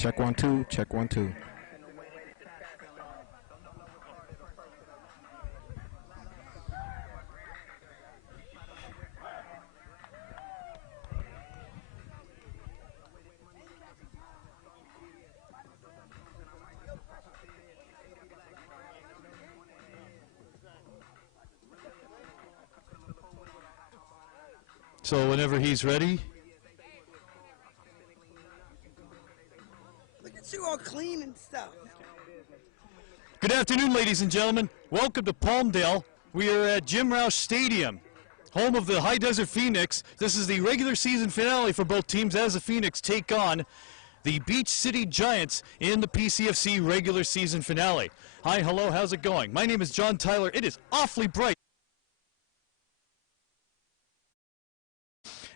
Check 1 2. Check 1 2. So whenever he's ready. Look at you all clean and stuff. Good afternoon, ladies and gentlemen. Welcome to Palmdale. We are at Jim Roush Stadium, home of the High Desert Phoenix. This is the regular season finale for both teams as the Phoenix take on the Beach City Giants in the PCFC regular season finale. Hi, hello, how's it going? My name is John Tyler. It is awfully bright.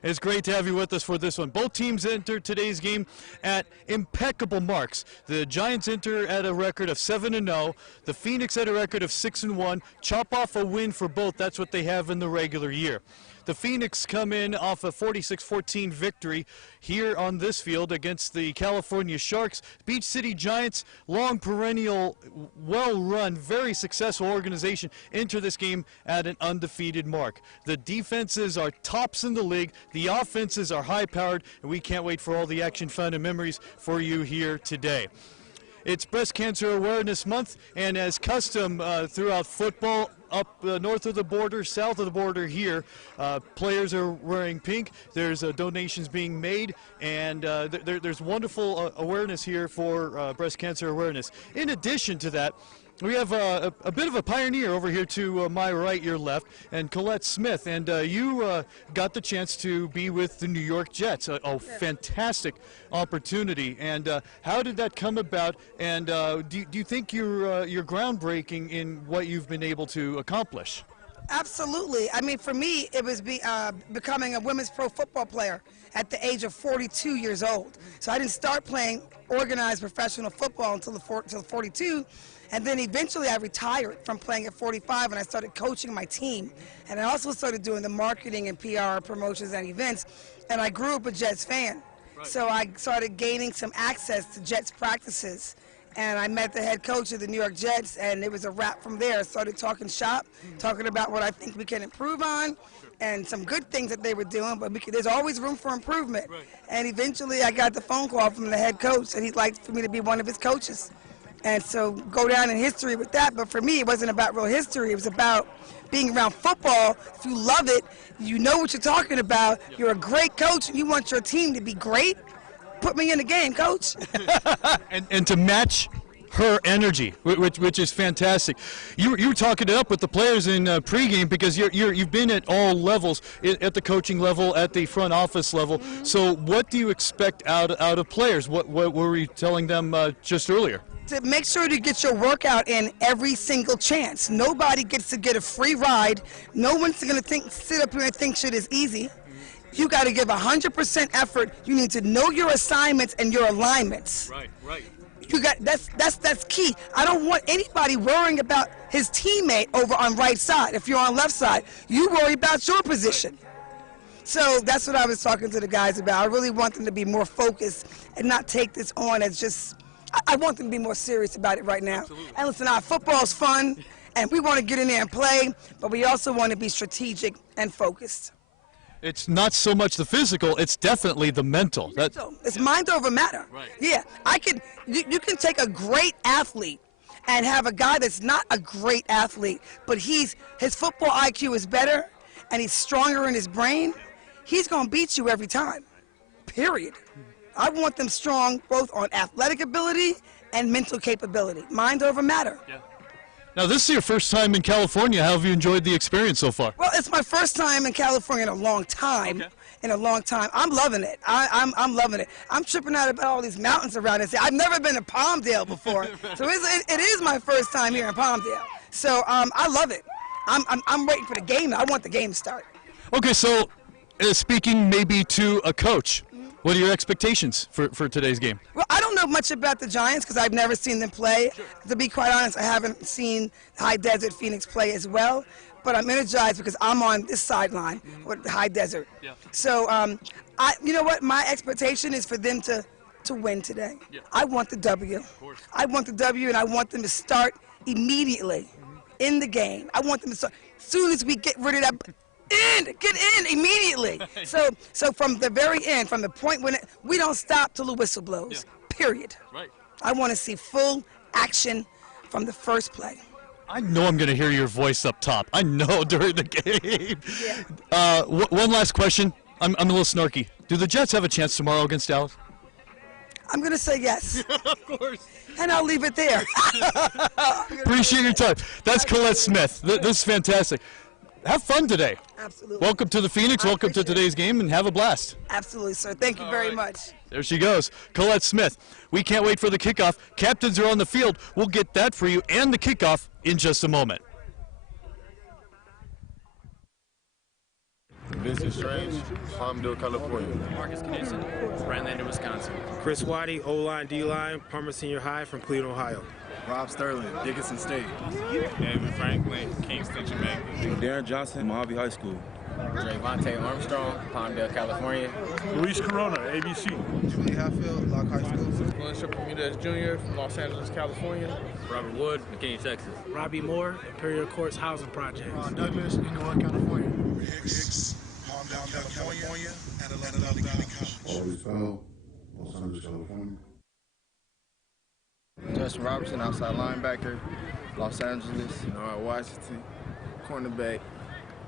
It's great to have you with us for this one. Both teams enter today's game at impeccable marks. The Giants enter at a record of 7-0. The Phoenix at a record of 6-1. Chop off a win for both. That's what they have in the regular year. The Phoenix come in off a 46-14 victory here on this field against the California Sharks. Beach City Giants, long perennial, well-run, very successful organization, enter this game at an undefeated mark. The defenses are tops in the league. The offenses are high-powered, and we can't wait for all the action, fun, and memories for you here today. It's Breast Cancer Awareness Month, and as custom throughout football, up north of the border, south of the border here, players are wearing pink. There's donations being made, and there's wonderful awareness here for breast cancer awareness. In addition to that, we have a bit of a pioneer over here to my right, your left, and Colette Smith. And you got the chance to be with the New York Jets. A fantastic opportunity. And how did that come about? And do you think you're groundbreaking in what you've been able to accomplish? Absolutely. I mean, for me, it was becoming a women's pro football player at the age of 42 years old. So I didn't start playing organized professional football until 42. And then eventually I retired from playing at 45 and I started coaching my team. And I also started doing the marketing and PR promotions and events. And I grew up a Jets fan. Right. So I started gaining some access to Jets practices. And I met the head coach of the New York Jets, and it was a wrap from there. I started talking shop, talking about what I think we can improve on and some good things that they were doing, but there's always room for improvement. Right. And eventually I got the phone call from the head coach, and he'd like for me to be one of his coaches. And so go down in history with that. But for me, it wasn't about real history. It was about being around football. If you love it, you know what you're talking about. You're a great coach, and you want your team to be great. Put me in the game, coach. and to match her energy, which is fantastic. You were talking it up with the players in pregame because you've been at all levels, at the coaching level, at the front office level. Mm-hmm. So what do you expect out of players? What were we telling them just earlier? To make sure to get your workout in every single chance. Nobody gets to get a free ride. No one's going to sit up here and think shit is easy. You got to give 100% effort. You need to know your assignments and your alignments. Right. You got that's key. I don't want anybody worrying about his teammate over on right side. If you're on left side, you worry about your position. So that's what I was talking to the guys about. I really want them to be more focused and not take this on as just. I want them to be more serious about it right now. Absolutely. And listen, our football's fun, and we want to get in there and play, but we also want to be strategic and focused. It's not so much the physical, it's definitely the mental. It's mind over matter. Right. Yeah, you can take a great athlete and have a guy that's not a great athlete, but his football IQ is better and he's stronger in his brain. He's going to beat you every time, period. I want them strong both on athletic ability and mental capability. Mind over matter. Yeah. Now, this is your first time in California. How have you enjoyed the experience so far? Well, it's my first time in California in a long time. Okay. In a long time. I'm loving it. I'm loving it. I'm tripping out about all these mountains around it. I've never been to Palmdale before. So it is my first time here in Palmdale. So I love it. I'm waiting for the game. I want the game to start. Okay, so speaking maybe to a coach, what are your expectations for today's game? Well, I don't know much about the Giants because I've never seen them play. Sure. To be quite honest, I haven't seen High Desert Phoenix play as well. But I'm energized because I'm on this sideline with High Desert. Yeah. So, you know what? My expectation is for them to to win today. Yeah. I want the W. Of course. I want the W, and I want them to start immediately in the game. I want them to start as soon as we get rid of that. Get in immediately. So from the very end, from the point when we don't stop till the whistle blows. Yeah. Period. Right. I want to see full action from the first play. I know I'm going to hear your voice up top. I know during the game. Yeah. One last question. I'm a little snarky. Do the Jets have a chance tomorrow against Dallas? I'm going to say yes. Of course. And I'll leave it there. Appreciate your time. That's Colette Smith. This is fantastic. Have fun today. Absolutely. Welcome to the Phoenix. Welcome to today's game, and have a blast. Absolutely, sir. Thank you very much. There she goes, Colette Smith. We can't wait for the kickoff. Captains are on the field. We'll get that for you and the kickoff in just a moment. Vincent Strange, Palmdale, California. Marcus Knudsen, Brandlander, Wisconsin. Chris Waddy, O-line, D-line, Parma Senior High from Cleveland, Ohio. Rob Sterling, Dickinson State. David Franklin, Kingston, Jamaica. Darren Johnson, Mojave High School. Javante Armstrong, Palmdale, California. Luis Corona, ABC. Julie Hatfield, Locke High School. Valencia Bermudez Jr. from Los Angeles, California. Robert Wood, McKinney, Texas. Robbie Moore, Imperial Courts Housing Project. Ron Douglas, Inglewood, California. Hicks, Palmdale, California, and Atlanta Valley College. Always foul, Los Angeles, California. Justin Robertson, outside linebacker, Los Angeles. Noah Washington, cornerback,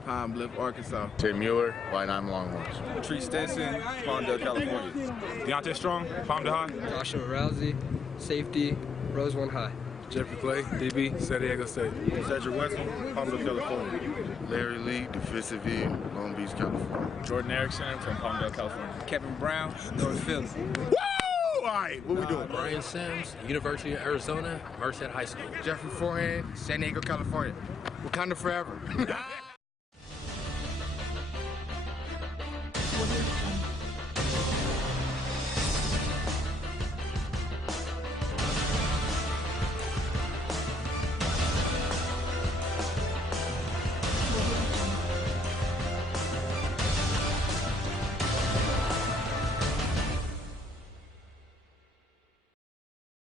Pine Bluff, Arkansas. Tim Mueller, White Nine Longhorns. Tree Stenson, Palmdale, California. Deontay Strong, Palmdale High. Joshua Rousey, safety, Rosewood High. Jeffrey Clay, DB, San Diego State. Cedric Weston, Palmdale, California. Larry Lee, defensive end, Long Beach, California. Jordan Erickson from Palmdale, California. Kevin Brown, North Philly. All right, what we doing? Brian Sims, University of Arizona, Merced High School. Jeffrey Forehand, San Diego, California. Wakanda forever.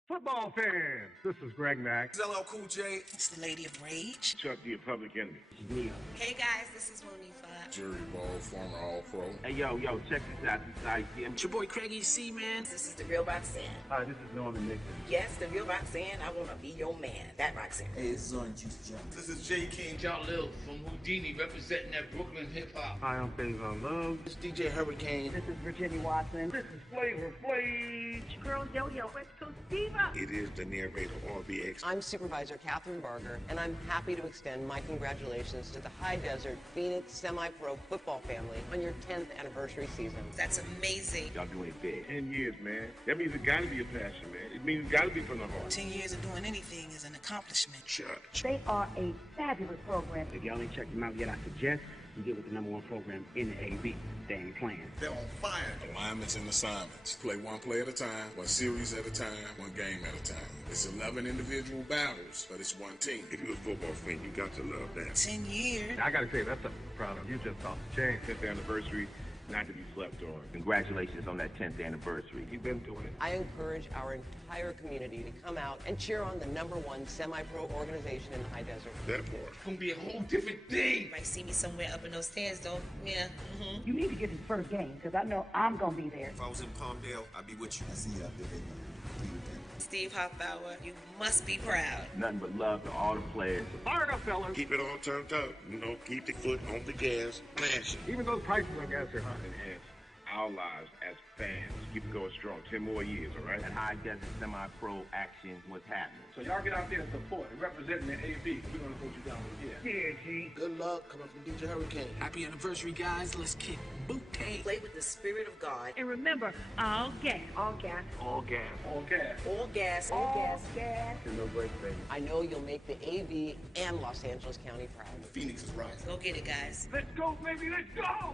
Football fans, this is Greg Mack. LL Cool J. It's the Lady of Rage. Chuck the Public Enemy. Hey guys, this is Monifa. Jerry Ball, former All-Pro. Hey, yo, check this out. This is ICM. It's your boy Craigie C, man. This is the real Roxanne. Hi, this is Norman Nixon. Yes, the real Roxanne. I want to be your man. That Roxanne. Hey, this is Orange Juice Jones. This is J. King. John Lil from Houdini representing that Brooklyn hip-hop. Hi, I'm Faison Love. This is DJ Hurricane. This is Virginia Watson. This is Flavor Flav. Girl Yo-Yo, West Coast Diva. It is the narrator, RBX. I'm Supervisor Catherine Barger, and I'm happy to extend my congratulations to the High Desert Phoenix Semi-Pro football family on your 10th anniversary season. That's amazing. Y'all doing big. 10 years, man. That means it gotta be a passion, man. It means it gotta be from the heart. 10 years of doing anything is an accomplishment. Church. They are a fabulous program. If y'all ain't checked them out yet, I suggest you get with the #1 program in the AB. They ain't playing. They're on fire. Alignments and assignments. Play one play at a time, one series at a time, one game at a time. It's 11 individual battles, but it's one team. If you're a football fan, you got to love that. 10 years. I gotta say, that's something I'm proud of. You just off the chain. 10th anniversary, not to be slept on. Congratulations on that 10th anniversary. You've been doing it. I encourage our entire community to come out and cheer on the #1 semi-pro organization in the High Desert. That part. It's gonna be a whole different thing. You might see me somewhere up in those stairs, though. Yeah. You need to get his first game, because I know I'm going to be there. If I was in Palmdale, I'd be with you. I see you out there. Steve Hoffbauer, you must be proud. Nothing but love to all the players. Fire it up, fellas. Keep it all turned up. Keep the foot on the gas. Mash it. Even though prices on gas are high, enhance our lives as fans. Keep it going strong. 10 more years, all right? At High Desert Semi-Pro action, what's happening? So y'all get out there and support and representing the AB. We're going to put you down with it. Yeah, G. Good luck coming from DJ Hurricane. Happy anniversary, guys. Let's kick booty. Play with the spirit of God. And remember, all gas. All gas. All gas. All gas. All gas. And no breaks, baby. I know you'll make the AV and Los Angeles County proud. Phoenix is rising. Go get it, guys. Let's go, baby. Let's go.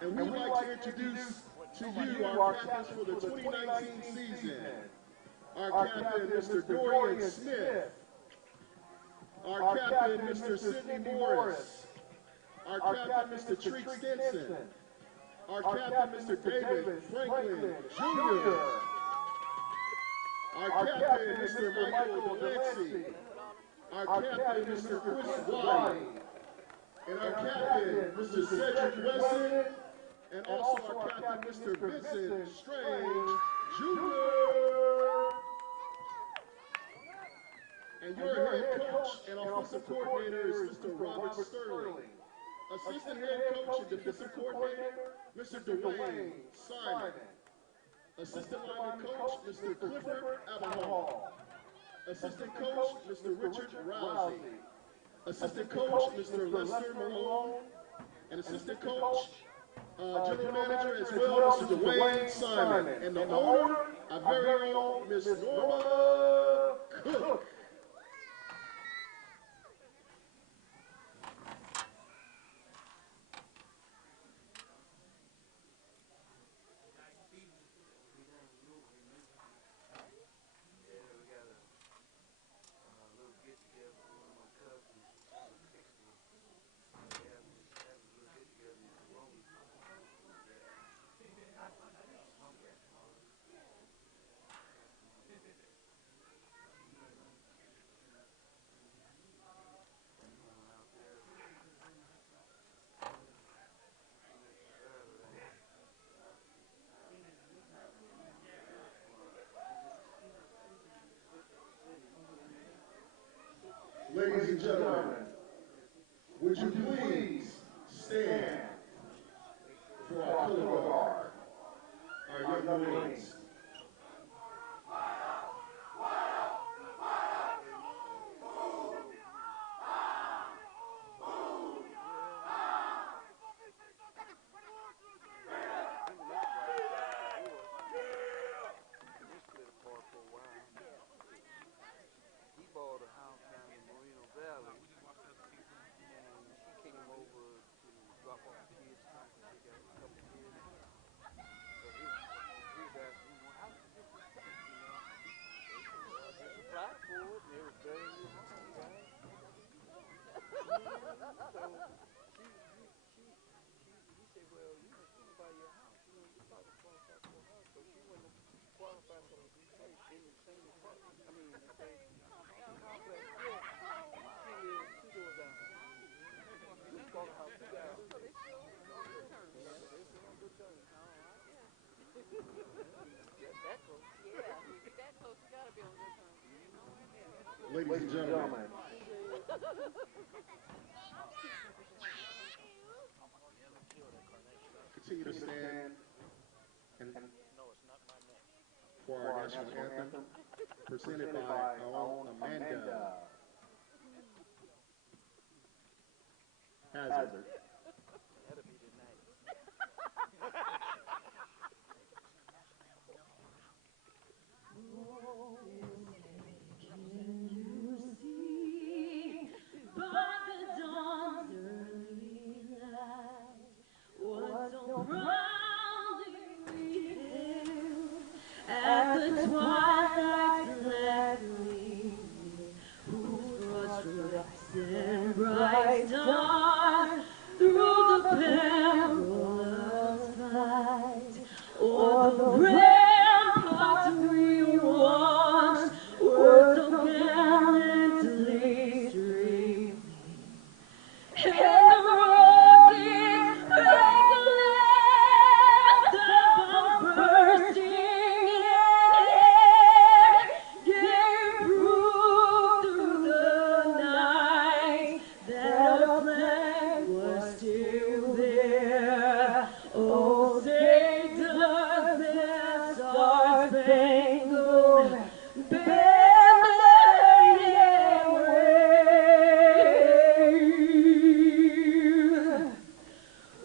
And we'd like to introduce to you our captains for the 2019 season. Our captain, Mr. Dorian Smith. Our captain, Mr. Sidney Morris. Our captain, Mr. Treek Stinson. Our captain, Mr. David Franklin Jr. Our captain, Mr. Michael Delancey. Our captain, Mr. Chris White. And our captain, Mr. Cedric Wesson. And also our captain, Mr. Vincent Strange Jr. And your head coach and offensive coordinator is Mr. Robert Sterling. Assistant head coach and defensive coordinator, Mr. Dwayne Simon. Assistant lineman coach, Mr. Clifford Aberhall. Assistant coach, Mr. Richard Rousey. Assistant coach, Mr. Lester Malone. And assistant coach, general manager as well, Mr. Dwayne Simon. And the owner, our very own Miss Norma Cook. Ladies and gentlemen, would you please stand for our color guard, our young Marines. Ladies and gentlemen, continue to stand for our national anthem, presented by our own Amanda Hazard. At the twilight's gleaming, whose stripes and bright stars through the perilous fight, o'er the ramparts we once were so gallantly streaming, and the rocket breaks the last bursting in air, gave proof through the night that our flag was still there. Oh, say does that star-spangled banner yet wave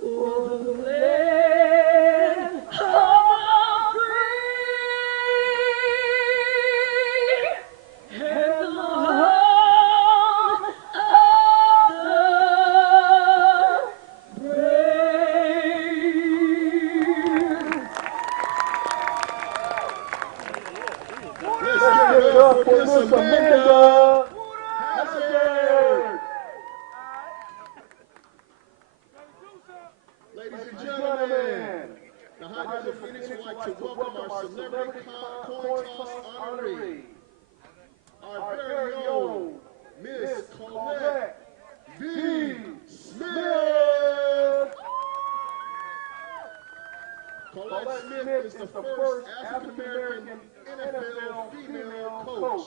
o'er the land of the free and the home of the brave. Let's give it up for Miss Amanda Hazard. Ladies and gentlemen, the High Desert Phoenix would like to welcome our celebrity coin toss honoree, our very own Miss Colette V. Smith. Colette Smith is the first African-American NFL female coach.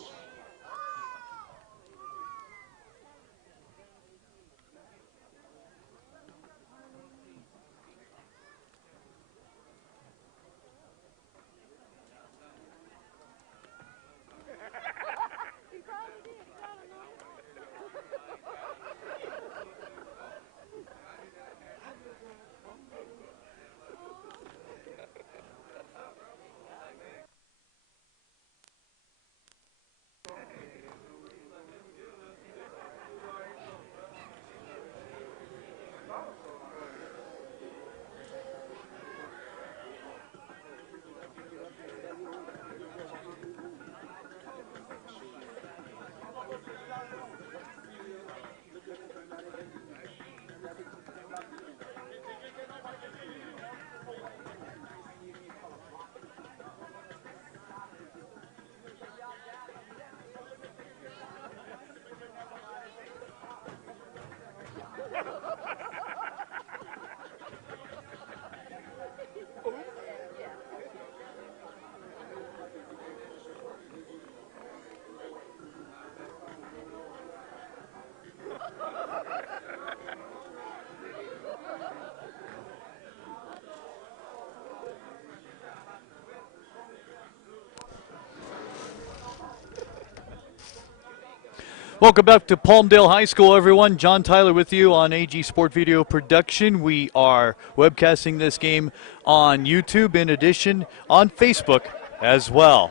Welcome back to Palmdale High School, everyone. John Tyler with you on AG Sport Video Production. We are webcasting this game on YouTube, in addition on Facebook as well.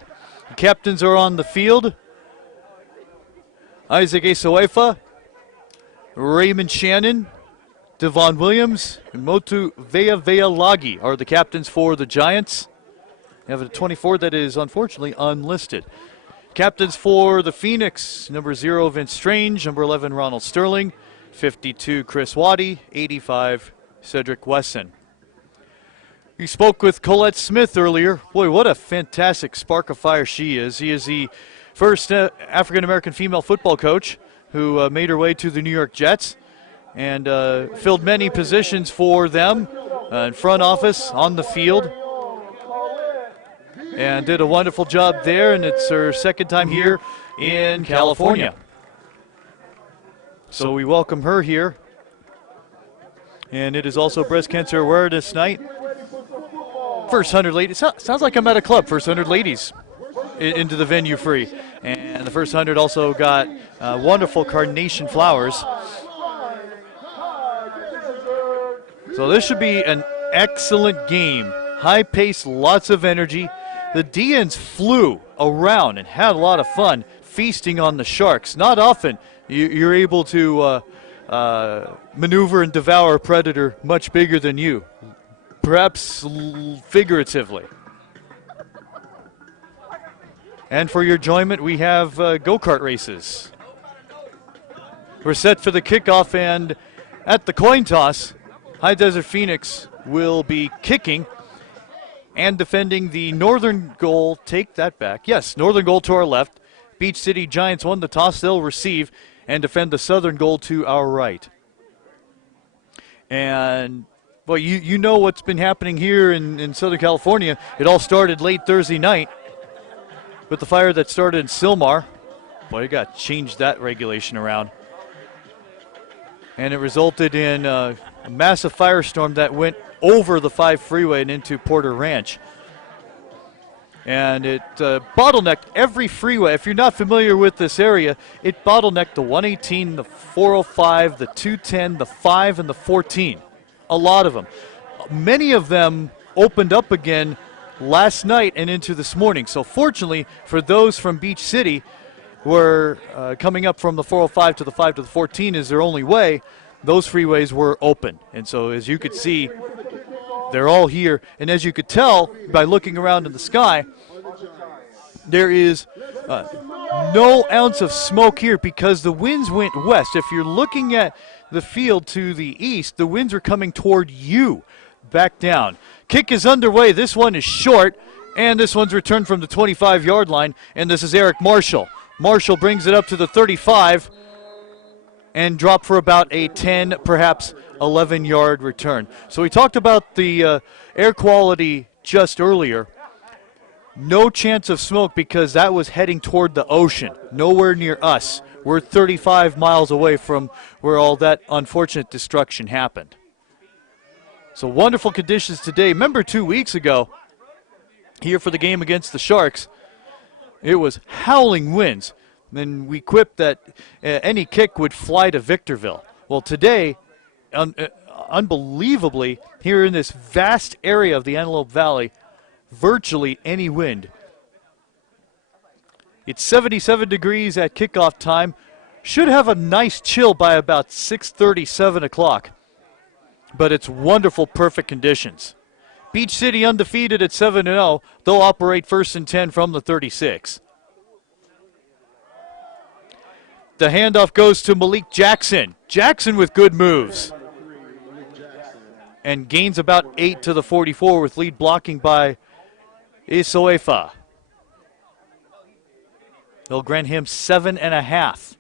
The captains are on the field. Isaac Esoefa, Raymond Shannon, Devon Williams, and Motu Veavea-Lagi are the captains for the Giants. We have a 24 that is unfortunately unlisted. Captains for the Phoenix, number 0, Vince Strange, number 11, Ronald Sterling, 52, Chris Waddy, 85, Cedric Wesson. We spoke with Colette Smith earlier. Boy, what a fantastic spark of fire she is. She is the first African-American female football coach who made her way to the New York Jets and filled many positions for them in front office, on the field, and did a wonderful job there, and it's her second time here in California. So we welcome her here. And it is also Breast Cancer Awareness Night. First 100 ladies. Sounds like I'm at a club. First 100 ladies into the venue free. And the first 100 also got wonderful carnation flowers. So this should be an excellent game. High pace, lots of energy. The DNs flew around and had a lot of fun feasting on the Sharks. Not often you're able to maneuver and devour a predator much bigger than you, perhaps figuratively. And for your enjoyment, we have go-kart races. We're set for the kickoff, and at the coin toss, High Desert Phoenix will be kicking and defending the northern goal. Take that back. Yes, northern goal to our left. Beach City Giants won the toss. They'll receive and defend the southern goal to our right. And, well, you know what's been happening here in Southern California. It all started late Thursday night with the fire that started in Sylmar. Boy, you got to change that regulation around. And it resulted in a massive firestorm that went over the 5 freeway and into Porter Ranch. And it bottlenecked every freeway. If you're not familiar with this area, it bottlenecked the 118, the 405, the 210, the 5, and the 14. A lot of them. Many of them opened up again last night and into this morning. So fortunately for those from Beach City who are coming up from the 405 to the 5 to the 14 is their only way, those freeways were open. And so as you could see, they're all here. And as you could tell by looking around in the sky, there is no ounce of smoke here because the winds went west. If you're looking at the field to the east, the winds are coming toward you back down. Kick is underway. This one is short, and this one's returned from the 25-yard line, and this is Eric Marshall. Marshall brings it up to the 35 and dropped for about a 10, perhaps 11-yard return. So we talked about the air quality just earlier. No chance of smoke because that was heading toward the ocean, nowhere near us. We're 35 miles away from where all that unfortunate destruction happened. So wonderful conditions today. Remember 2 weeks ago, here for the game against the Sharks, it was howling winds. And we quipped that any kick would fly to Victorville. Well, today, unbelievably, here in this vast area of the Antelope Valley, virtually any wind. It's 77 degrees at kickoff time. Should have a nice chill by about 6:30, 7 o'clock. But it's wonderful, perfect conditions. Beach City undefeated at 7-0. They'll operate 1st and 10 from the 36. The handoff goes to Malik Jackson. Jackson with good moves. And gains about 8 to the 44 with lead blocking by Isoefa. They'll grant him 7.5.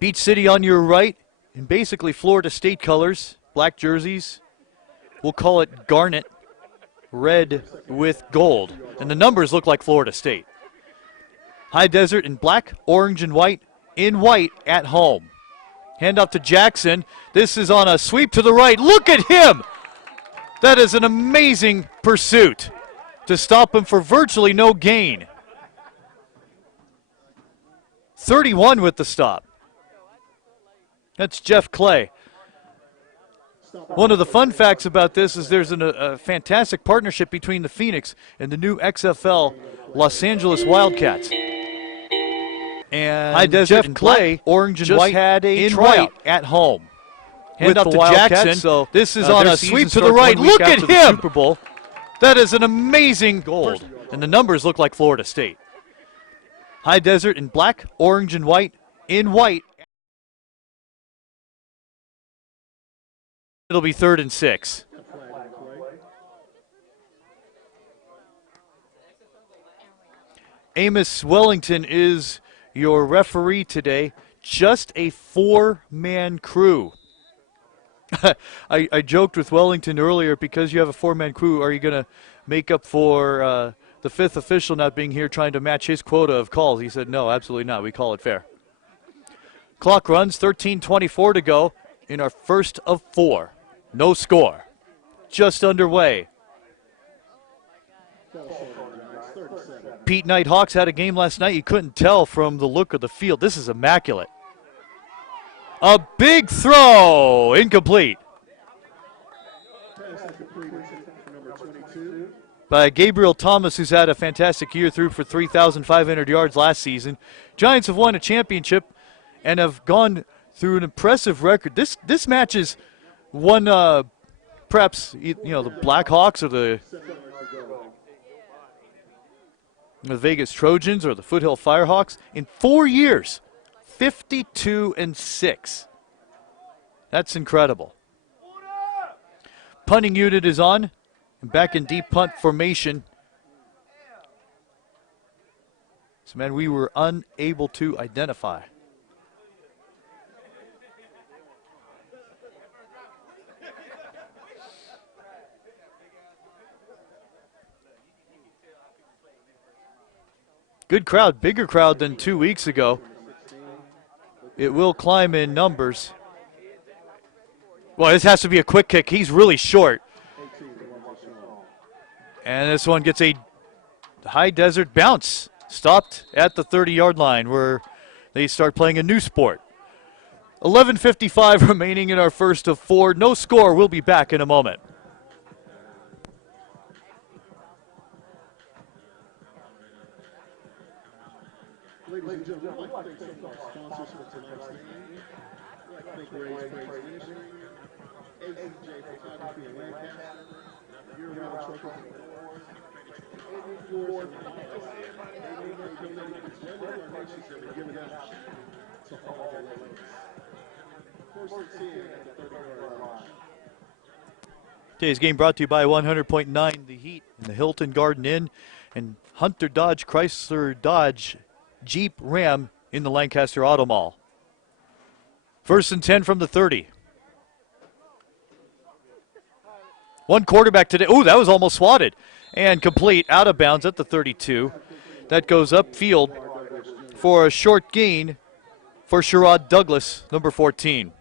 Beach City on your right, in basically Florida State colors, black jerseys. We'll call it garnet, red with gold. And the numbers look like Florida State. High Desert in black, orange, and white. In white at home. Hand off to Jackson. This is on a sweep to the right. Look at him! That is an amazing pursuit to stop him for virtually no gain. 31 with the stop. That's Jeff Clay. One of the fun facts about this is there's a fantastic partnership between the Phoenix and the new XFL Los Angeles Wildcats. And High Desert Jeff Clay, orange and white, had a tryout at home. Hand up to Jackson. So this is on a sweep to the right. Look at him! Super Bowl. That is an amazing goal. And the numbers look like Florida State. High Desert in black, orange, and white. In white. It'll be 3rd and 6. Amos Wellington is your referee today. Just a 4-man crew. I joked with Wellington earlier, because you have a 4-man crew, are you going to make up for the 5th official not being here trying to match his quota of calls? He said, no, absolutely not. We call it fair. Clock runs, 13:24 to go in our first of 4. No score. Just underway. Pete Nighthawks had a game last night. You couldn't tell from the look of the field. This is immaculate. A big throw, incomplete. By Gabriel Thomas, who's had a fantastic year, threw for 3,500 yards last season. Giants have won a championship and have gone through an impressive record. This match is one, perhaps, the Blackhawks or the Vegas Trojans or the Foothill Firehawks. In 4 years, 52-6. That's incredible. Punting unit is on. Back in deep punt formation. So, man, we were unable to identify. Good crowd, bigger crowd than 2 weeks ago. It will climb in numbers. Well, this has to be a quick kick. He's really short. And this one gets a high desert bounce. Stopped at the 30-yard line where they start playing a new sport. 11:55 remaining in our first of 4. No score. We'll be back in a moment. Ladies and gentlemen, I'd like to thank some of our sponsors for tonight's game. I'd like to thank Ray's Praise Ministry, ACJ Photography in Lancaster, year-round trucking and doors, Ford, and donations that have given out to all the ladies. First and 10 at the 30-yard line. Today's game brought to you by 100.9 The Heat and the Hilton Garden Inn and Hunter Dodge Chrysler Dodge Jeep Ram in the Lancaster Auto Mall. First and 10 from the 30. One quarterback today. Oh, that was almost swatted. And complete, out of bounds at the 32. That goes upfield for a short gain for Sherrod Douglas, number 14.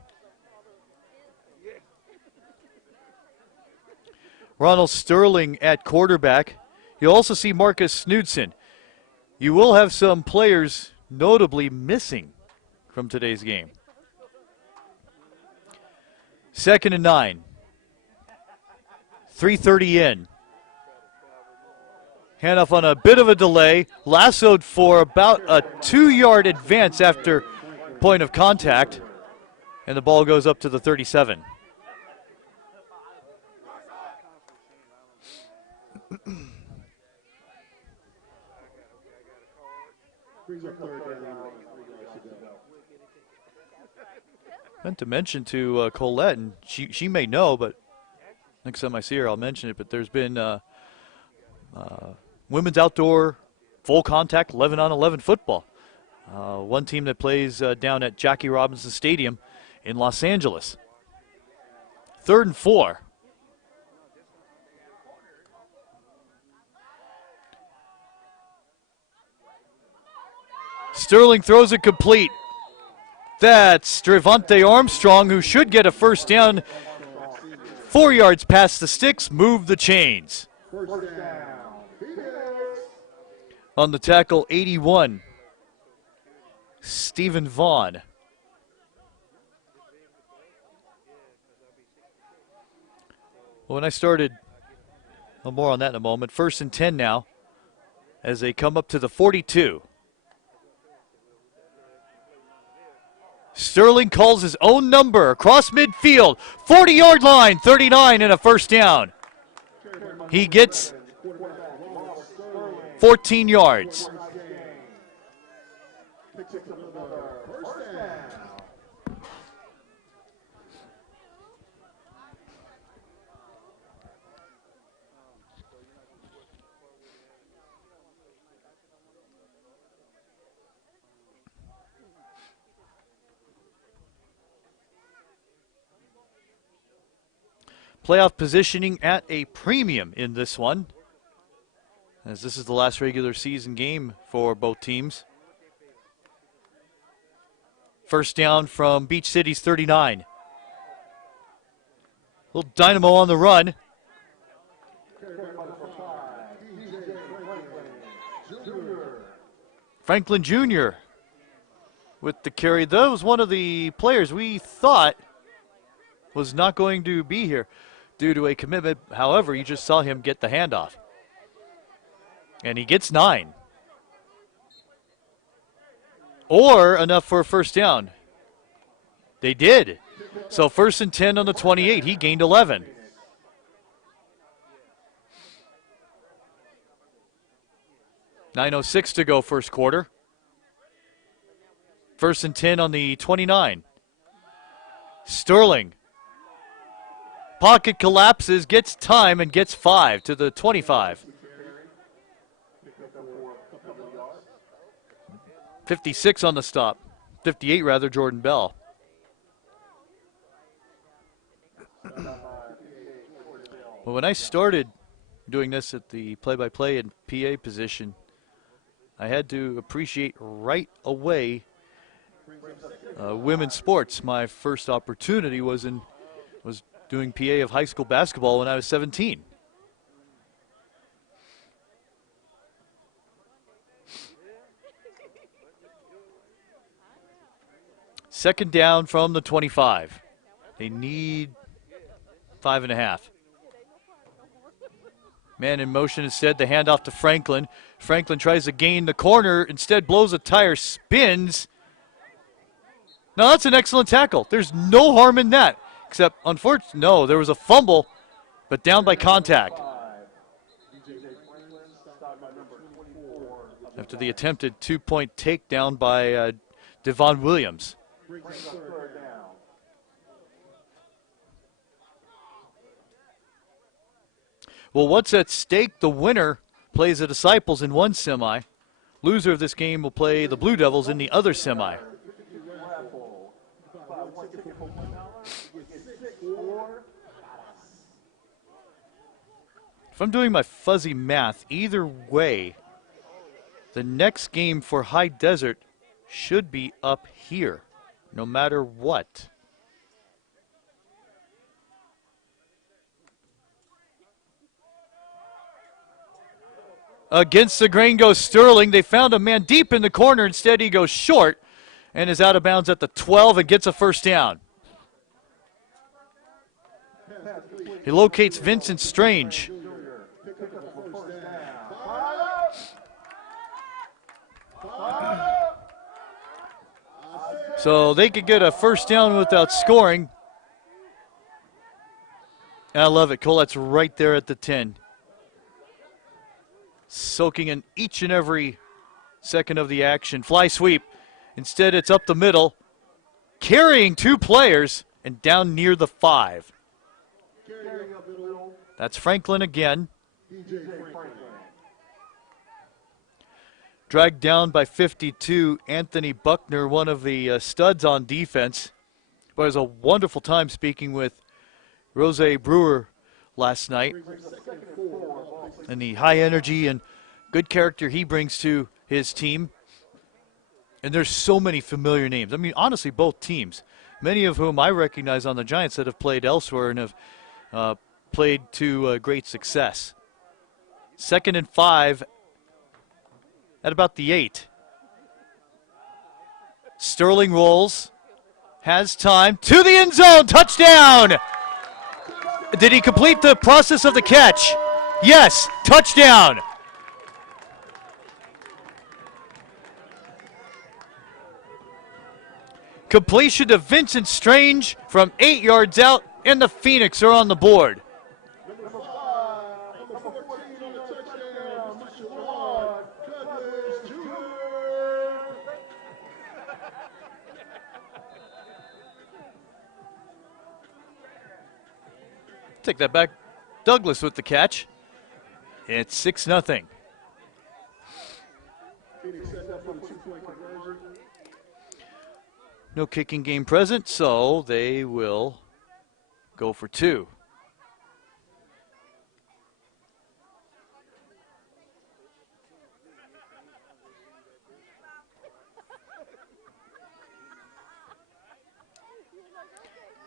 Ronald Sterling at quarterback. You'll also see Marcus Snoodson. You will have some players notably missing from today's game. 2nd and 9. 3:30 in. Handoff on a bit of a delay. Lassoed for about a 2-yard advance after point of contact. And the ball goes up to the 37. Meant to mention to Colette, and she may know, but next time I see her, I'll mention it. But there's been women's outdoor full contact 11-on-11 football. One team that plays down at Jackie Robinson Stadium in Los Angeles. 3rd and 4. Sterling throws it complete. That's Stravante Armstrong, who should get a first down. 4 yards past the sticks, move the chains. On the tackle, 81, Stephen Vaughn. Well, when I started, more on that in a moment. 1st and 10 now as they come up to the 42. Sterling calls his own number across midfield. 40-yard line, 39 and a first down. He gets 14 yards. Playoff positioning at a premium in this one, as this is the last regular season game for both teams. First down from Beach City's 39. Little dynamo on the run. Franklin Jr. with the carry. That was one of the players we thought was not going to be here due to a commitment. However, you just saw him get the handoff. And he gets 9. Or enough for a first down. They did. So 1st and 10 on the 28. He gained 11. .906 to go first quarter. 1st and 10 on the 29. Sterling. Pocket collapses, gets time, and gets 5 to the 25. 56 on the stop. 58 rather, Jordan Bell. Well, when I started doing this at the play-by-play and PA position, I had to appreciate right away women's sports. My first opportunity was doing PA of high school basketball when I was 17. Second down from the 25. They need 5.5. Man in motion instead. The handoff to Franklin. Franklin tries to gain the corner. Instead blows a tire, spins. Now that's an excellent tackle. There's no harm in that. Except, unfortunately, no, there was a fumble, but down by contact. After the attempted 2-point takedown by Devon Williams. Well, what's at stake? The winner plays the Disciples in one semi. Loser of this game will play the Blue Devils in the other semi. If I'm doing my fuzzy math, either way, the next game for High Desert should be up here, no matter what. Against the grain goes Sterling. They found a man deep in the corner. Instead, he goes short and is out of bounds at the 12 and gets a first down. He locates Vincent Strange. So they could get a first down without scoring. And I love it. Colette's right there at the 10. Soaking in each and every second of the action. Fly sweep. Instead, it's up the middle. Carrying 2 players and down near the 5. That's Franklin again. Dragged down by 52, Anthony Buckner, one of the studs on defense. But it was a wonderful time speaking with Rose Brewer last night. And the high energy and good character he brings to his team. And there's so many familiar names. I mean, honestly, both teams, many of whom I recognize on the Giants that have played elsewhere and have played to great success. 2nd and 5 at about the 8. Sterling rolls, has time, to the end zone, touchdown! Did he complete the process of the catch? Yes, touchdown! Completion to Vincent Strange from 8 yards out, and the Phoenix are on the board. Take that back. Douglas with the catch. It's 6-0. No kicking game present, so they will go for 2.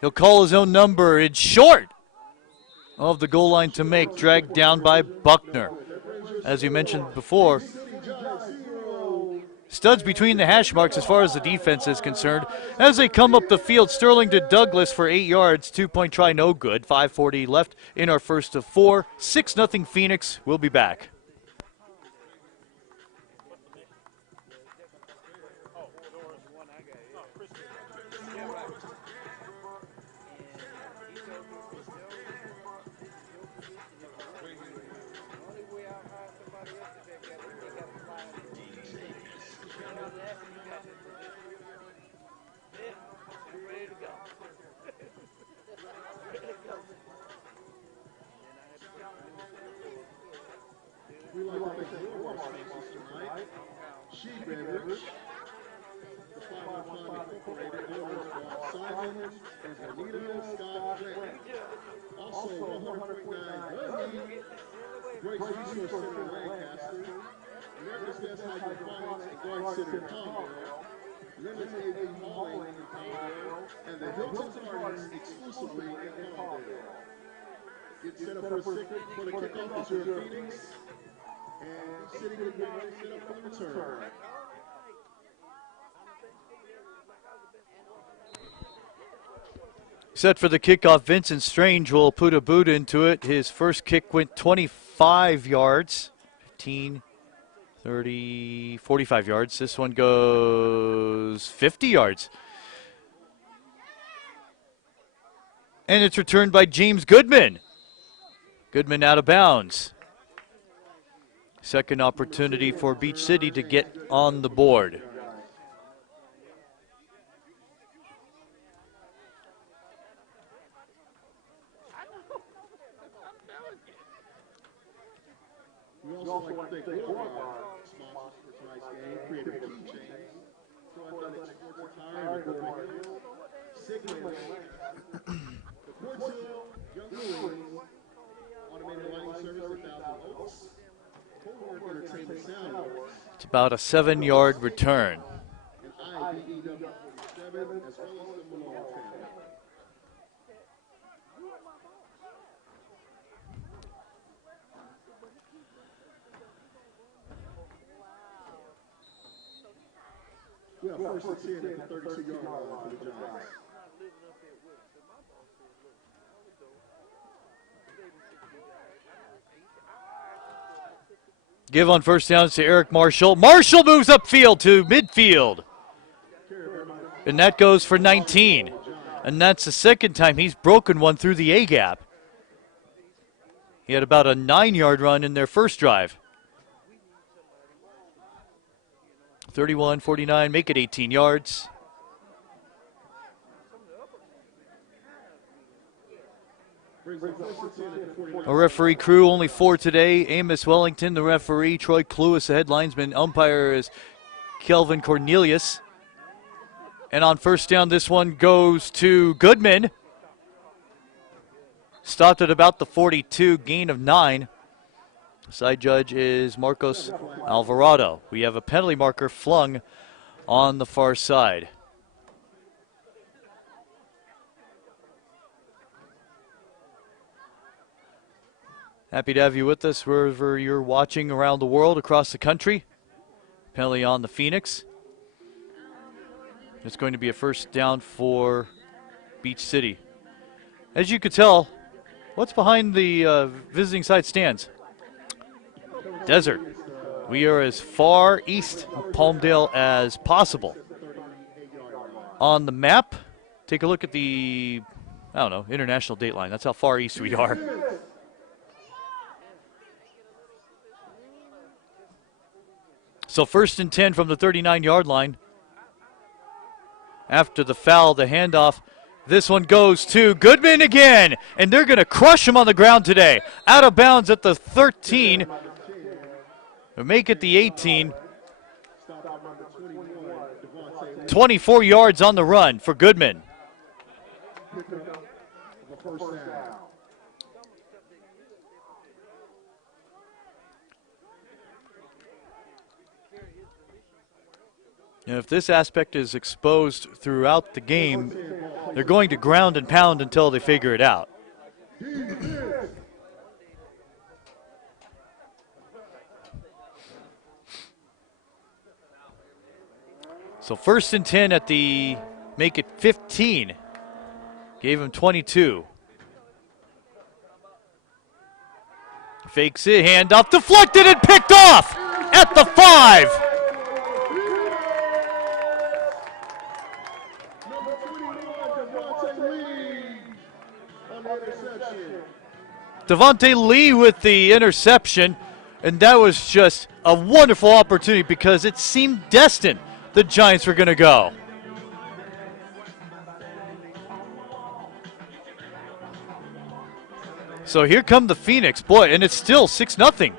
He'll call his own number. It's short of the goal line to make, dragged down by Buckner. As you mentioned before, studs between the hash marks as far as the defense is concerned. As they come up the field, Sterling to Douglas for 8 yards. 2-point try, no good. 5:40 left in our first of 4. 6-0 Phoenix. We'll be back. We like to thank your sponsors tonight. Sheep Beverage, the 515 Incorporated owners Bob Simon and Anita Scott Grant. Also 100.9 Dundee, Grace Resource Center in Lancaster, America's Best Hydroponics and Garden Center in Palmdale, Lemons AV Hauling in Palmdale, and the Hilton Gardens exclusively in Palmdale. Get set up for the kickoff as you're in Phoenix. And sitting with me, set up for the return. Set for the kickoff, Vincent Strange will put a boot into it. His first kick went 25 yards, 15, 30, 45 yards. This one goes 50 yards. And it's returned by James Goodman. Goodman out of bounds. Second opportunity for Beach City to get on the board. We also like to thank all of our sponsors for tonight's game, Creative Keychains, Pro Athletic Sports Attire, Sigma, the Port Hill Young Marines, Automated Lighting Service at 1,000 Oaks, Cowork Entertainment Soundworks, It's about a 7-yard return. and IBEW 47, as well as the Malone family. We have first and 10 at the 32-yard line for the Giants. Give on first downs to Eric Marshall. Marshall moves upfield to midfield. And that goes for 19. And that's the second time he's broken one through the A-gap. He had about a 9-yard run in their first drive. 31-49, make it 18 yards. A referee crew, only 4 today. Amos Wellington, the referee. Troy Cluis, the head linesman. Umpire is Kelvin Cornelius. And on first down, this one goes to Goodman. Stopped at about the 42, gain of 9. Side judge is Marcos Alvarado. We have a penalty marker flung on the far side. Happy to have you with us wherever you're watching around the world, across the country. Penalty on the Phoenix. It's going to be a first down for Beach City. As you could tell, what's behind the visiting side stands? Desert. We are as far east of Palmdale as possible. On the map, take a look at the, international date line. That's how far east we are. So first and 10 from the 39-yard line. After the foul, the handoff. This one goes to Goodman again, and they're going to crush him on the ground today. Out of bounds at the 13. Make it the 18. 24 yards on the run for Goodman. And if this aspect is exposed throughout the game, They're going to ground and pound until they figure it out. So 1st and 10 at the, make it 15. Gave him 22. Fakes it, handoff, deflected and picked off at the 5. Devontae Lee with the interception, and that was just a wonderful opportunity because it seemed destined the Giants were going to go. So here come the Phoenix, boy, and it's still 6-0.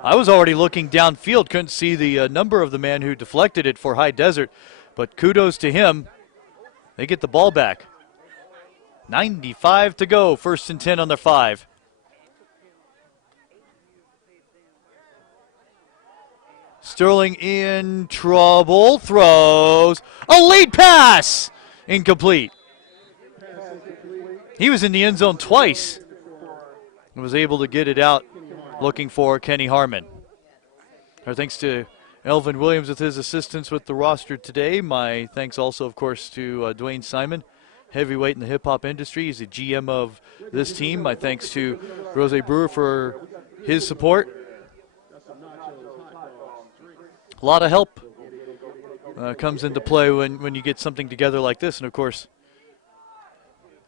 I was already looking downfield, couldn't see the number of the man who deflected it for High Desert, but kudos to him. They get the ball back. 95 to go, 1st and 10 on their 5. Sterling in trouble, throws a lead pass, incomplete. He was in the end zone twice and was able to get it out looking for Kenny Harmon. Our thanks to Elvin Williams with his assistance with the roster today. My thanks also, of course, to Dwayne Simon, heavyweight in the hip-hop industry. He's the GM of this team. My thanks to Rose Brewer for his support. A lot of help comes into play when you get something together like this. And, of course,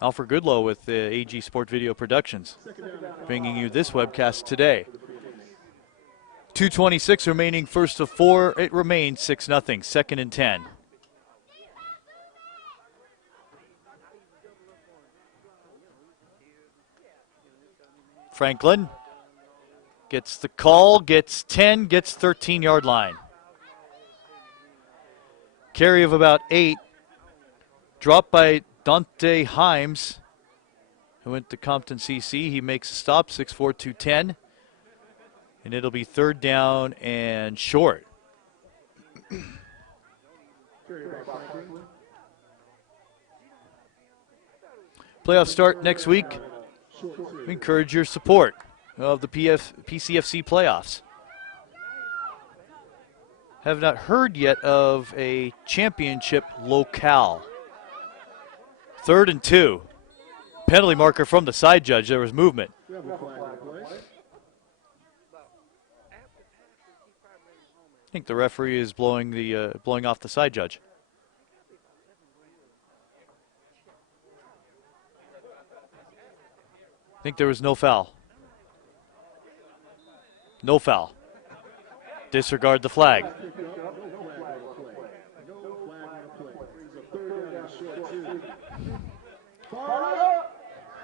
Alfred Goodlow with AG Sport Video Productions, bringing you this webcast today. 2:26 remaining, 1st of 4. It remains 6-0, 2nd and 10. Franklin gets the call, gets 10, gets 13-yard line. Carry of about 8. Dropped by Dante Himes, who went to Compton CC. He makes a stop, 6'4", 210. And it'll be 3rd down and short. Playoffs start next week. We encourage your support of the PCFC playoffs. Have not heard yet of a championship locale. 3rd and 2. Penalty marker from the side judge. There was movement. I think the referee is blowing off the side judge. I think there was no foul. No foul. Disregard the flag.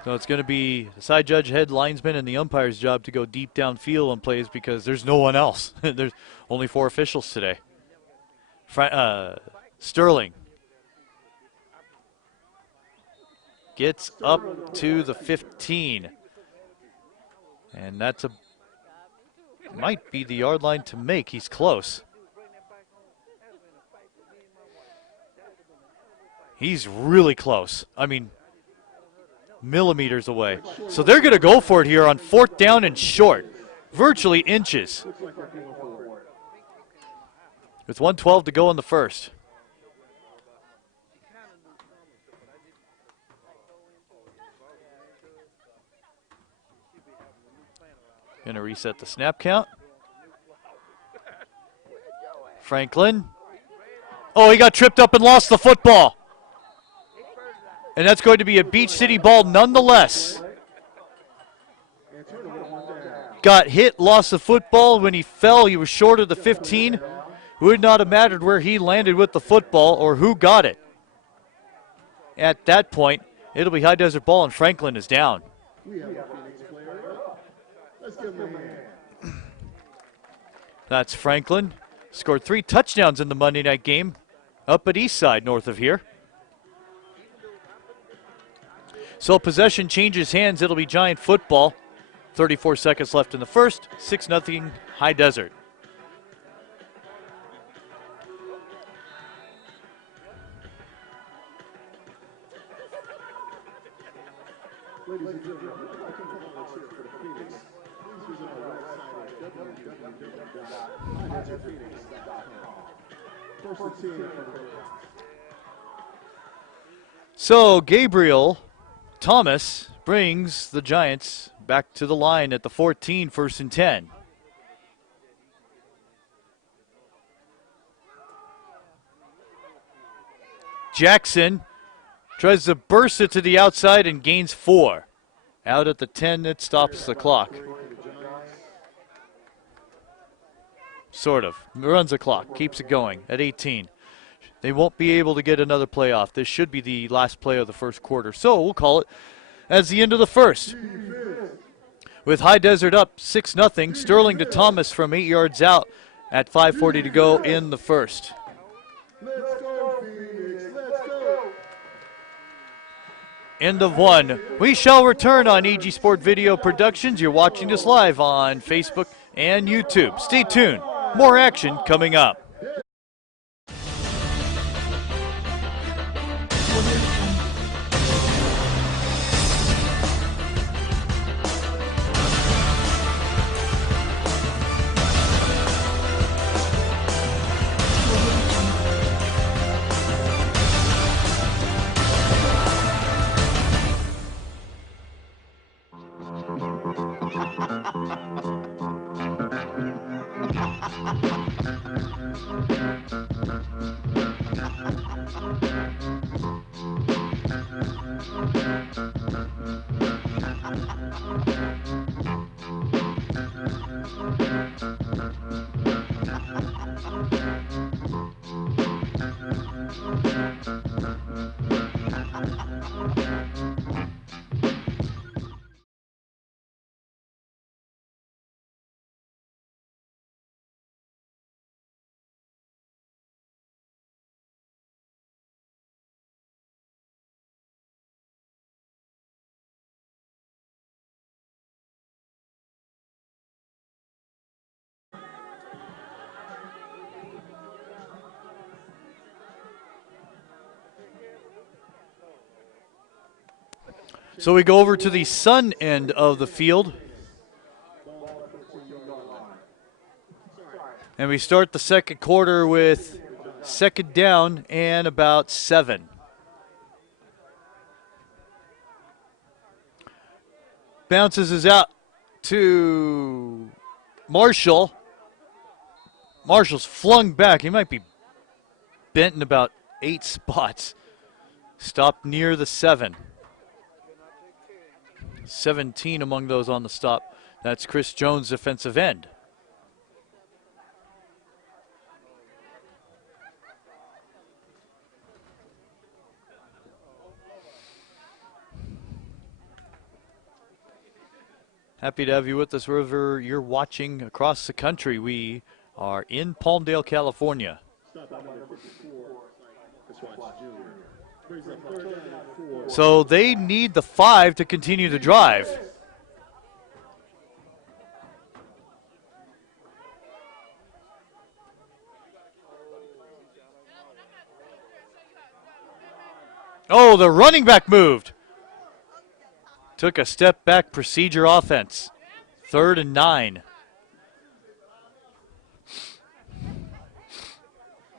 So it's going to be the side judge, head linesman, and the umpire's job to go deep downfield on plays because there's no one else. There's only 4 officials today. Sterling gets up to the 15. And that's might be the yard line to make. He's close. He's really close. I mean, millimeters away. So they're going to go for it here on 4th down and short, virtually inches. With 1:12 to go in the 1st. Going to reset the snap count. Franklin. Oh, he got tripped up and lost the football. And that's going to be a Beach City ball nonetheless. Got hit, lost the football. When he fell, he was short of the 15. It would not have mattered where he landed with the football or who got it. At that point, it'll be High Desert ball, and Franklin is down. That's Franklin. Scored 3 touchdowns in the Monday night game up at Eastside, north of here. So possession changes hands. It'll be Giant football. 34 seconds left in the first. 6-0 High Desert. Ladies and gentlemen, if you'd like to volunteer for the Phoenix, please visit our website at www.highdesertphoenix.com. First and 10 for the So Gabriel Thomas brings the Giants back to the line at the 14, 1st and 10. Jackson tries to burst it to the outside and gains 4. Out at the 10, it stops the clock. Sort of. Runs the clock, keeps it going at 18. They won't be able to get another play off. This should be the last play of the first quarter. So we'll call it as the end of the first. With High Desert up 6-0, Sterling to Thomas from 8 yards out at 5:40 to go in the first. Let's go, Phoenix. Let's go. End of one. We shall return on EG Sport Video Productions. You're watching us live on Facebook and YouTube. Stay tuned. More action coming up. So we go over to the sun end of the field. And we start the second quarter with second down and about 7. Bounces is out to Marshall. Marshall's flung back. He might be bent in about 8 spots. Stopped near the 7. 17 among those on the stop. That's Chris Jones, defensive end. Happy to have you with us wherever you're watching across the country. We are in Palmdale, California. So they need the 5 to continue the drive. Oh, the running back moved. Took a step back procedure offense. 3rd and 9.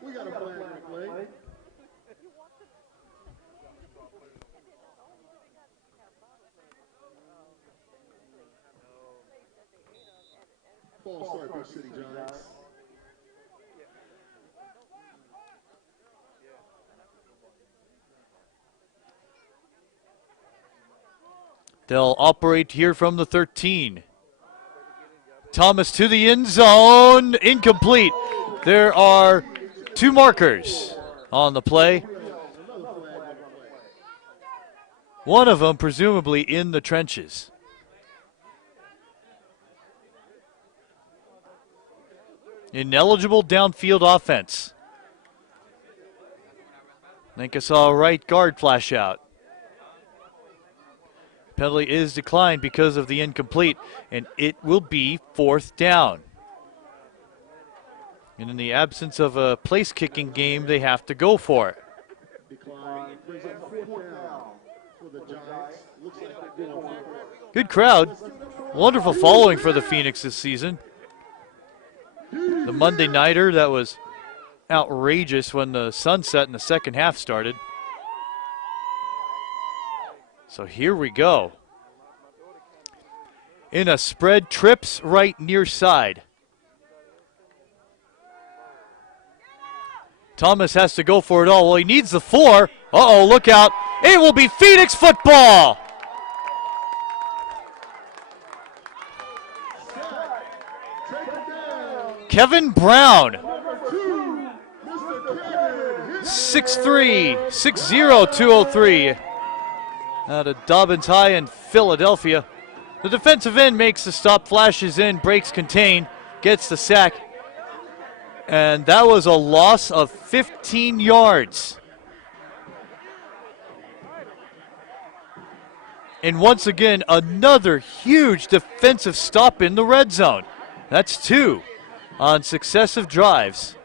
We got a flag play. Ball start for City Giants. They'll operate here from the 13. Thomas to the end zone. Incomplete. There are 2 markers on the play. One of them presumably in the trenches. Ineligible downfield offense. I think I saw a right guard flash out. penalty is declined because of the incomplete, and it will be 4th down. And in the absence of a place-kicking game, they have to go for it. Good crowd. Wonderful following for the Phoenix this season. The Monday Nighter, that was outrageous when the sunset in the second half started. So here we go. In a spread, trips right near side. Thomas has to go for it all. Well, he needs the 4. Uh-oh, look out. It will be Phoenix football. Kevin Brown. 6'3", 6'0", 203. Out of Dobbins High in Philadelphia. The defensive end makes the stop, flashes in, breaks contain, gets the sack. And that was a loss of 15 yards. And once again, another huge defensive stop in the red zone. That's 2 on successive drives.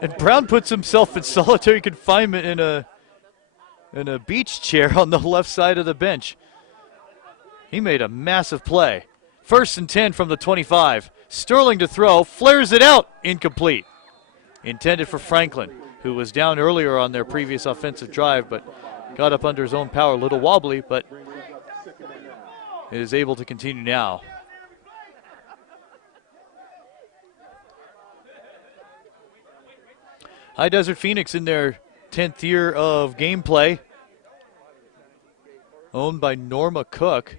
And Brown puts himself in solitary confinement in a beach chair on the left side of the bench. He made a massive play. 1st and 10 from the 25. Sterling to throw, flares it out, incomplete. Intended for Franklin, who was down earlier on their previous offensive drive, but got up under his own power, a little wobbly, but is able to continue now. High Desert Phoenix in their 10th year of gameplay, owned by Norma Cook,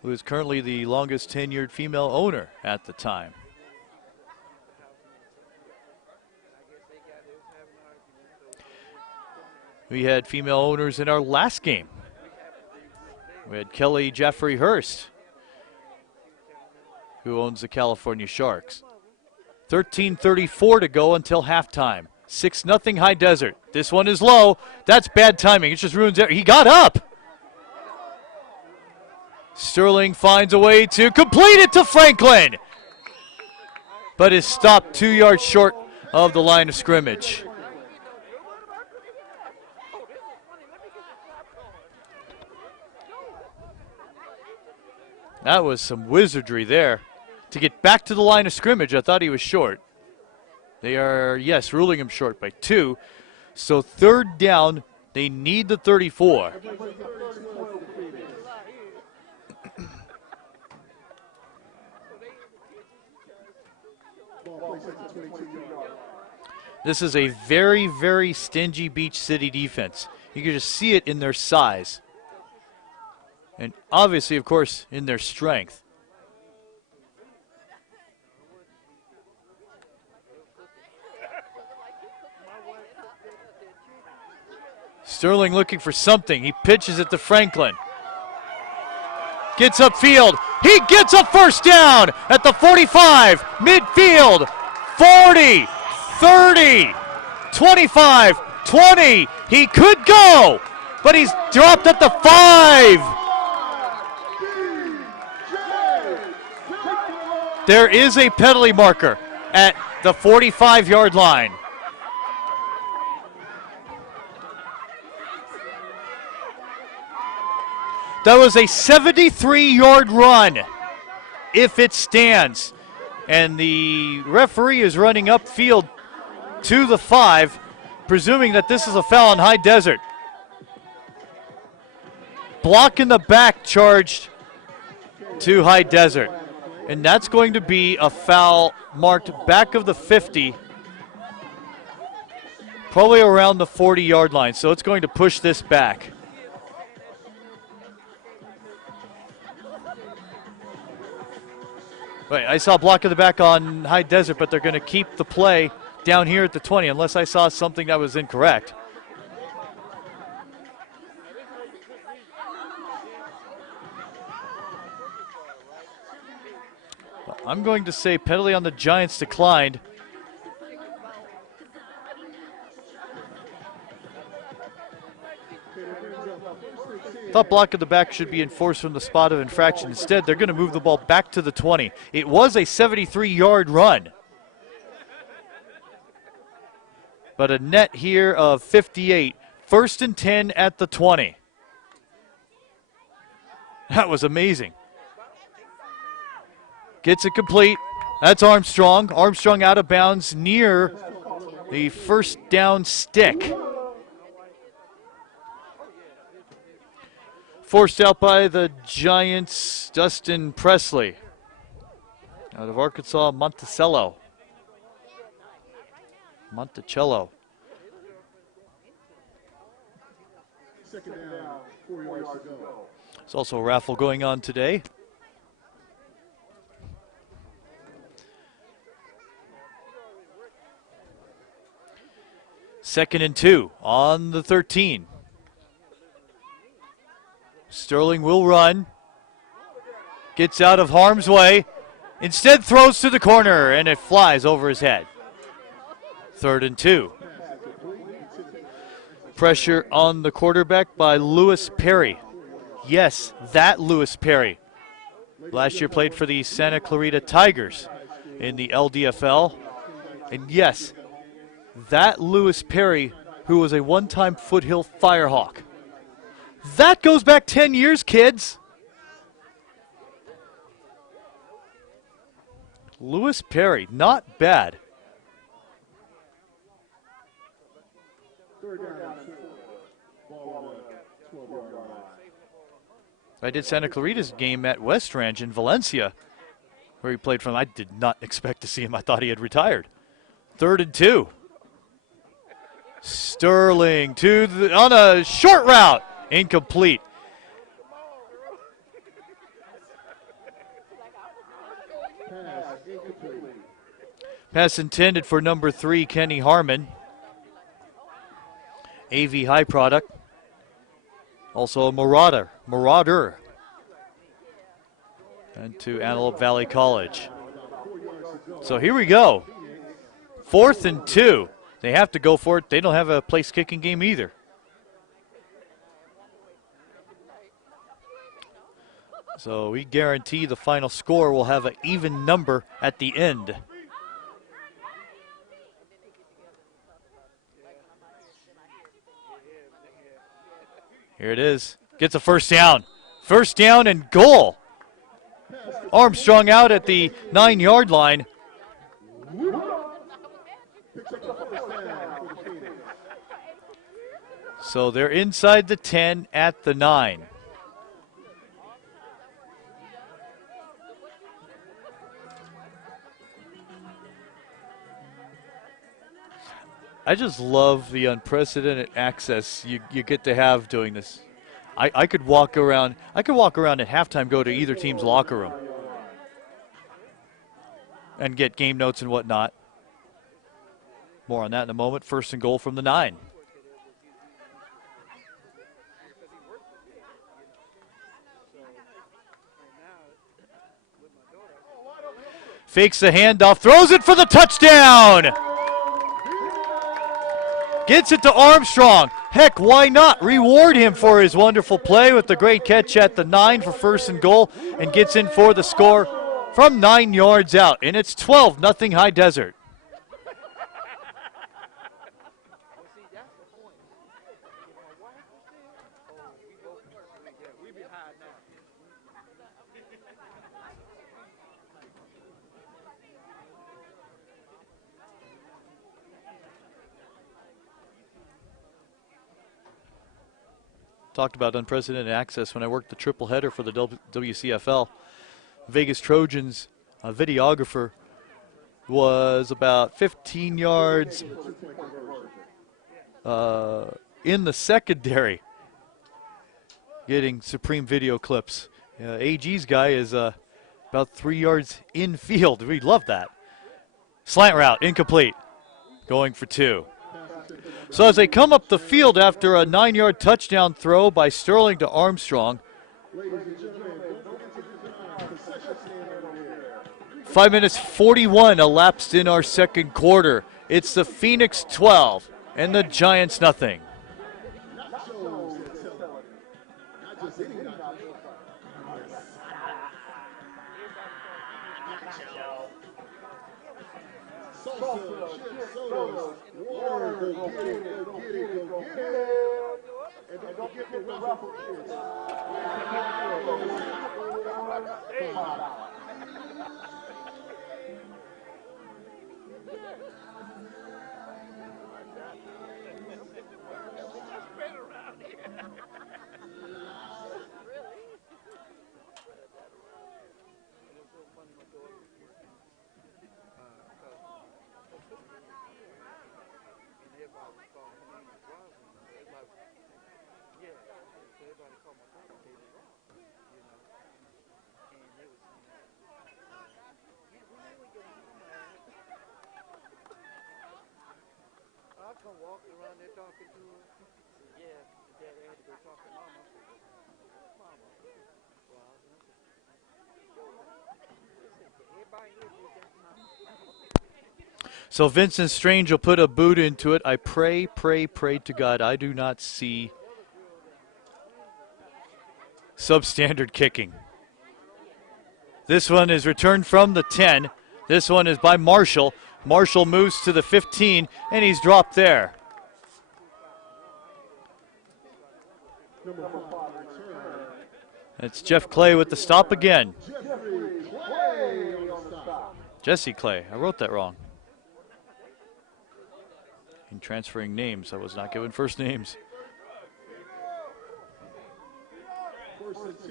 who is currently the longest tenured female owner at the time. We had female owners in our last game. We had Kelly Jeffrey Hurst, who owns the California Sharks. 13:34 to go until halftime. 6-0 High Desert. This one is low. That's bad timing. It just ruins it. He got up. Sterling finds a way to complete it to Franklin, but is stopped 2 yards short of the line of scrimmage. That was some wizardry there. To get back to the line of scrimmage, I thought he was short. They are, yes, ruling him short by 2. So 3rd down, they need the 34. This is a very, very stingy Beach City defense. You can just see it in their size. And obviously, of course, in their strength. Sterling looking for something. He pitches it to Franklin. Gets upfield. He gets a 1st down at the 45, midfield, 40, 30, 25, 20. He could go, but he's dropped at the 5. There is a penalty marker at the 45-yard line. That was a 73-yard run, if it stands. And the referee is running upfield to the 5, presuming that this is a foul on High Desert. Block in the back charged to High Desert. And that's going to be a foul marked back of the 50, probably around the 40-yard line. So it's going to push this back. Wait, I saw block of the back on High Desert, but they're going to keep the play down here at the 20, unless I saw something that was incorrect. I'm going to say penalty on the Giants declined. Thought block at the back should be enforced from the spot of infraction. Instead, they're going to move the ball back to the 20. It was a 73-yard run. But a net here of 58. 1st and 10 at the 20. That was amazing. Gets it complete. That's Armstrong. Armstrong out of bounds near the first down stick. Forced out by the Giants, Dustin Presley. Out of Arkansas, Monticello. Second down, 4 yards to go. There's also a raffle going on today. Second and 2 on the 13. Sterling will run. Gets out of harm's way. Instead throws to the corner, and it flies over his head. 3rd and 2. Pressure on the quarterback by Lewis Perry. Yes, that Lewis Perry. Last year played for the Santa Clarita Tigers in the LDFL. And yes, that Lewis Perry, who was a one-time Foothill Firehawk. That goes back 10 years, kids. Lewis Perry, not bad. I did Santa Clarita's game at West Ranch in Valencia, where he played from. I did not expect to see him. I thought he had retired. 3rd and 2. Sterling on a short route. Incomplete. Pass intended for number 3, Kenny Harmon. AV High product. Also a Marauder. And to Antelope Valley College. So here we go. 4th and 2. They have to go for it. They don't have a place kicking game either. So we guarantee the final score will have an even number at the end. Here it is. Gets a first down. First down and goal. Armstrong out at the 9-yard line. So they're inside the 10 at the 9. I just love the unprecedented access you get to have doing this. I could walk around. I could walk around at halftime, go to either team's locker room, and get game notes and whatnot. More on that in a moment. 1st and goal from the 9. Fakes the handoff, throws it for the touchdown. Gets it to Armstrong. Heck, why not? Reward him for his wonderful play with the great catch at the 9 for 1st and goal, and gets in for the score from 9 yards out. And it's 12-0 High Desert. Talked about unprecedented access when I worked the triple header for the WCFL. Vegas Trojans videographer was about 15 yards in the secondary getting supreme video clips. AG's guy is about 3 yards infield. We love that. Slant route, incomplete. Going for 2. So as they come up the field after a 9-yard touchdown throw by Sterling to Armstrong, 5 minutes 41 elapsed in our second quarter. It's the Phoenix 12 and the Giants nothing. So Vincent Strange will put a boot into it. I pray to God I do not see substandard kicking. This one is returned from the 10. This one is by Marshall. Marshall moves to the 15, and he's dropped there. It's Jeff Clay with the stop again. Jesse Clay. I wrote that wrong. In transferring names, I was not given first names. First and 10,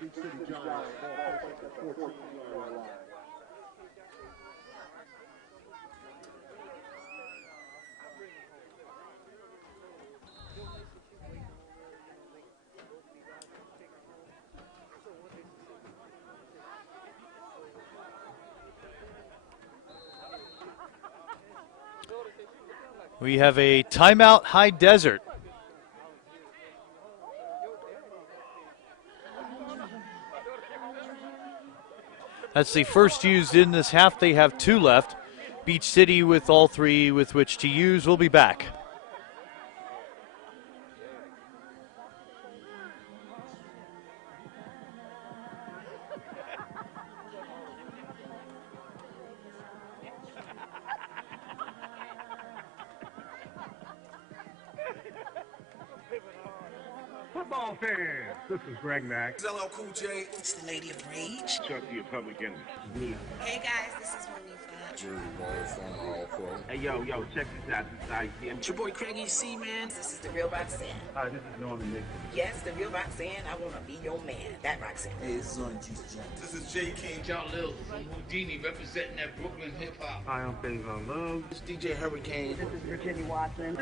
Big City Giants, ball takes at the 14-yard line. We have a timeout, High Desert. That's the first used in this half. They have 2 left. Beach City with all 3 with which to use. We'll be back. Football fans, this is Greg Mack. It's LL Cool J. It's the Lady of Rage. Chucky of Public Enemy. Hey guys, this is Monifa. Jerry Ball, former All-Pro. Hey, yo, check this out. This is ICM. It's your boy Craigie C, man. This is the real Roxanne. Hi, this is Norman Nixon. Yes, the real Roxanne. I want to be your man. That Roxanne. Hey, this is on Juice Jones. This is J. King. John Lil from Houdini representing that Brooklyn hip hop. Hi, I'm Faison Love. It's DJ Hurricane. This is Virginia Watson.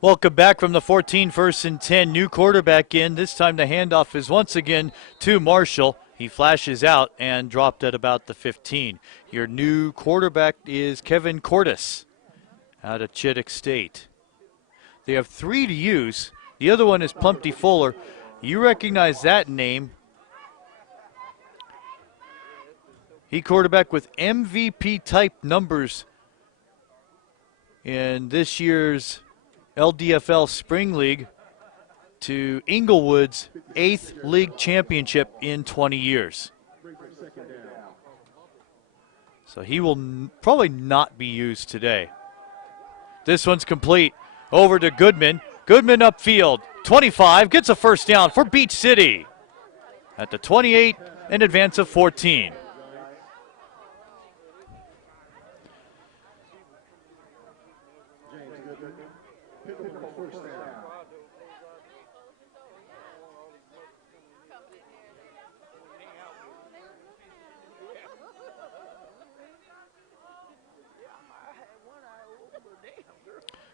Welcome back from the 14, 1st and 10. New quarterback in. This time the handoff is once again to Marshall. He flashes out and dropped at about the 15. Your new quarterback is Kevin Cordes out of Chittick State. They have 3 to use. The other one is Plumpty Fuller. You recognize that name. He quarterback with MVP type numbers in this year's LDFL Spring League to Inglewood's 8th league championship in 20 years. So he will probably not be used today. This one's complete. Over to Goodman. Goodman upfield. 25 gets a first down for Beach City. At the 28, an advance of 14.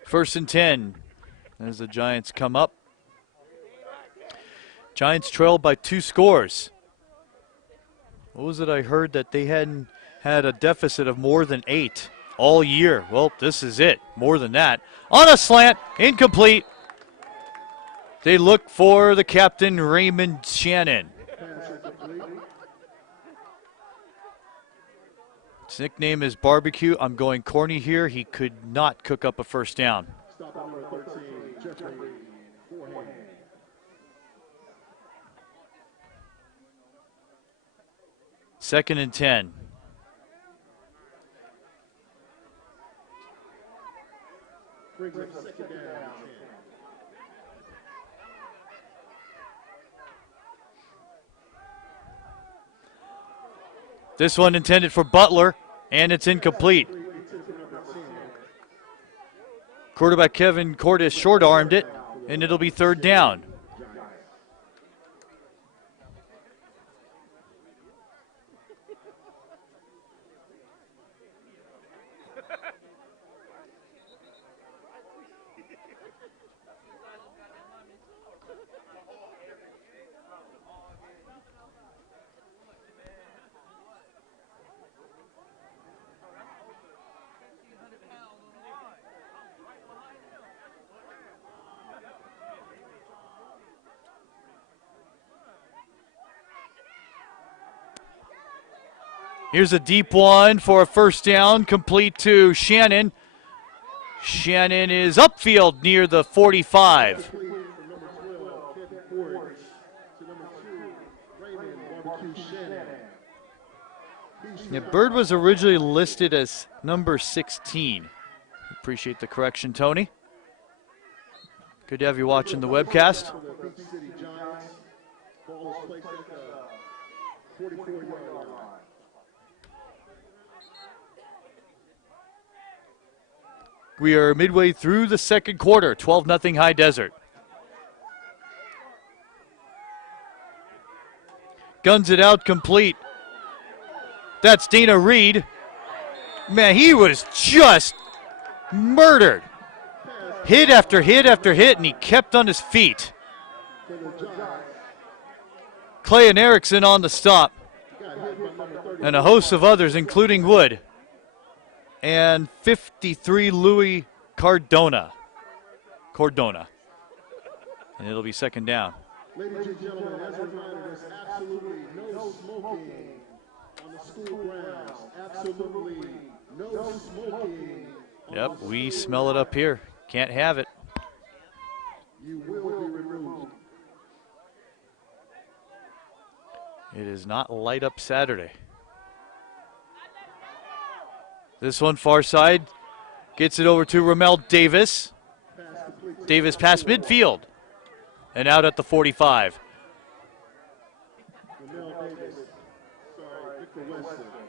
First and 10 as the Giants come up. Giants trailed by 2 scores. What was it I heard that they hadn't had a deficit of more than 8 all year? Well, this is it. More than that. On a slant, incomplete. They look for the captain, Raymond Shannon. His nickname is Barbecue. I'm going corny here. He could not cook up a first down. Stop on number 13, Jeffrey Forehand. Second and 10. Brings up second down. This one intended for Butler, and it's incomplete. Quarterback Kevin Cordes short-armed it, and it'll be third down. Here's a deep one for a first down, complete to Shannon. Shannon is upfield near the 45. Yeah, Bird was originally listed as number 16. Appreciate the correction, Tony. Good to have you watching the webcast. We are midway through the second quarter, 12-0 High Desert. Guns it out, complete. That's Dana Reed. Man, he was just murdered. Hit after hit after hit, and he kept on his feet. Clay and Erickson on the stop. And a host of others, including Wood. And 53 Louis Cardona. And it'll be second down. Ladies and gentlemen, as a reminder, there's absolutely no smoking on the school grounds. Absolutely no smoking. Yep, we smell it up here. Can't have it. You will be removed. It is not light up Saturday. This one far side gets it over to Ramel Davis. Davis past midfield and out at the 45.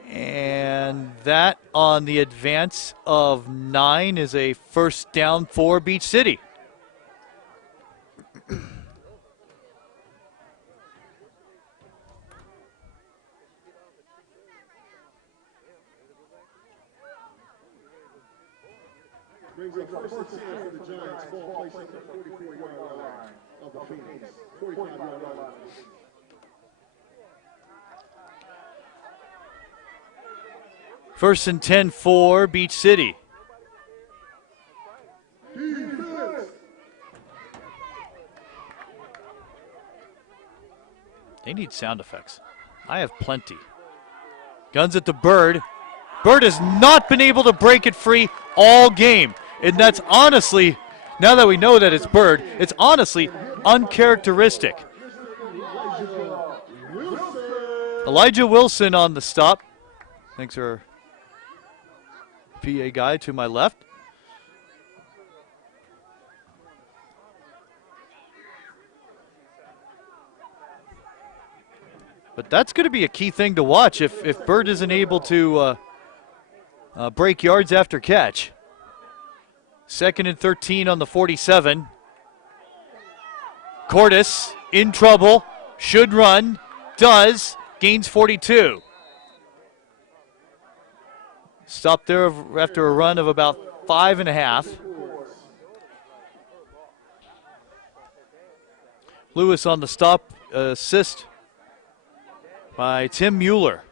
And that on the advance of 9 is a first down for Beach City. Brings up first and 10 for the Giants. Ball placed at the 44-yard line of the Phoenix. 45-yard line. First and 10 for Beach City. They need sound effects. I have plenty. Guns at the Bird. Bird has not been able to break it free all game. And that's honestly, now that we know that it's Bird, it's honestly uncharacteristic. Elijah Wilson on the stop. Thanks for PA guy to my left. But that's going to be a key thing to watch if Bird isn't able to break yards after catch. Second and 13 on the 47. Cordes in trouble, should run, does, gains 42. Stopped there after a run of about 5.5. Lewis on the stop, assist by Tim Mueller.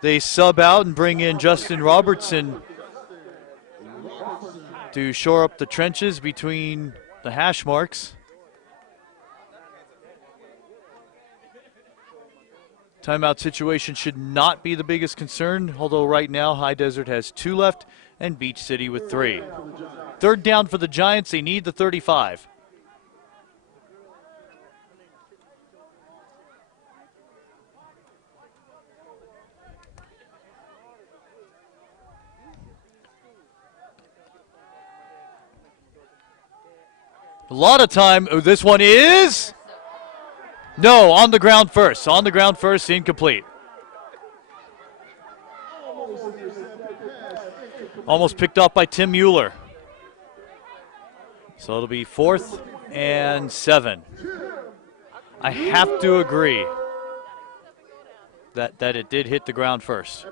They sub out and bring in Justin Robertson to shore up the trenches between the hash marks. Timeout situation should not be the biggest concern, although right now High Desert has 2 left and Beach City with 3. Third down for the Giants. They need the 35. A lot of time. Oh, this one is? No, on the ground first. On the ground first, incomplete. Almost picked off by Tim Mueller. So it'll be 4th and 7. I have to agree that it did hit the ground first.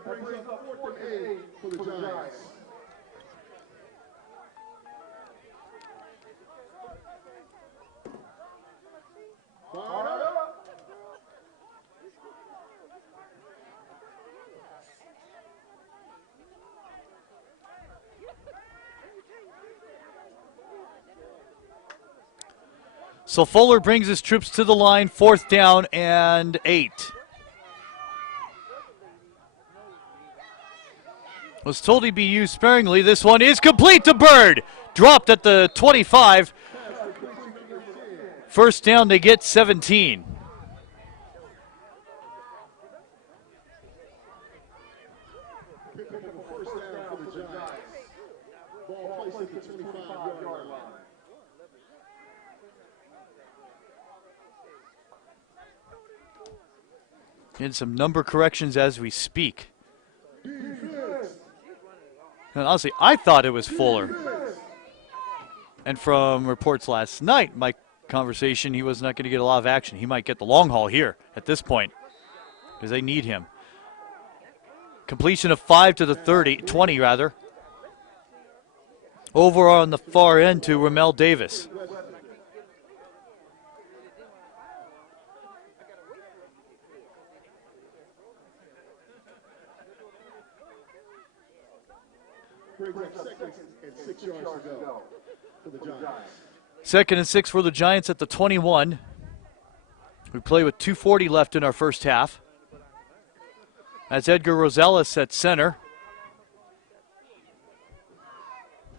So Fuller brings his troops to the line, 4th down and 8. Was told he'd be used sparingly. This one is complete to Bird. Dropped at the 25. First down, they get 17. In some number corrections as we speak. And honestly, I thought it was Fuller. And from reports last night, my conversation, he was not going to get a lot of action. He might get the long haul here at this point because they need him. Completion of 5 to the 20 rather. Over on the far end to Ramel Davis. Second and 6 for the Giants at the 21. We play with 2:40 left in our first half. That's Edgar Rosales at center.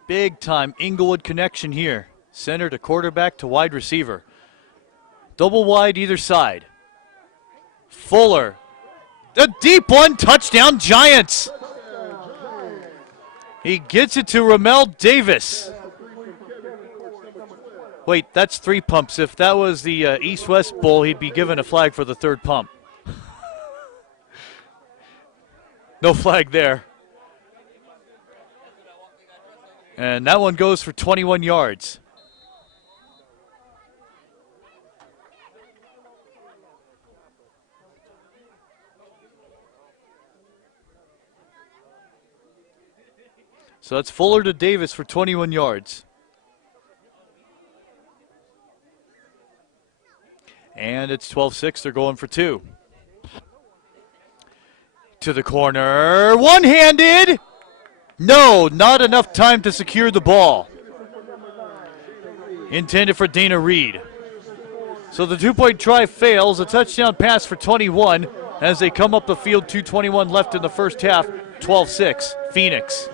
Big time Inglewood connection here. Center to quarterback to wide receiver. Double wide either side. Fuller. The deep one, touchdown Giants. He gets it to Ramel Davis. Wait, that's 3 pumps. If that was the East-West Bowl, he'd be given a flag for the 3rd pump. No flag there. And that one goes for 21 yards. So that's Fuller to Davis for 21 yards. And it's 12-6. They're going for 2. To the corner. One-handed. No, not enough time to secure the ball. Intended for Dana Reed. So the 2-point try fails. A touchdown pass for 21 as they come up the field. 2:21 left in the first half. 12-6. Phoenix.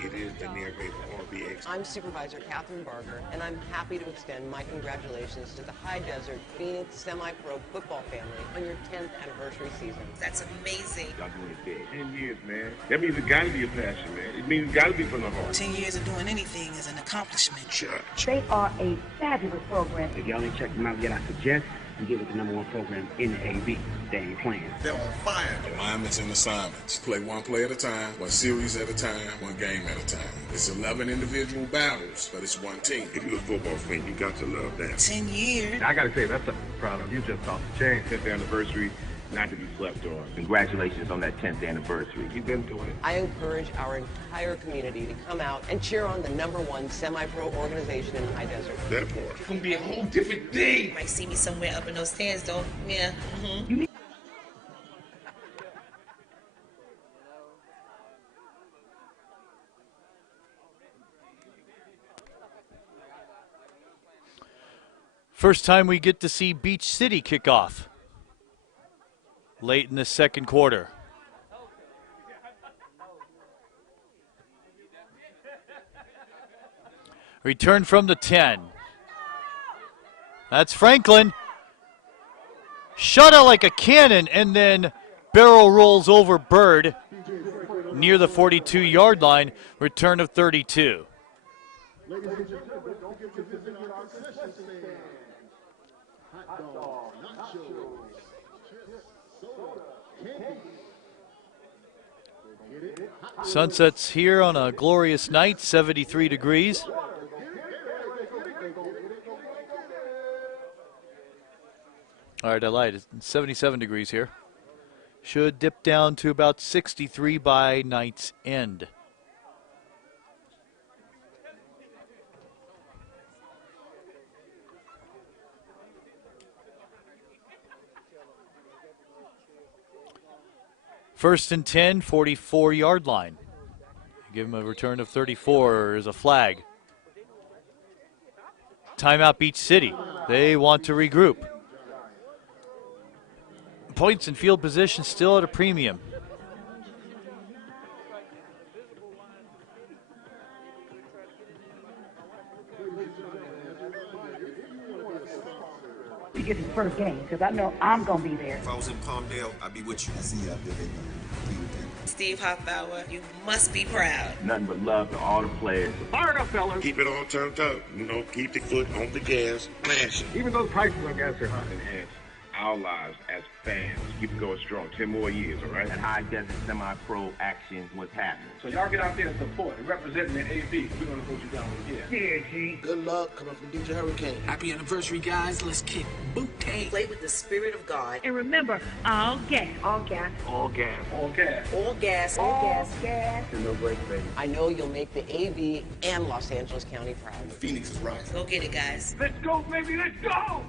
It is the near-base RBX. I'm Supervisor Catherine Barger, and I'm happy to extend my congratulations to the High Desert Phoenix Semi-Pro football family on your 10th anniversary season. That's amazing. Y'all doing it big. 10 years, man. That means it got to be a passion, man. It means it got to be from the heart. 10 years of doing anything is an accomplishment. They are a fabulous program. If y'all ain't checked them out yet, I suggest and get with the #1 program in the AB. They ain't playing. They're on fire. Alignments and assignments. Play one play at a time, one series at a time, one game at a time. It's 11 individual battles, but it's one team. If you're a football fan, you got to love that. 10 years. I gotta say, that's something I'm proud of. You just off the chain. 10th anniversary, not to be slept on. Congratulations on that 10th anniversary. You've been doing it. I encourage our entire community to come out and cheer on the #1 semi-pro organization in the High Desert. That part. It's gonna be a whole different thing. You might see me somewhere up in those stands, though. Yeah. Mm-hmm. First time we get to see Beach City kick off late in the second quarter. Return from the 10. That's Franklin. Shot out like a cannon and then barrel rolls over Bird near the 42-yard line. Return of 32. Ladies and gentlemen, don't forget to visit our concession stand. Hot dog, nachos, chips, soda, candy. Get it? Sunsets here on a glorious night, 73 degrees. All right, I lied. It's 77 degrees here. Should dip down to about 63 by night's end. First and 10, 44-yard line. Give him a return of 34 as a flag. Timeout Beach City. They want to regroup. Points and field position still at a premium. To get his first game, because I know I'm going to be there. If I was in Palmdale, I'd be with you. I see you out there. Steve Hoffbauer, you must be proud. Nothing but love to all the players. Fire up, fellas. Keep it all turned up. You know, keep the foot on the gas, mash it. Even though prices on gas are high. Enhance our lives as fans. Keep it going strong. 10 more years, all right? That high desert semi-pro action was happening. So y'all get out there and support and represent the AB. We're going to put you down here. Yeah, G. Good luck coming from DJ Hurricane. Happy anniversary, guys. Let's kick booty. Play with the spirit of God. And remember, all gas. All gas. All gas. All gas. All gas. All gas. Gas. And no break, baby. I know you'll make the AB and Los Angeles County proud. Phoenix is right. Go get it, guys. Let's go, baby. Let's go.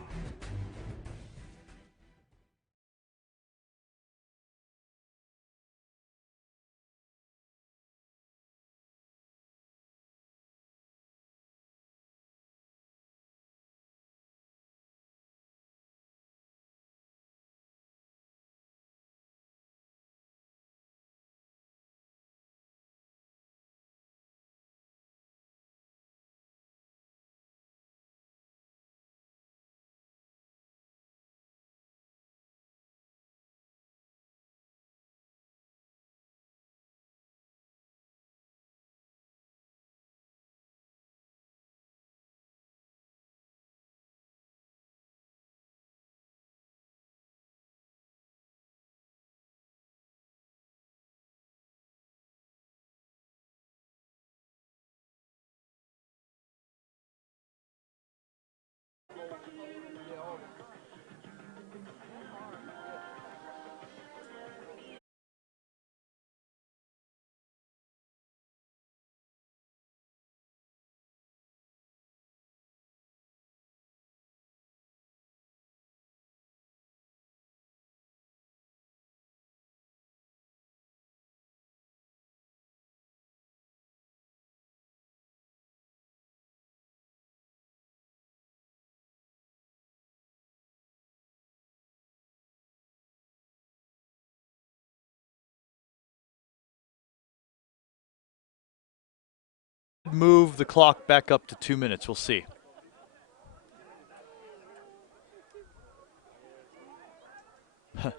Move the clock back up to 2 minutes. We'll see.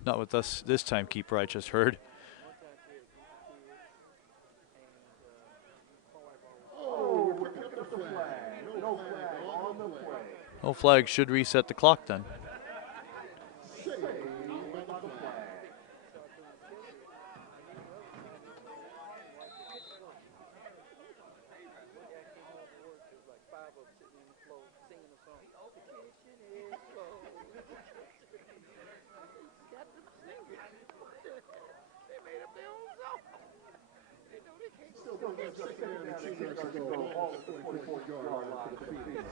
Not with us this timekeeper I just heard. No flag should reset the clock then. still brings up second down and 2 yards to go off the 44-yard line for the Phoenix.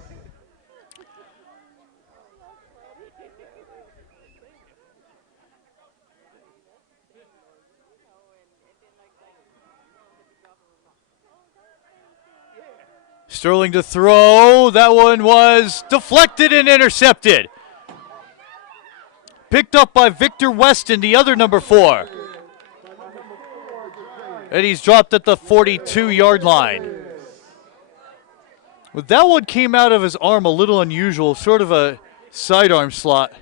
Sterling to throw. That one was deflected and intercepted. Picked up by Victor Weston, the other number 4. And he's dropped at the 42-yard line. Well, that one came out of his arm a little unusual, sort of a sidearm slot.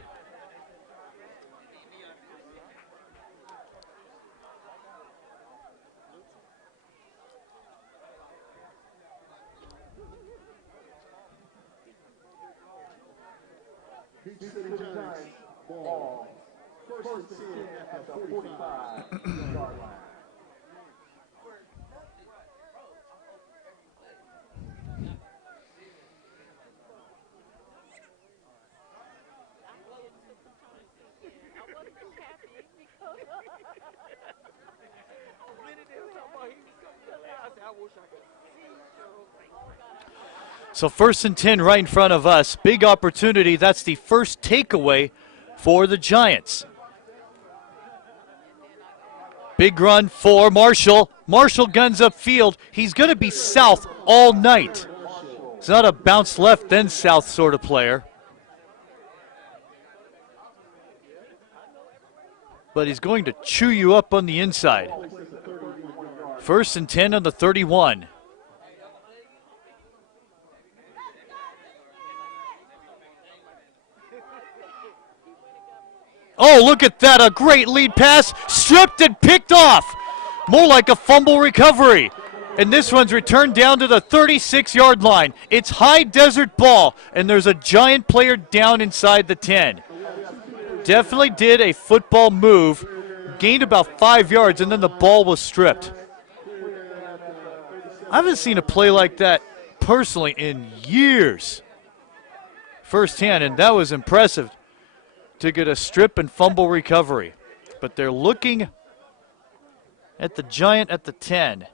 Ball. First and 10 at the 45-yard line. So 1st and 10 right in front of us. Big opportunity. That's the first takeaway for the Giants. Big run for Marshall. Marshall guns upfield. He's going to be south all night. It's not a bounce left then south sort of player. But he's going to chew you up on the inside. 1st and 10 on the 31. Oh, look at that, a great lead pass, stripped and picked off. More like a fumble recovery. And this one's returned down to the 36-yard line. It's high desert ball, and there's a Giant player down inside the 10. Definitely did a football move, gained about 5 yards, and then the ball was stripped. I haven't seen a play like that personally in years. Firsthand, and that was impressive to get a strip and fumble recovery. But they're looking at the Giant at the 10.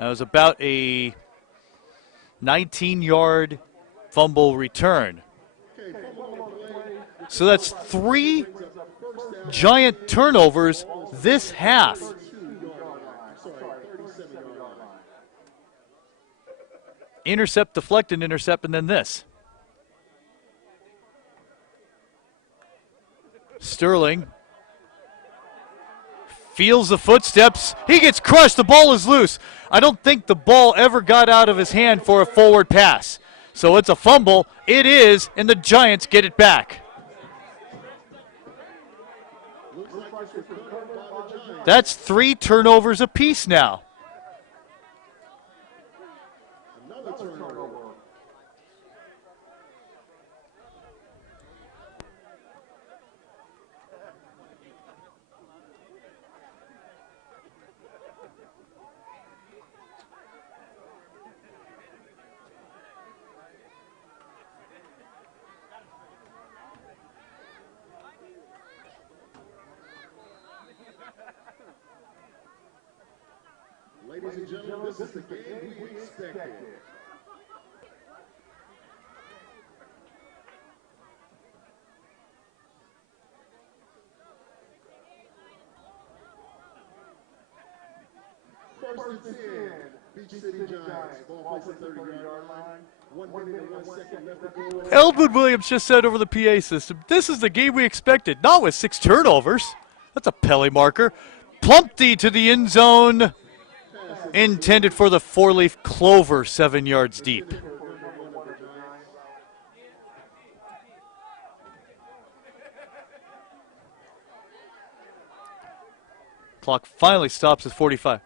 That was about a 19-yard fumble return. So that's 3 Giant turnovers this half. Intercept, deflect, and intercept, and then this. Sterling feels the footsteps. He gets crushed. The ball is loose. I don't think the ball ever got out of his hand for a forward pass. So it's a fumble. It is, and the Giants get it back. That's 3 turnovers apiece now. Ladies and gentlemen, this is the game we expected. First and 10, Beach City Giants. Ball placed at 30-yard line. 1 minute and 1 second left to go. Eldwood Williams just said over the PA system, this is the game we expected, not with 6 turnovers. That's a Pele marker. Plumpty to the end zone. Intended for the 4-leaf clover, 7 yards deep. Clock finally stops at 45.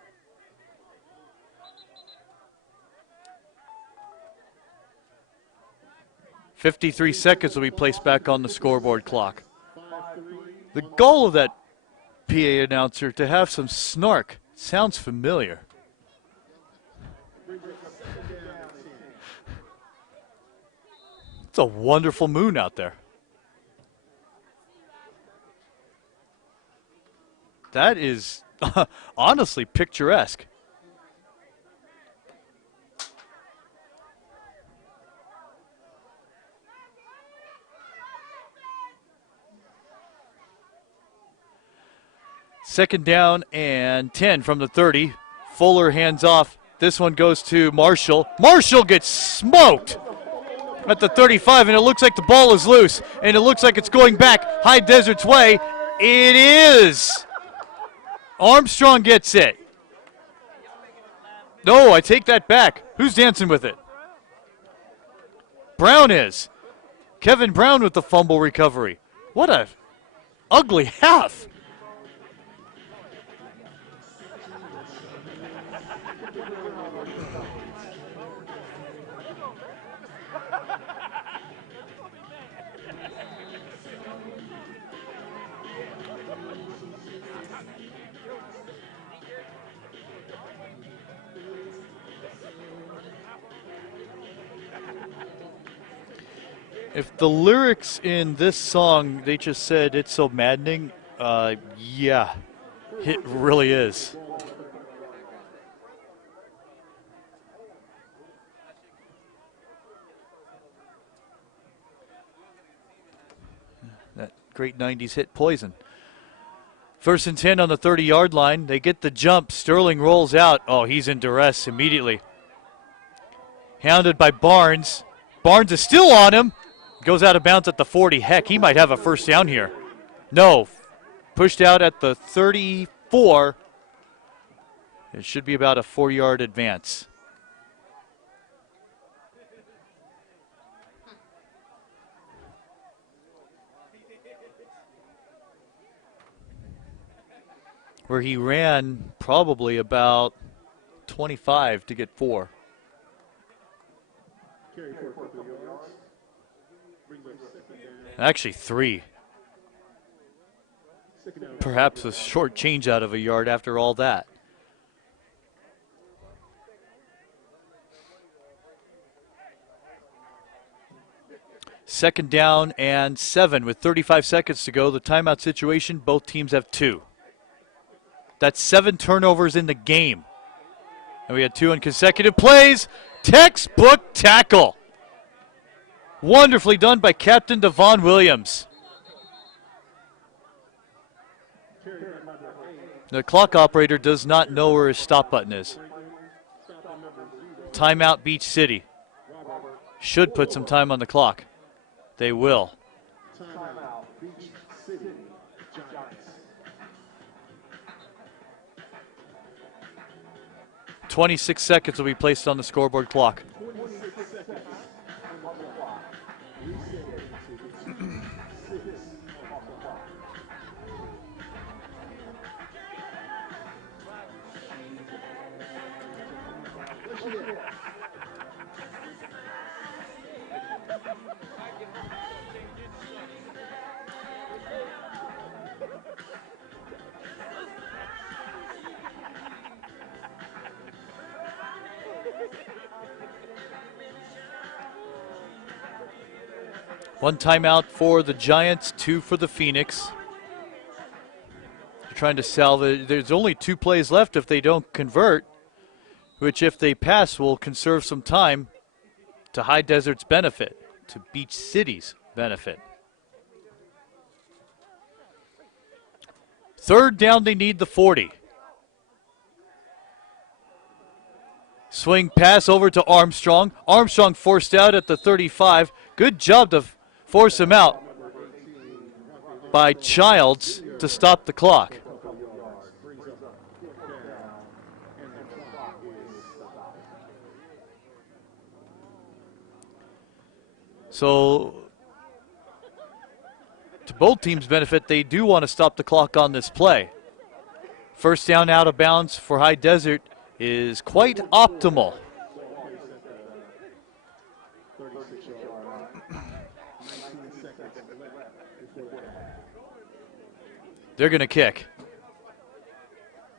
$53 seconds will be placed back on the scoreboard clock. The goal of that PA announcer to have some snark sounds familiar. It's a wonderful moon out there. That is honestly picturesque. Second down and 10 from the 30. Fuller hands off. This one goes to Marshall. Marshall gets smoked at the 35, and it looks like the ball is loose, and it looks like it's going back High Desert's way. It is. Armstrong gets it. No, I take that back. Who's dancing with it? Brown is. Kevin Brown with the fumble recovery. What a ugly half. If the lyrics in this song, they just said it's so maddening, yeah, it really is. That great 90s hit Poison. First and 10 on the 30-yard line. They get the jump. Sterling rolls out. Oh, he's in duress immediately. Hounded by Barnes. Barnes is still on him. Goes out of bounds at the 40. Heck, he might have a first down here. No. Pushed out at the 34. It should be about a 4-yard advance. Where he ran probably about 25 to get 4. Actually 3. Perhaps a short change out of a yard after all that. Second down and 7 with 35 seconds to go. The timeout situation, both teams have 2. That's 7 turnovers in the game. And we had 2 on consecutive plays. Textbook tackle. Wonderfully done by Captain Devon Williams. The clock operator does not know where his stop button is. Timeout Beach City. Should put some time on the clock. They will. 26 seconds will be placed on the scoreboard clock. One timeout for the Giants, 2 for the Phoenix. They're trying to salvage. There's only 2 plays left if they don't convert, which if they pass will conserve some time to High Desert's benefit, to Beach City's benefit. 3rd down, they need the 40. Swing pass over to Armstrong. Armstrong forced out at the 35. Good job to force him out by Childs to stop the clock. So, to both teams' benefit, they do want to stop the clock on this play. 1st down out of bounds for High Desert is quite optimal. They're going to kick.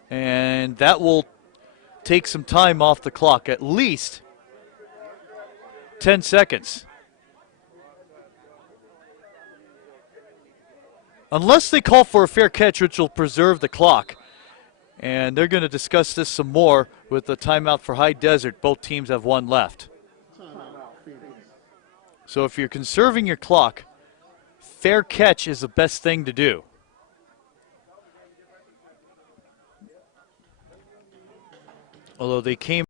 And that will take some time off the clock, at least 10 seconds. Unless they call for a fair catch, which will preserve the clock. And they're going to discuss this some more with the timeout for High Desert. Both teams have 1 left. So if you're conserving your clock, fair catch is the best thing to do. Although they came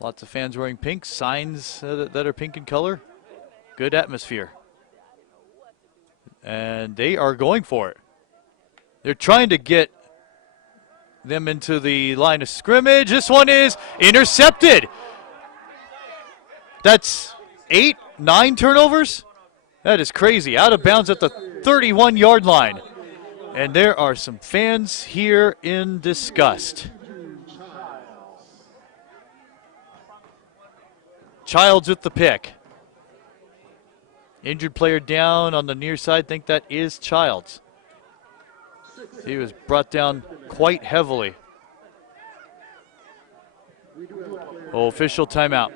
lots of fans wearing pink, signs that are pink in color. Good atmosphere. And they are going for it. They're trying to get them into the line of scrimmage. This one is intercepted. That's 8, 9 turnovers? That is crazy. Out of bounds at the 31-yard line. And there are some fans here in disgust. Childs with the pick. Injured player down on the near side. Think that is Childs. He was brought down quite heavily. Oh, official timeout.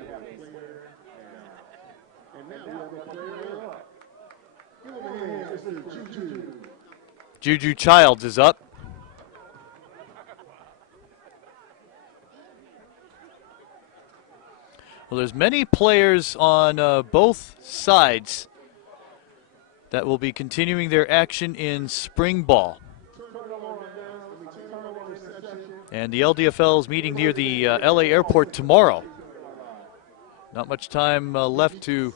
Juju Childs is up. Well, there's many players on both sides that will be continuing their action in spring ball. And the LDFL is meeting near the LA airport tomorrow. Not much time left to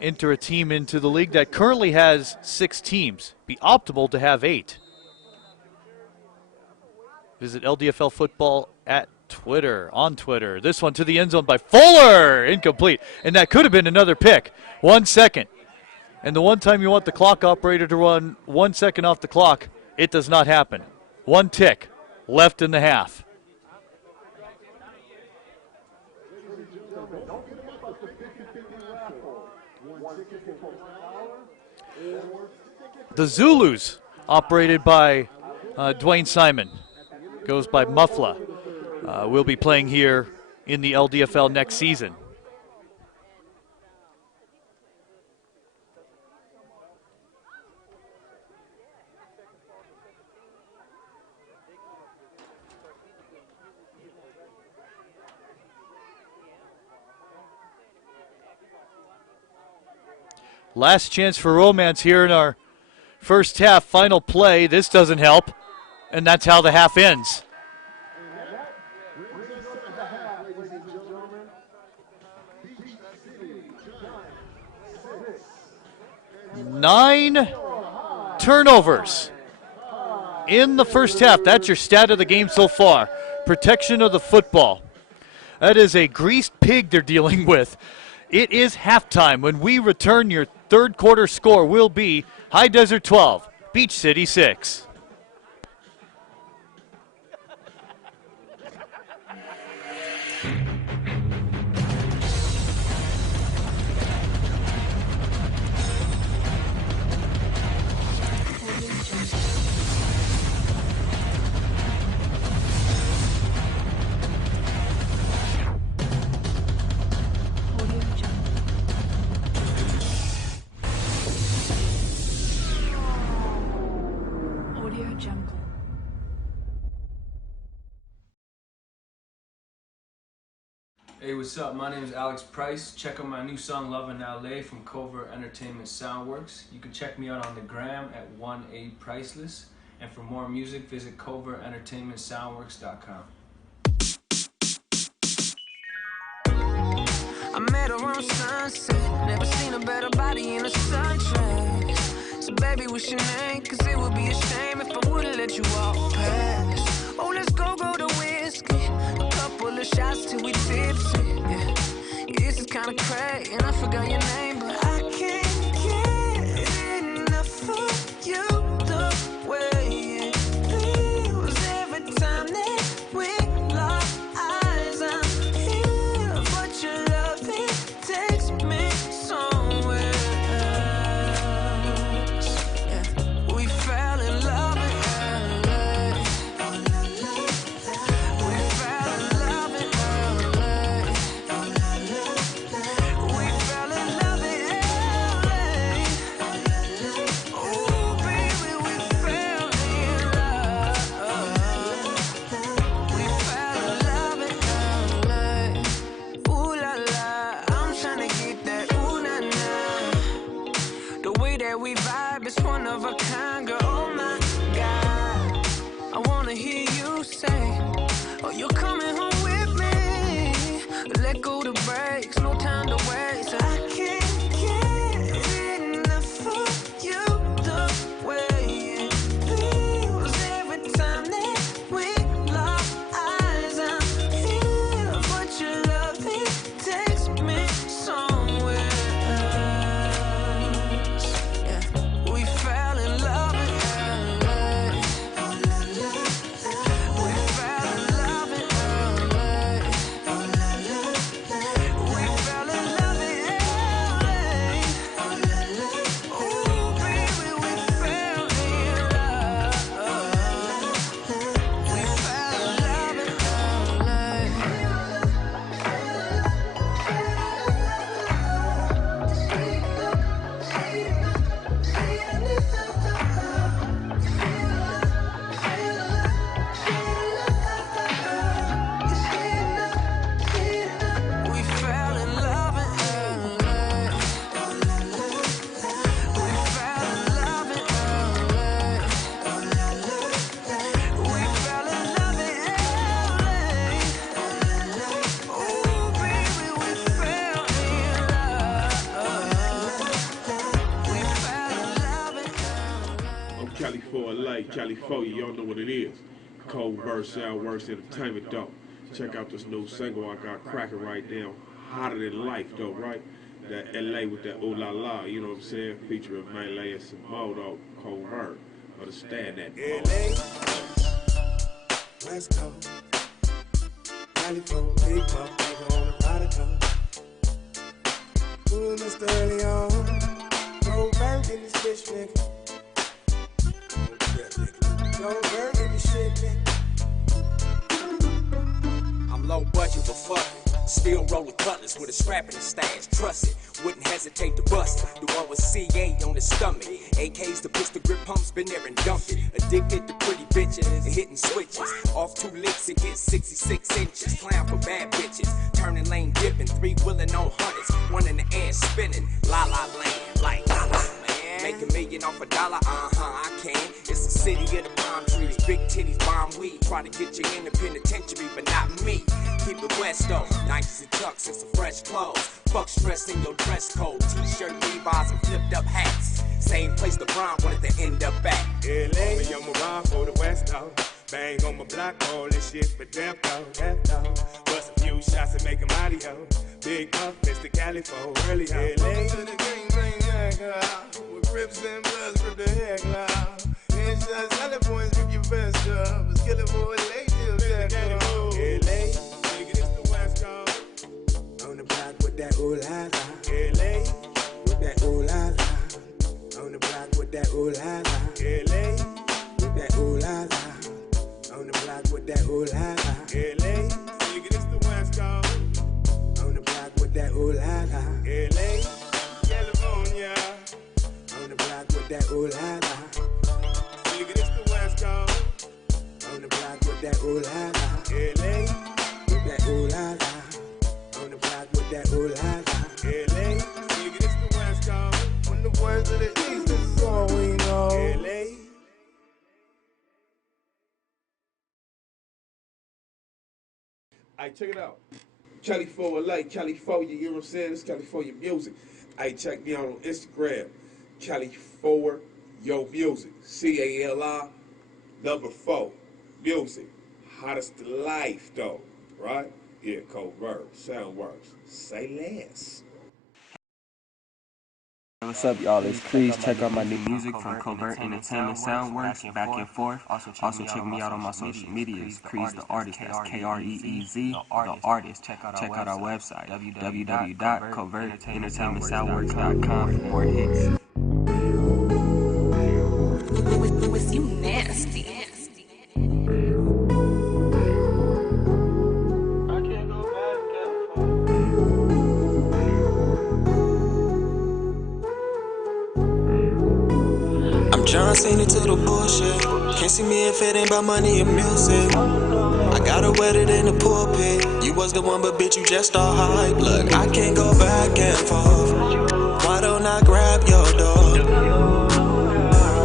enter a team into the league that currently has 6 teams. Be optimal to have 8. Visit LDFL football at on Twitter. This one to the end zone by Fuller. Incomplete. And that could have been another pick. 1 second. And the one time you want the clock operator to run 1 second off the clock, it does not happen. 1 tick left in the half. The Zulus, operated by Dwayne Simon, goes by Muffla, will be playing here in the LDFL next season. Last chance for romance here in our first half. Final play. This doesn't help. And that's how the half ends. Nine turnovers in the first half. That's your stat of the game so far. Protection of the football. That is a greased pig they're dealing with. It is halftime. When we return, your third quarter score will be High Desert 12, Beach City 6. Hey, what's up? My name is Alex Price. Check out my new song, Love in LA, from Covert Entertainment Soundworks. You can check me out on the gram at 1APriceless. And for more music, visit covertentertainmentsoundworks.com. I met her on sunset. Never seen a better body in a sundress. So baby, what's your name? Cause it would be a shame if I wouldn't let you walk past. Oh, let's go to whiskey. A couple of shots till we tipsy. Yeah, this is kinda crazy, and I forgot your name, but I can't get enough of you. The way it feels every time that we lock eyes. I'm here, but your love, it takes me somewhere else. Yeah, we fell in love in LA. We fell in love in LA. We fell in love in LA. Oh, baby, we fell in love. We fell in love in LA. Ooh la la, I'm tryna get that ooh na na. The way that we vibe is one of a kind, girl. Oh my God, I wanna hear you say, oh, you're coming home with me. Let go the brakes, no time to waste. I can't get enough of you. The way it feels every time that we lock eyes. I'm here, but your love, it takes me somewhere else. Yeah, we fell in love in LA. We fell in love in LA. We fell in love in LA. Oh, baby, we fell in love. We fell in love in We fell in love in LA. We fell in love in LA. We fell in love in LA. Oh, baby, we fell in love. We fell in love in I'm California, California, y'all know what it is. Covert Soundworks Entertainment, though. check out this new single I got cracking right now, Hotter Than Life, though, right? That LA with that ooh la la, you know what I'm saying? Featuring Melee and some Modo, Covert. Understand that. LA, West Coast, California, big motherfucker on the radical. Ooh, Mr. Early on, Covert in this bitch, nigga. Covert in this shit, nigga. I'm low budget, but fuck it. Still rolling cutlass with a scrap in the stash. Trust it, wouldn't hesitate to bust it. The one with CA on his stomach. AKs to pistol grip pumps, been there and dumped it. Addicted to pretty bitches and hitting switches. Off 2 licks, it gets 66 inches. Clown for bad bitches. Turning lane dipping, 3-wheeling on hundreds. One in the air spinning. La la land, like la la man. Make $1 million off $1, I can. It's the city of the palm trees. Big titties, bomb weed. Try to get you in the penitentiary, but not me. Keep it west though, Nikes and Chucks and some fresh clothes. Fuck stress in your dress code, T-shirt, Levi's and flipped up hats. Same place LeBron wanted to end up at. LA, I'm a ride for the West though. Bang on my block, all this shit for death though, death though. Bust a few shots and make them audio. Big up, Mr. California, early LA. To the gang, bring that out. With grips and bloods, grip the head cloud. Headshots, other points, rip your vest up. It's killing for a late deal, LA. On the block with that ooh la la. LA, with that ooh la la. On the block with that ooh la la. LA, with that ooh la la. On the block with that ooh la la. LA, nigga, this the West Coast. On the block with that ooh la la. LA, California. On the block with that ooh la la. Nigga, this the West Coast. On the block with that ooh la la. LA, with that ooh la la. On the block with that ooh la la. LA, nigga, this the West Coast. From the west to the east, this is all we know. LA. Hey, check it out. California, California, you know what I'm saying? It's California music. Hey, check me out on Instagram. California Yo Music. CALI4 Music. Hottest life, though. Right? Yeah, Covert. Soundworks. Say less. What's up, y'all? It's Crease. Check out my new music from Covert Entertainment Soundworks, Back and Forth. Also check me out on my social medias. Crease the Artist, that's Kreez, the Artist. Check out our website, www.covertentertainmentsoundworks.com for more hits. Was you nasty? John Cena to the bullshit. Can't see me if it ain't about money and music. I got her wedded in the pulpit. You was the one, but bitch, you just all hype. Look, I can't go back and forth. Why don't I grab your door?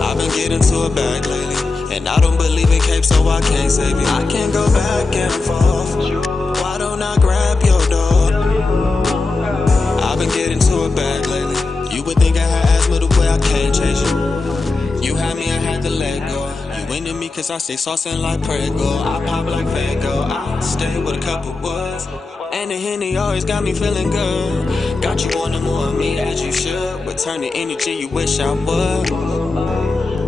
I've been getting to a bag lately, and I don't believe in cape, so I can't save you. I can't go back and forth. Why don't I grab your door? I've been getting to a bag lately. You would think I had asthma the way I can't chase you. You had me, I had to let go. You into me cause I stay saucing like Prego. I pop like Fago. I stay with a couple words. And the Henny always got me feeling good. Got you wanting more of me as you should. Return the energy you wish I would.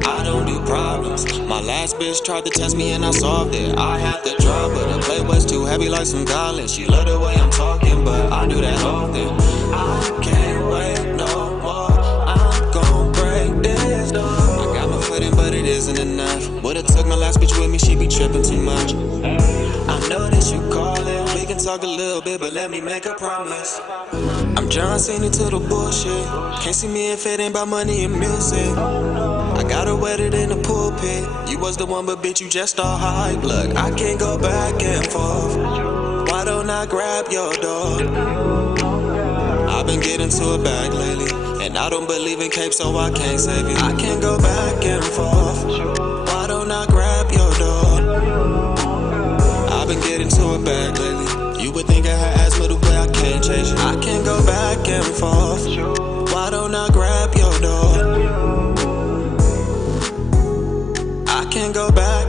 I don't do problems. My last bitch tried to test me and I solved it. I had to drop, but the plate was too heavy like some goblins. She loved the way I'm talking, but I do that often. I can't wait no more. I'm gon' break this door. But it isn't enough. Would've took my last bitch with me, she be tripping too much. I know that you callin', we can talk a little bit, but let me make a promise. I'm John Cena to the bullshit. Can't see me if it ain't about money and music. I got her wedded in the pulpit. You was the one, but bitch, you just all hype. Look, I can't go back and forth. Why don't I grab your door? I've been getting to a bag lately, and I don't believe in cape, so I can't save you. I can't go back and forth. Why don't I grab your door? I've been getting to a bag lately. You would think I had asthma the way I can't chase you. I can't go back and forth. Why don't I grab your door? I can't go back.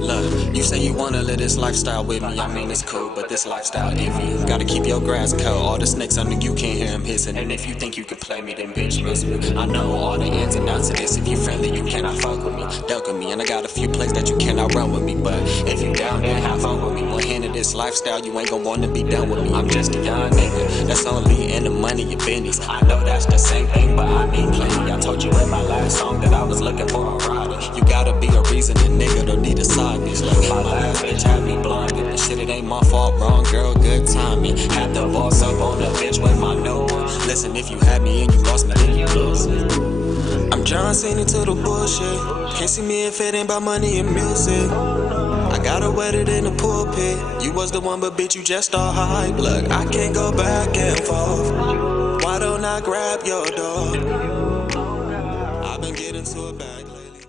Look, you say you wanna let it this lifestyle with me. I mean it's cool, but this lifestyle iffy. Gotta keep your grass cut. All the snakes under you can't hear them hissing. And if you think you can play me, then bitch miss me. I know all the ins and outs of this. If you friendly, you cannot fuck with me, duck with me. And I got a few plays that you cannot run with me. But if you down, then have fun with me. One hand of this lifestyle, you ain't gon' wanna be done with me. I'm just a young nigga that's only in the money and business. I know that's the same thing, but I need plenty. I told you in my last song that I was looking for a rider. You gotta be a reason a nigga don't need a side bitch. Like my last bitch had me blinded. And shit, it ain't my fault, wrong girl, good timing. Had the boss up on the bitch with my new one. Listen, if you had me and you lost me, then you lose it. I'm John Cena to the bullshit. Can't see me if it ain't about money and music. I got her wedded in the pulpit. You was the one, but bitch, you just all hype. Look, I can't go back and forth. Why don't I grab your dog? I've been getting to a bag lately.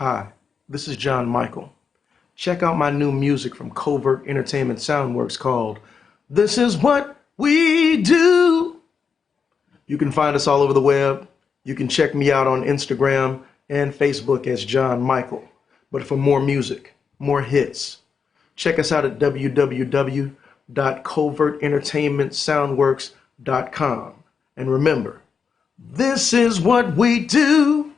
Hi, this is John Michael. Check out my new music from Covert Entertainment Soundworks called This Is What We Do. You can find us all over the web. You can check me out on Instagram and Facebook as John Michael. But for more music, more hits, check us out at www.covertentertainmentsoundworks.com. And remember, this is what we do.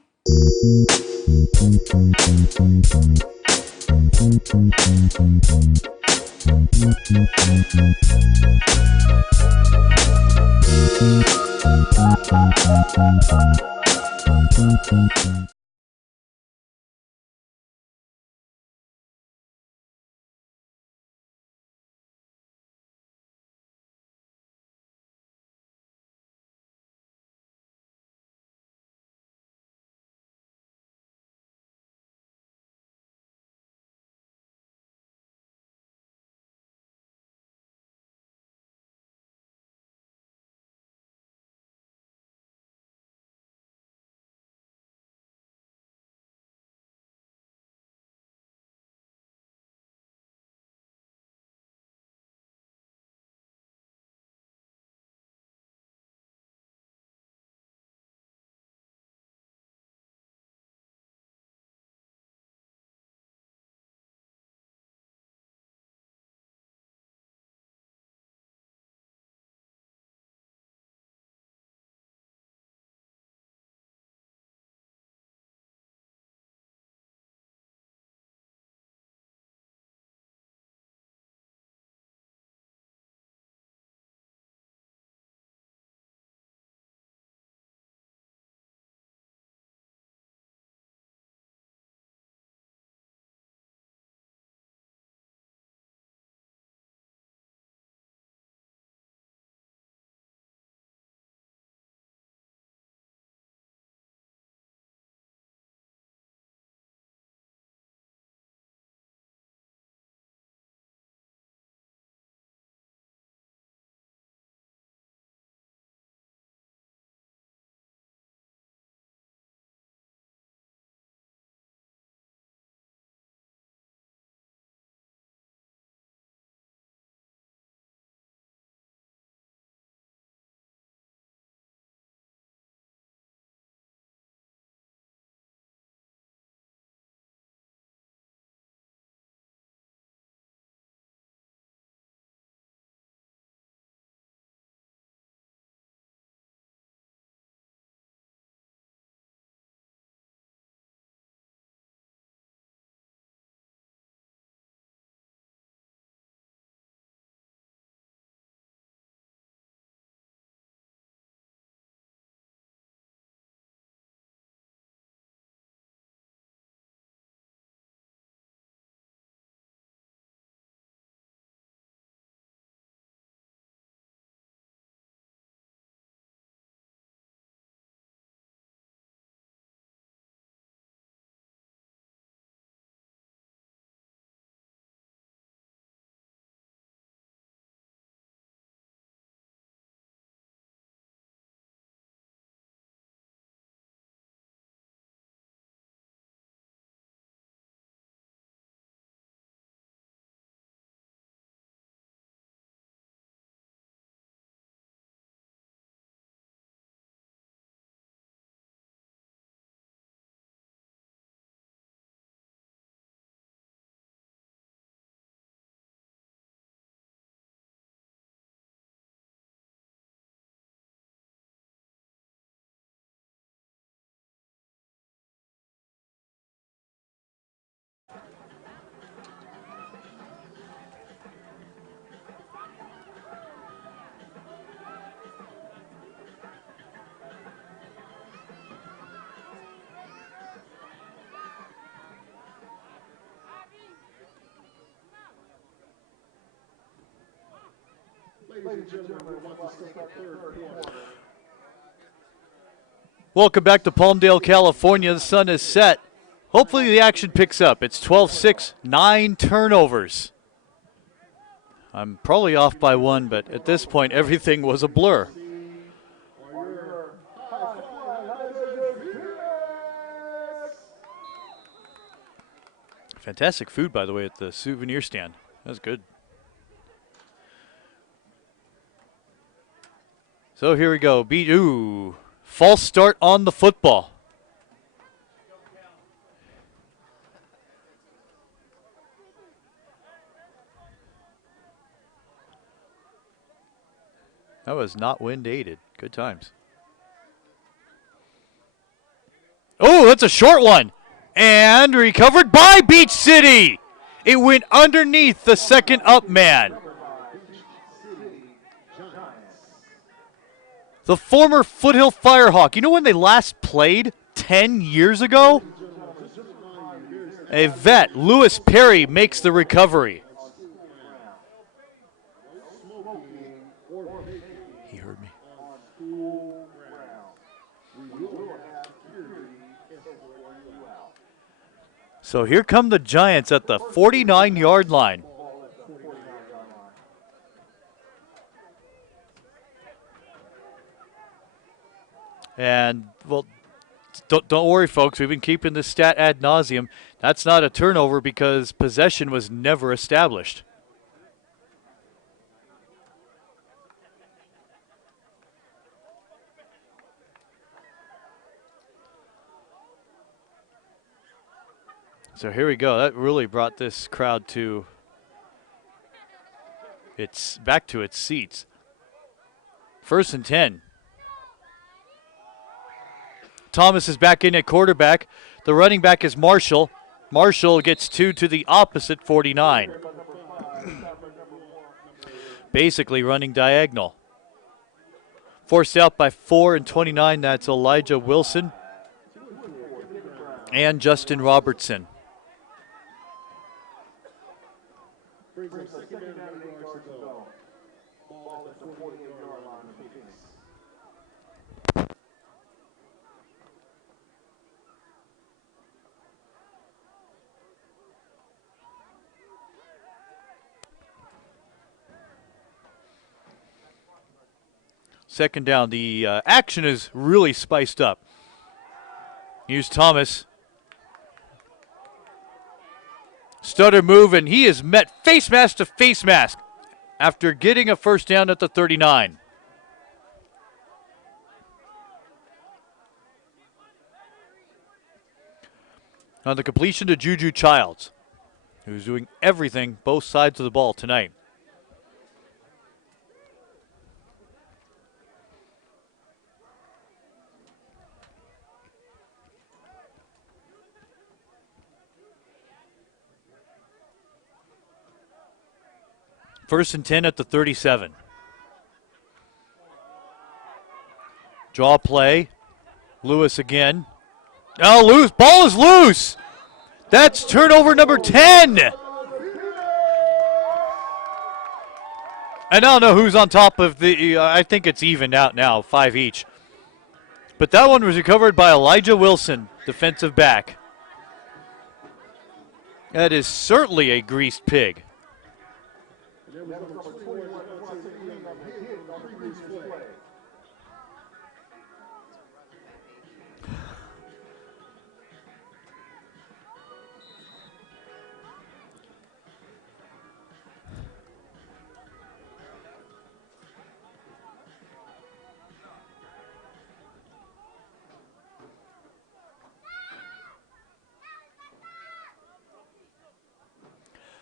and gentlemen, we're about to start the third quarter. Welcome back to Palmdale, California. The sun is set. Hopefully the action picks up. It's 12-6, 9 turnovers. I'm probably off by one, but at this point, everything was a blur. Fantastic food, by the way, at the souvenir stand. That was good. So here we go. False start on the football. That was not wind aided. Good times. Oh, that's a short one. And recovered by Beach City. It went underneath the second up man. The former Foothill Firehawk. You know when they last played? 10 years ago? A vet, Lewis Perry, makes the recovery. He heard me. So here come the Giants at the 49-yard line. And, well, don't worry, folks. We've been keeping this stat ad nauseum. That's not a turnover because possession was never established. So here we go. That really brought this crowd to back to its seats. 1st and 10. Thomas is back in at quarterback. The running back is Marshall. Marshall gets 2 to the opposite 49. Basically running diagonal. Forced out by 4 and 29. That's Elijah Wilson and Justin Robertson. Second down. The action is really spiced up. Here's Thomas. Stutter move, and he is met face mask to face mask after getting a first down at the 39. On the completion to Juju Childs, who's doing everything both sides of the ball tonight. First and 10 at the 37. Draw play. Lewis again. Oh, loose. Ball is loose. That's turnover number 10. And I don't know who's on top of the, I think it's evened out now, 5 each. But that one was recovered by Elijah Wilson, defensive back. That is certainly a greased pig.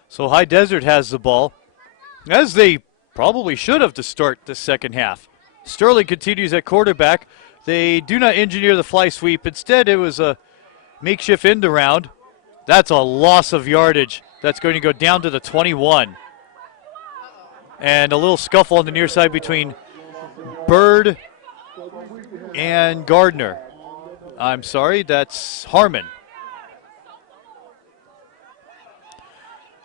So High Desert has the ball, as they probably should have to start the second half. Sterling continues at quarterback. They do not engineer the fly sweep. Instead, it was a makeshift end around. That's a loss of yardage. That's going to go down to the 21. And a little scuffle on the near side between Bird and Gardner. I'm sorry, that's Harmon.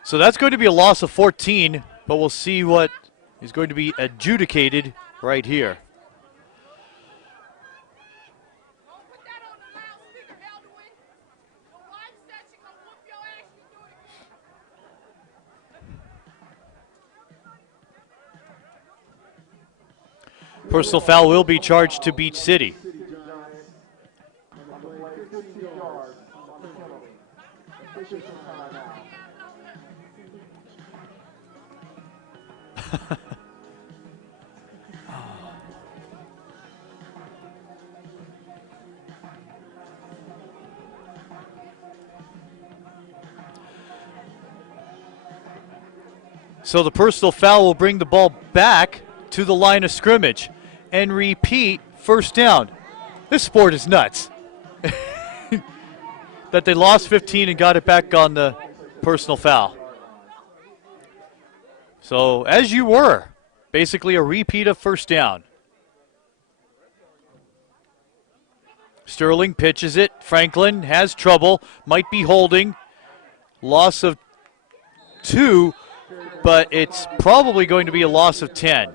So that's going to be a loss of 14, but we'll see what is going to be adjudicated right here. Personal foul will be charged to Beach City. So the personal foul will bring the ball back to the line of scrimmage and repeat first down. This sport is nuts. That they lost 15 and got it back on the personal foul. So as you were, basically a repeat of first down. Sterling pitches it. Franklin has trouble, might be holding. Loss of 2, but it's probably going to be a loss of 10.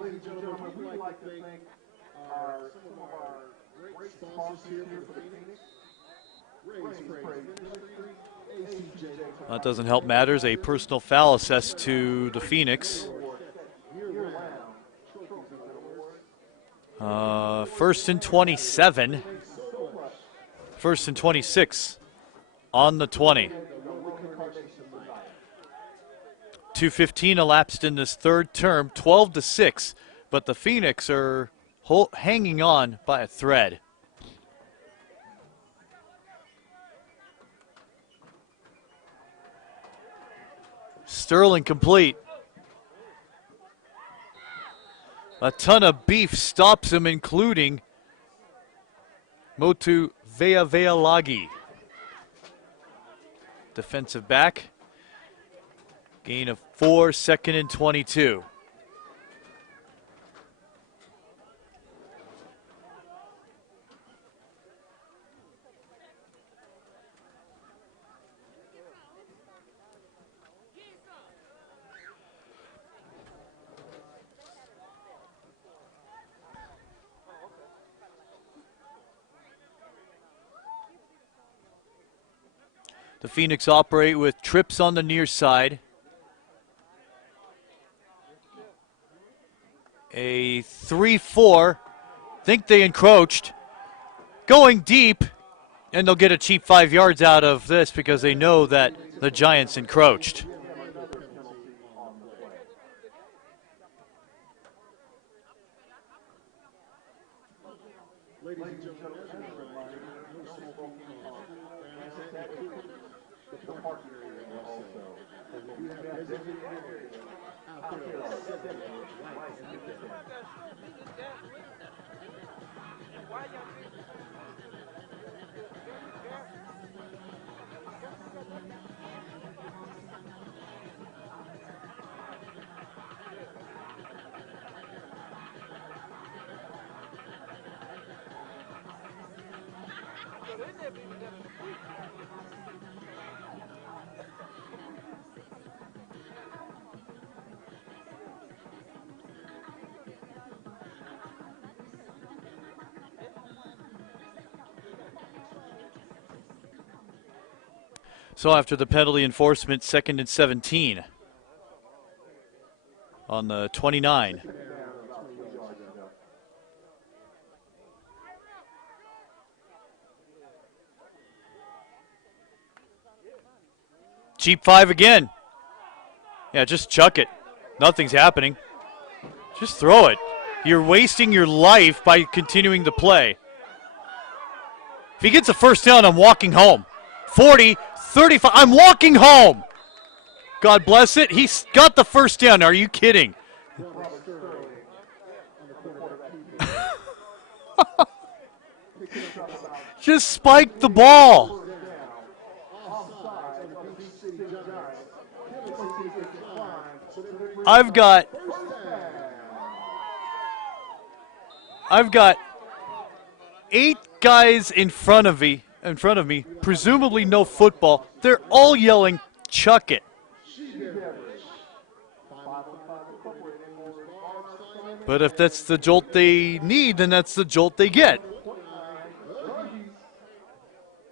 Ladies and gentlemen, we'd like to thank some of our great sponsors here for Phoenix. Raise Praise Ministry, ACJ. That doesn't help matters. A personal foul assessed to the Phoenix. First and 27. First and 26 on the 20. 2:15 elapsed in this third term, 12-6, but the Phoenix are hanging on by a thread. Sterling complete. A ton of beef stops him, including Motu Veavealagi. Defensive back. Gain of 4, second and 22. The Phoenix operate with trips on the near side. A 3-4. Think they encroached. Going deep, and they'll get a cheap 5 yards out of this because they know that the Giants encroached. Ladies and gentlemen, as a reminder, no smoking the parking area also. We have designated areas out there that set the lights in the day. So after the penalty enforcement, second and 17 on the 29. Cheap 5 again. Yeah, just chuck it. Nothing's happening. Just throw it. You're wasting your life by continuing to play. If he gets a first down, I'm walking home. 40, 35, I'm walking home. God bless it. He's got the first down. Are you kidding? Just spike the ball. I've got 8 guys in front of me, presumably no football. They're all yelling, "Chuck it." But if that's the jolt they need, then that's the jolt they get.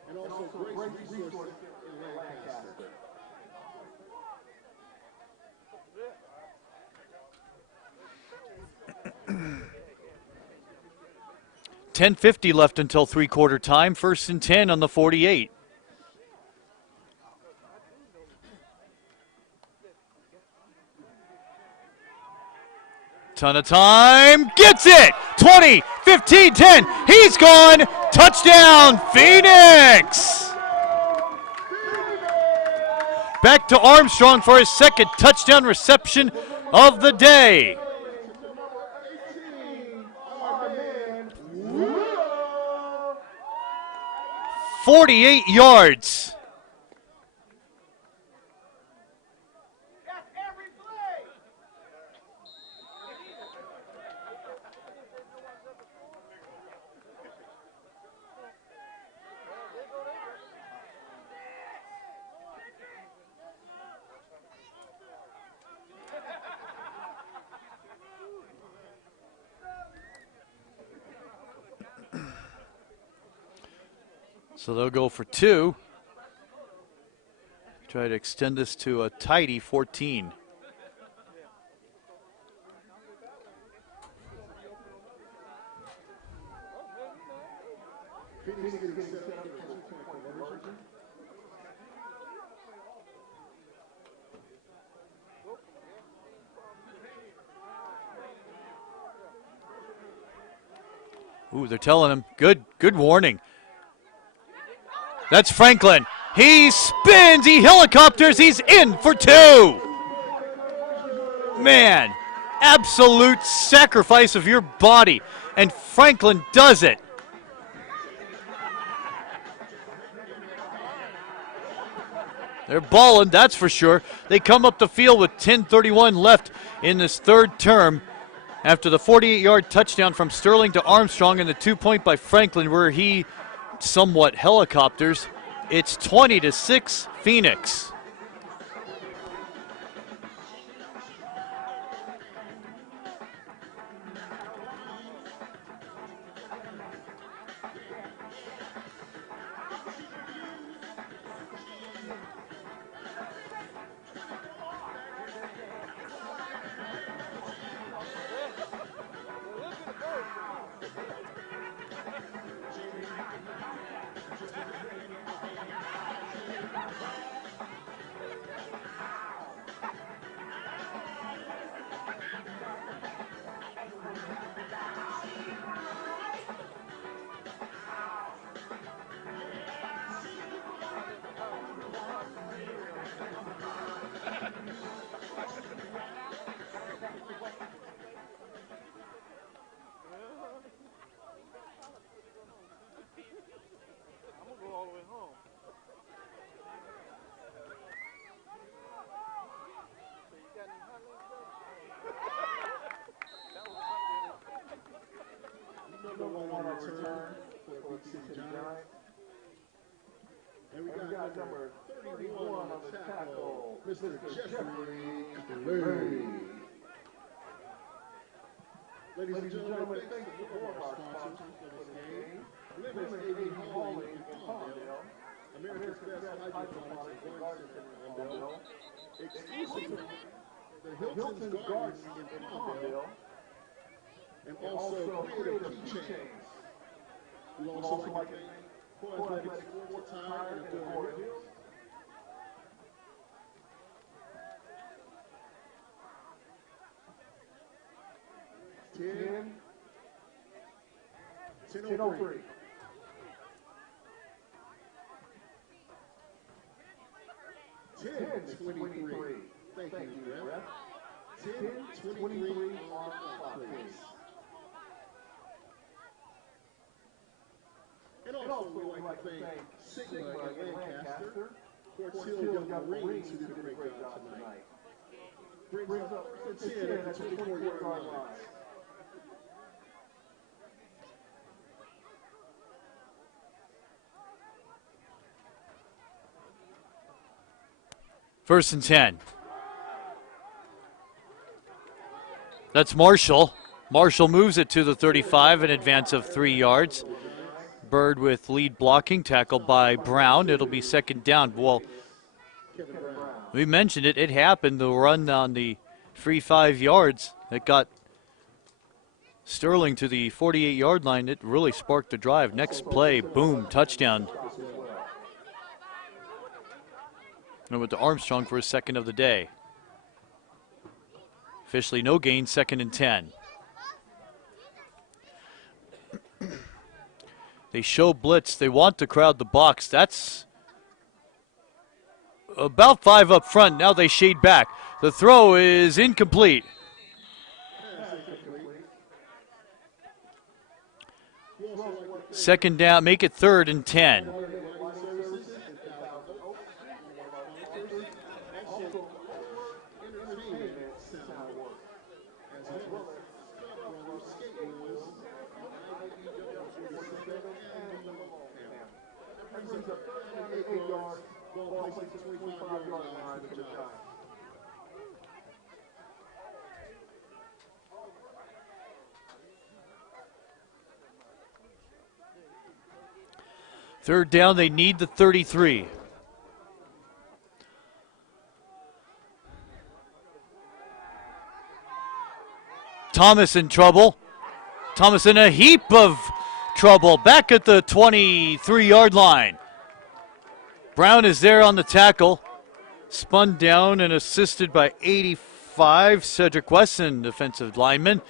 And also great resources in Lancaster. 10:50 left until three-quarter time. 1st and 10 on the 48. Ton of time. Gets it. 20, 15, 10. He's gone. Touchdown, Phoenix. Back to Armstrong for his second touchdown reception of the day. 48 yards. So they'll go for 2. Try to extend this to a tidy 14. Ooh, they're telling him, good warning. That's Franklin. He spins, he helicopters, he's in for 2. Man, absolute sacrifice of your body, and Franklin does it. They're balling, that's for sure. They come up the field with 10:31 left in this third term after the 48-yard touchdown from Sterling to Armstrong and the 2-point by Franklin where he somewhat helicopters. It's 20-6 Phoenix. And we got number 31 on the tackle, Mr. Jeffrey Clay. Ladies and gentlemen, thanks to all our sponsors for this game. Limits AV Hauling in Palmdale, America's Best Hydroponics and Garden Center in Palmdale, exclusively the Hilton's Gardens in Palmdale, and also Creative Keychains. We also like to thank Core Athletics Sports Tire and affiliates. Ten 10:03. Thank you, Ref. 10:23 on the clock, please. thank Sigma in Lancaster, Fort Sill Young Marines, who did a great job tonight. Brings up first and 10 at the 24-yard line. First and 10. That's Marshall. Marshall moves it to the 35, an advance of 3 yards. Bird with lead blocking, tackled by Brown. It'll be second down. Well, we mentioned it. It happened. The run on the free 5 yards that got Sterling to the 48-yard line. It really sparked the drive. Next play, boom, touchdown. And went to Armstrong for his second of the day. Officially no gain, second and 10. They show blitz. They want to crowd the box. That's about 5 up front. Now they shade back. The throw is incomplete. Second down, make it third and 10. Third down, they need the 33. Thomas in trouble. Thomas in a heap of trouble. Back at the 23-yard line. Brown is there on the tackle. Spun down and assisted by 85, Cedric Wesson, defensive lineman.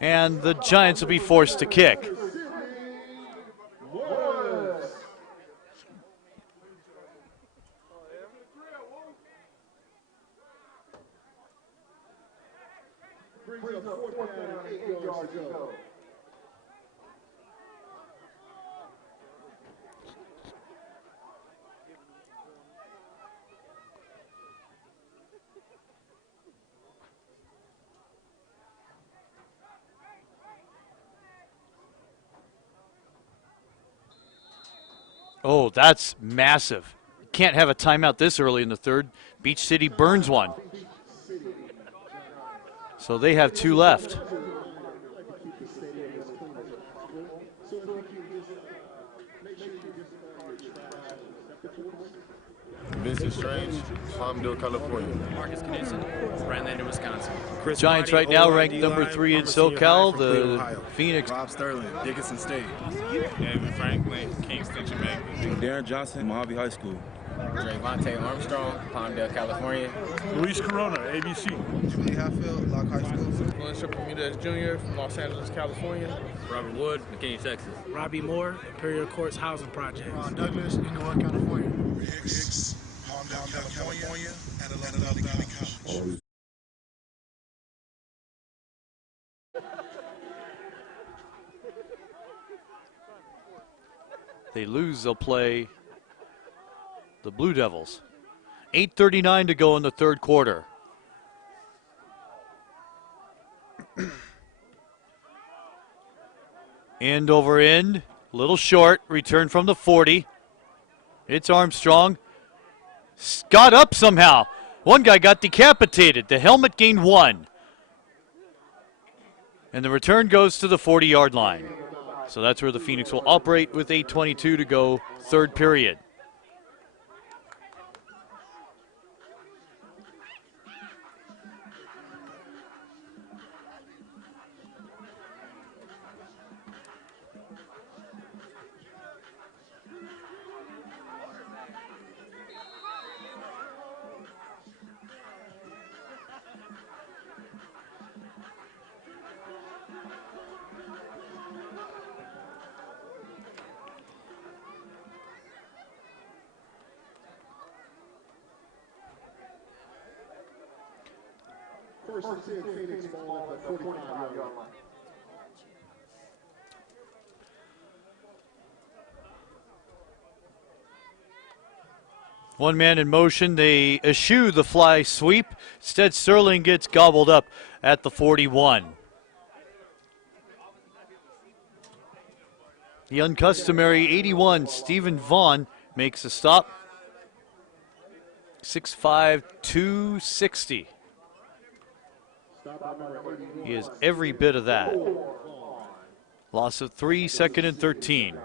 And the Giants will be forced to kick. Brings up fourth down, 8 yards to go. Oh, that's massive. Can't have a timeout this early in the third. Beach City burns one. So they have 2 left. Vincent Strange, Palmdale, California. Marcus Knudsen, Brandlander, Wisconsin. Giants right now ranked number 3 in SoCal. The Phoenix. Rob Sterling, Dickinson State. David Franklin, Kingston, Jamaica. Darren Johnson, Mojave High School. Javonte Armstrong, Palmdale, California. Luis Corona, ABC. Julie Hatfield, Locke High School. Valencia Bermudez Jr. from Los Angeles, California. Robert Wood, McKinney, Texas. Robbie Moore, Imperial Courts Housing Project. Ron Douglas, Inglewood, California. Hicks, Palmdale, California, and Atlanta Valley College. They lose, they'll play the Blue Devils. 8:39 to go in the third quarter. End over end, little short, return from the 40. It's Armstrong. Got up somehow. One guy got decapitated. The helmet gained 1. And the return goes to the 40-yard line. So that's where the Phoenix will operate with 8:22 to go, third period. First and 10, Phoenix ball at the 45-yard line. One man in motion. They eschew the fly sweep. Instead, Sterling gets gobbled up at the 41. The uncustomary 81, Stephen Vaughn, makes a stop. 6'5", 260. He is every bit of that. Loss of 3, 2nd and 13.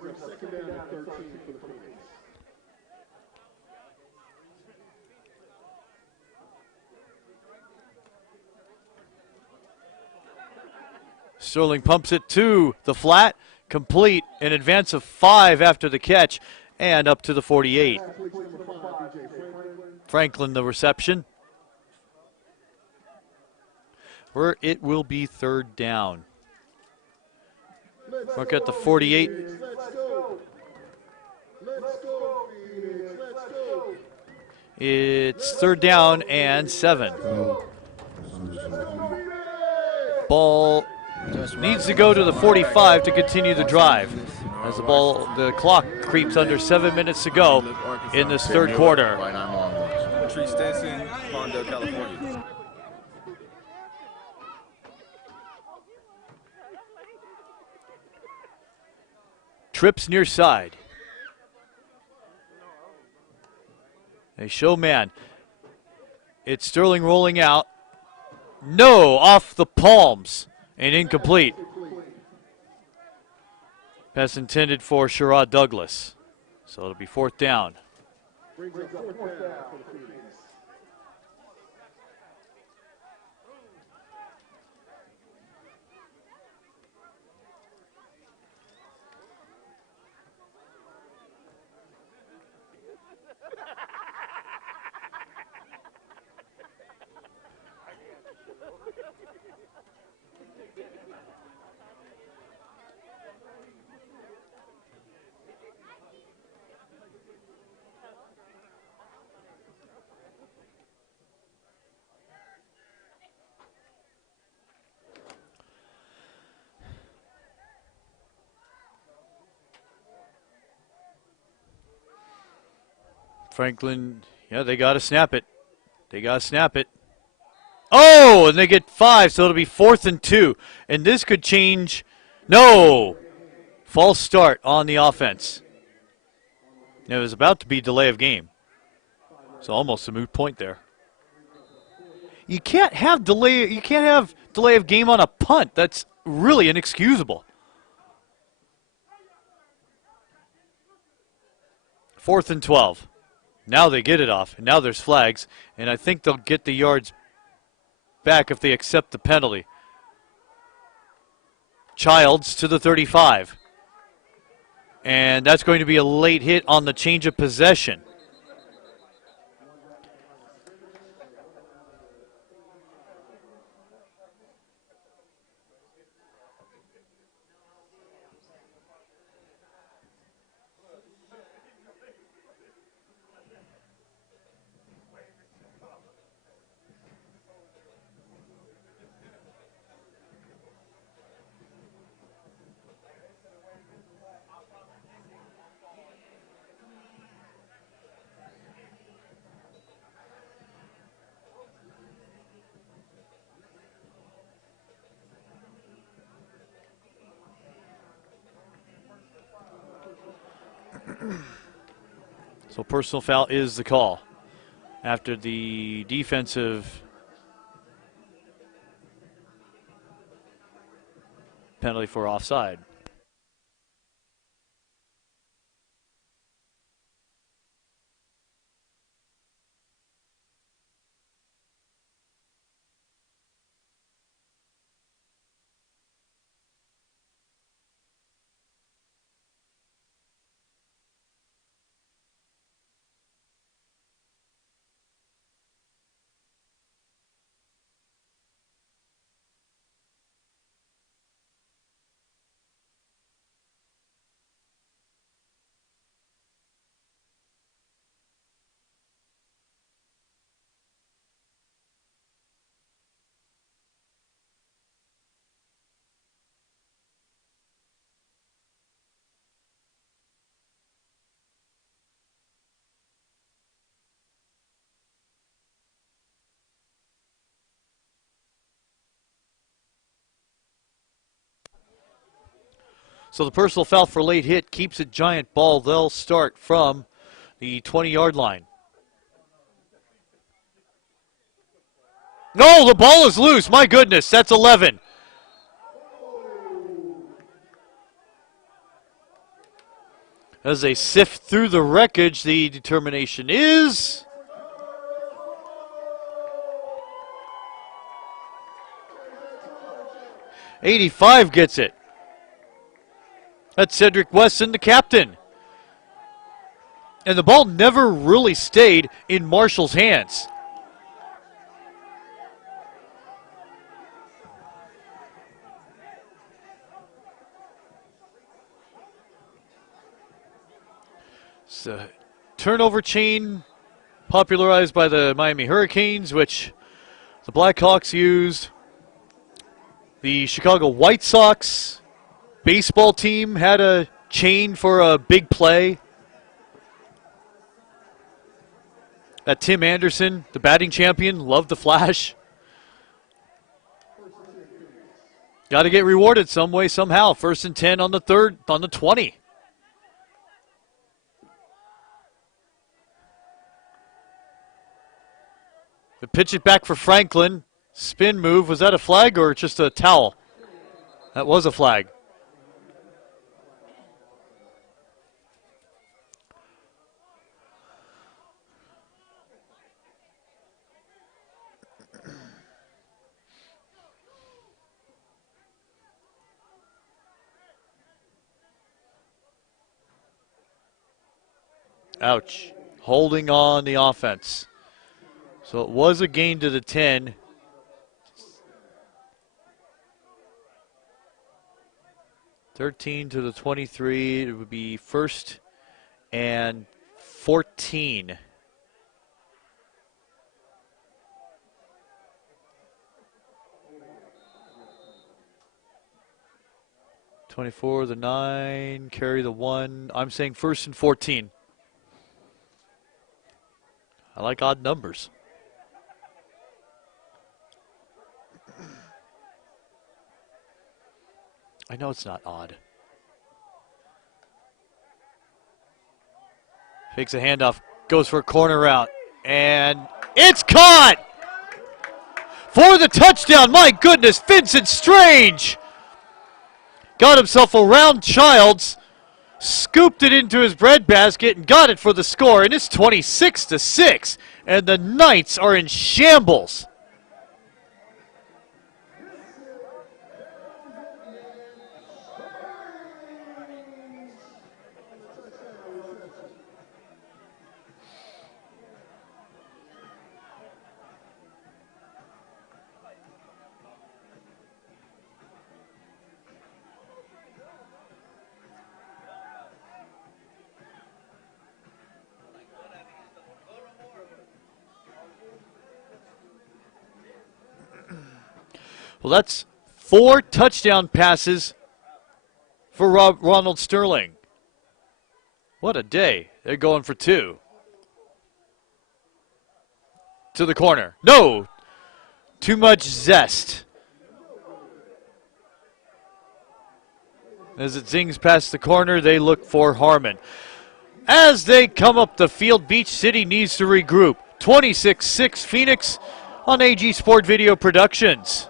Brings up 2nd down and 13 for the Phoenix. Sterling pumps it to the flat, complete, in advance of 5 after the catch, and up to the 48. Franklin, the reception. Where it will be 3rd down. Mark at the 48. It's 3rd down and 7. Ball needs to go to the 45 to continue the drive. As the clock creeps under 7 minutes to go in this 3rd quarter. Tree Stinson, Palmdale, California. Trips near side. They show man. It's Sterling rolling out. No, off the palms and incomplete. Pass intended for Sherrod Douglas. So it'll be 4th down. Franklin, yeah, they got to snap it. They got to snap it. Oh, and they get 5, so it'll be 4th and 2. And this could change. No! False start on the offense. It was about to be delay of game. So almost a moot point there. You can't have delay of game on a punt. That's really inexcusable. 4th and 12. Now they get it off, and now there's flags, and I think they'll get the yards back if they accept the penalty. Childs to the 35. And that's going to be a late hit on the change of possession. So personal foul is the call after the defensive penalty for offside. So the personal foul for late hit keeps it Giant ball. They'll start from the 20-yard line. No, the ball is loose. My goodness, that's 11. As they sift through the wreckage, the determination is... '85 gets it. That's Cedric Wesson, the captain. And the ball never really stayed in Marshall's hands. It's a turnover chain popularized by the Miami Hurricanes, which the Blackhawks used. The Chicago White Sox baseball team had a chain for a big play. That Tim Anderson, the batting champion, loved the flash. Got to get rewarded some way, somehow. 1st and 10 on the 20. They pitch it back for Franklin. Spin move. Was that a flag or just a towel? That was a flag. Ouch. Holding on the offense. So it was a gain to the 10. (13 to the 23). It would be 1st and 14. (24) the 9, carry the 1. I'm saying 1st and 14. I like odd numbers. I know it's not odd. Takes a handoff, goes for a corner route, and it's caught! For the touchdown, my goodness, Vincent Strange! Got himself around Childs, scooped it into his breadbasket, and got it for the score, and it's 26-6, and the Knights are in shambles. Well, that's 4 touchdown passes for Ronald Sterling. What a day. They're going for 2. To the corner. No! Too much zest. As it zings past the corner, they look for Harmon. As they come up the field, Beach City needs to regroup. 26-6 Phoenix on AG Sport Video Productions.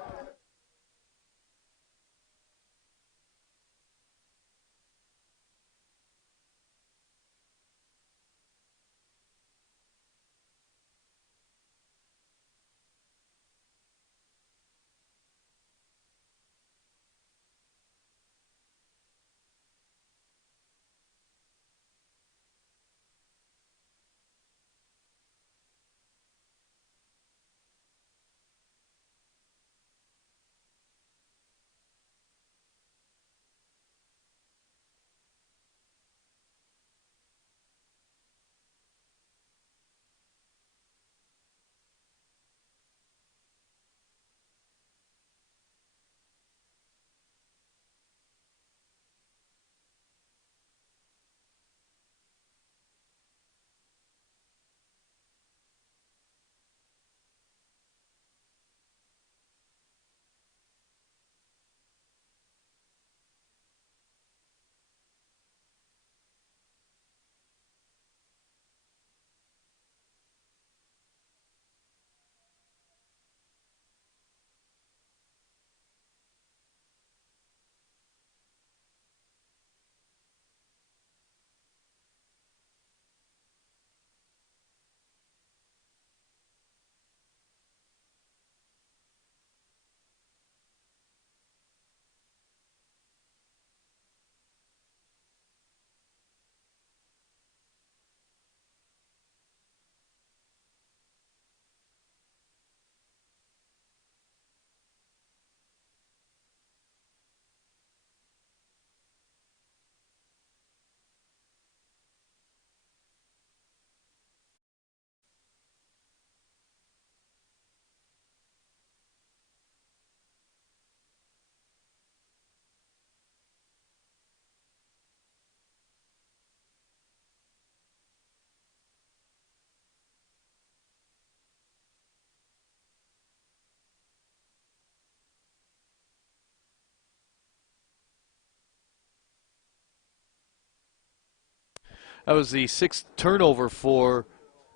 That was the 6th turnover for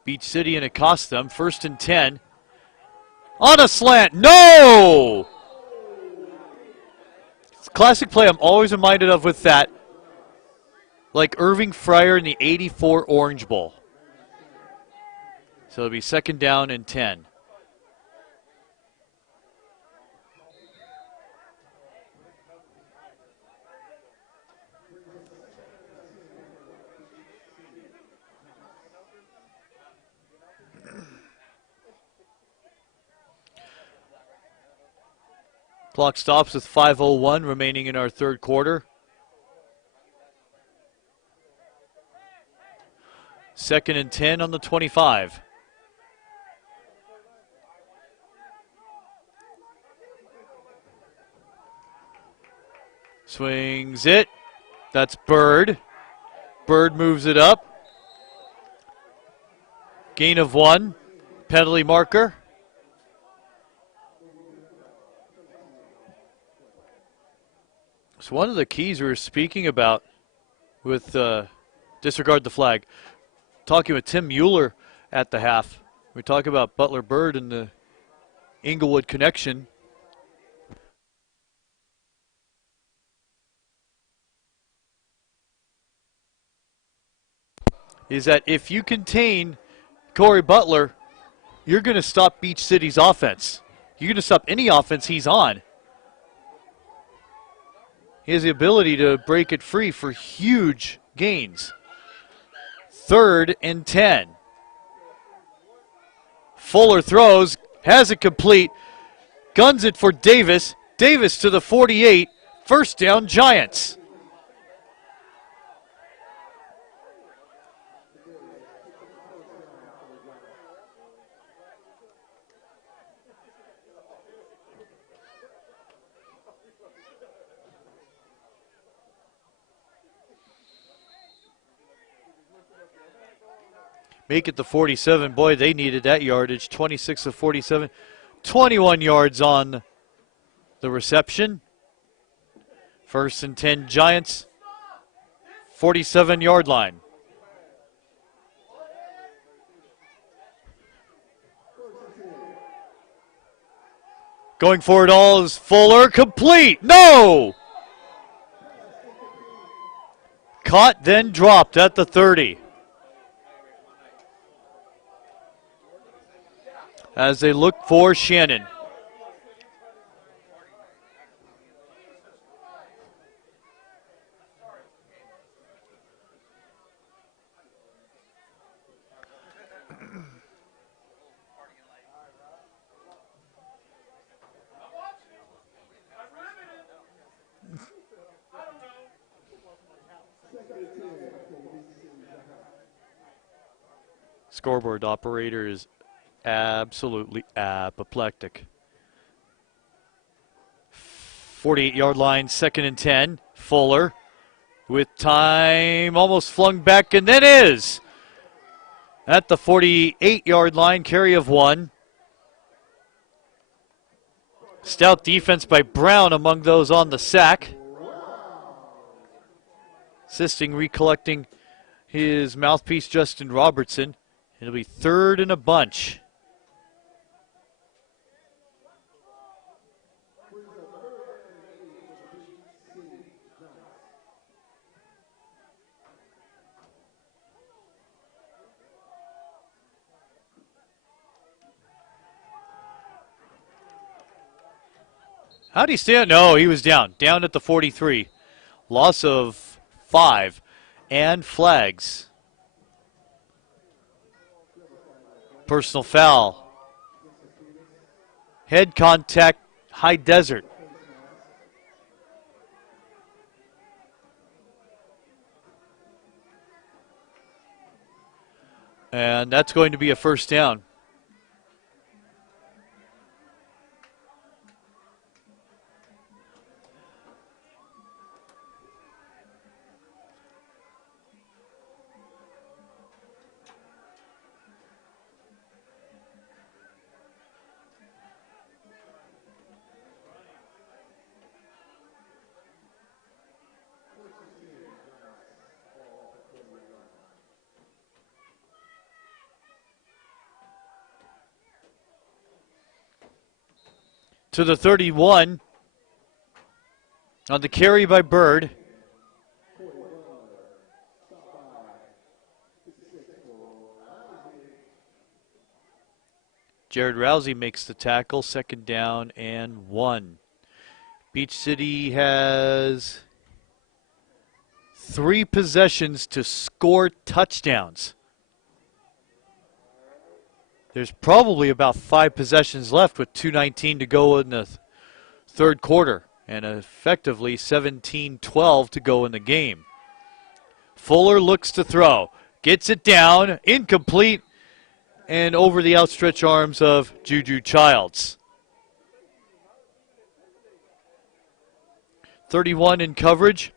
Beach City, and it cost them. 1st and 10. On a slant. No! It's a classic play I'm always reminded of with that. Like Irving Fryer in the 84 Orange Bowl. So it'll be 2nd down and 10. Clock stops with 5:01 remaining in our 3rd quarter. 2nd and 10 on the 25. Swings it. That's Bird. Bird moves it up. Gain of 1. Penalty marker. So one of the keys we were speaking about with disregard the flag, talking with Tim Mueller at the half. We talk about Butler Bird and the Inglewood connection. Is that if you contain Corey Butler, you're going to stop Beach City's offense. You're going to stop any offense he's on. He has the ability to break it free for huge gains. 3rd and 10. Fuller throws, has it complete, guns it for Davis. Davis to the 48. 1st down, Giants. Make it the 47. Boy, they needed that yardage. 26 of 47. 21 yards on the reception. 1st and 10 Giants. 47-yard line. Going for it all is Fuller. Complete. No! Caught, then dropped at the 30. As they look for Shannon. Scoreboard operator is absolutely apoplectic. 48-yard line, 2nd and 10. Fuller with time, almost flung back, and then is at the 48-yard line, carry of 1. Stout defense by Brown among those on the sack. Assisting, recollecting his mouthpiece, Justin Robertson. It'll be 3rd and a bunch. How'd he stand? No, he was down. Down at the 43. Loss of 5 and flags. Personal foul. Head contact, High Desert. And that's going to be a 1st down. to the 31 on the carry by Bird. Jared Rousey makes the tackle, 2nd down and 1. Beach City has 3 possessions to score touchdowns. There's probably about 5 possessions left with 2:19 to go in the third quarter and effectively 17-12 to go in the game. Fuller looks to throw, gets it down, incomplete, and over the outstretched arms of Juju Childs. 31 in coverage.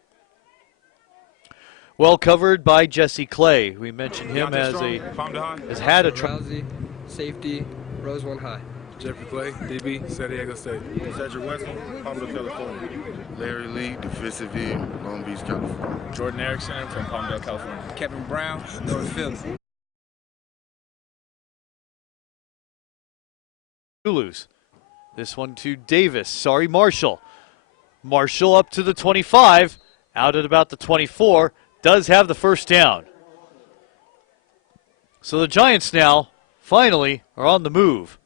Well covered by Jesse Clay. We mentioned him as has had a Rousey, safety, Rose 1 high. Jeffrey Clay, DB, San Diego State. Cedric Weston, Palmdale, California. Larry Lee, defensive end, Long Beach, California. Jordan Erickson from Palmdale, California. Kevin Brown, North Philly. Lose. This one to Davis. Marshall. Marshall up to the 25, out at about the 24, does have the first down. So the Giants now, finally, are on the move.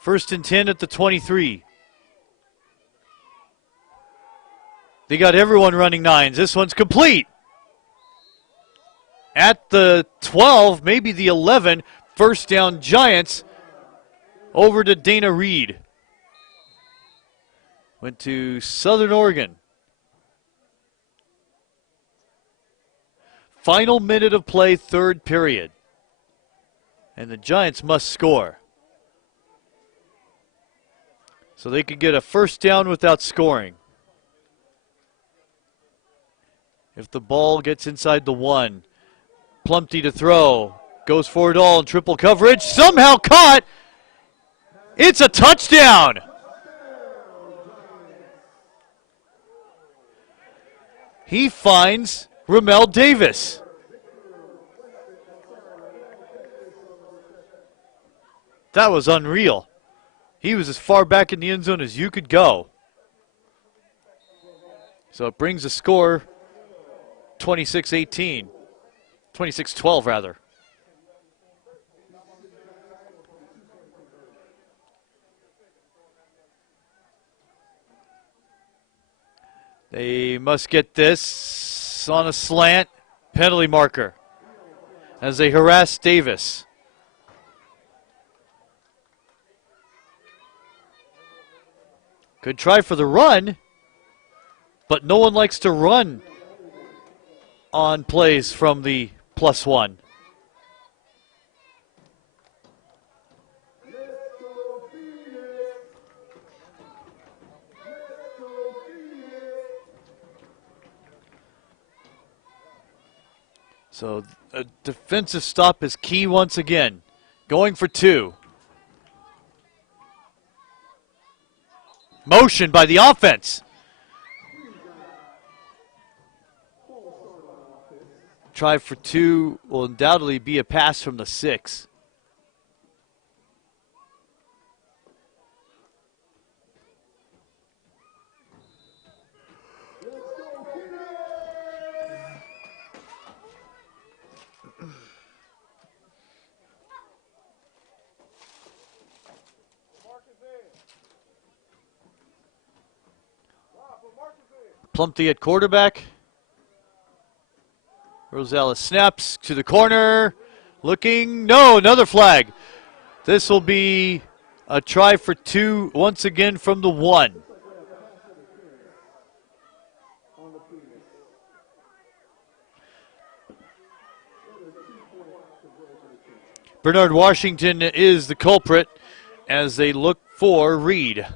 First and 10 at the 23. They got everyone running 9s. This one's complete. At the 12, maybe the 11, first down Giants over to Dana Reed. Went to Southern Oregon. Final minute of play, 3rd period. And the Giants must score. So they could get a first down without scoring. If the ball gets inside the 1. Plumpty to throw. Goes for it all in triple coverage. Somehow caught. It's a touchdown. He finds Ramel Davis. That was unreal. He was as far back in the end zone as you could go. So it brings the score 26-18. 26-12 rather. They must get this on a slant. Penalty marker as they harass Davis. Good try for the run, but no one likes to run on plays from the +1. So a defensive stop is key once again. Going for 2. Motion by the offense. Try for 2 will undoubtedly be a pass from the 6. Plumpty at quarterback. Rosella snaps to the corner. Looking. No, another flag. This will be a try for 2 once again from the 1. Bernard Washington is the culprit as they look for Reed.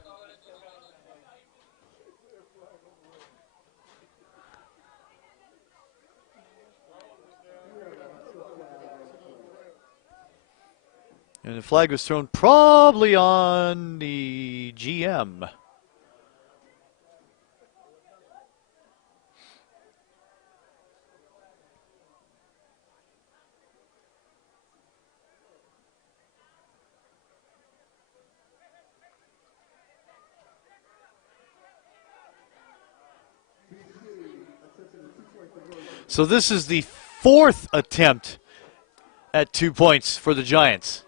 And the flag was thrown probably on the GM. So this is the fourth attempt at 2 points for the Giants.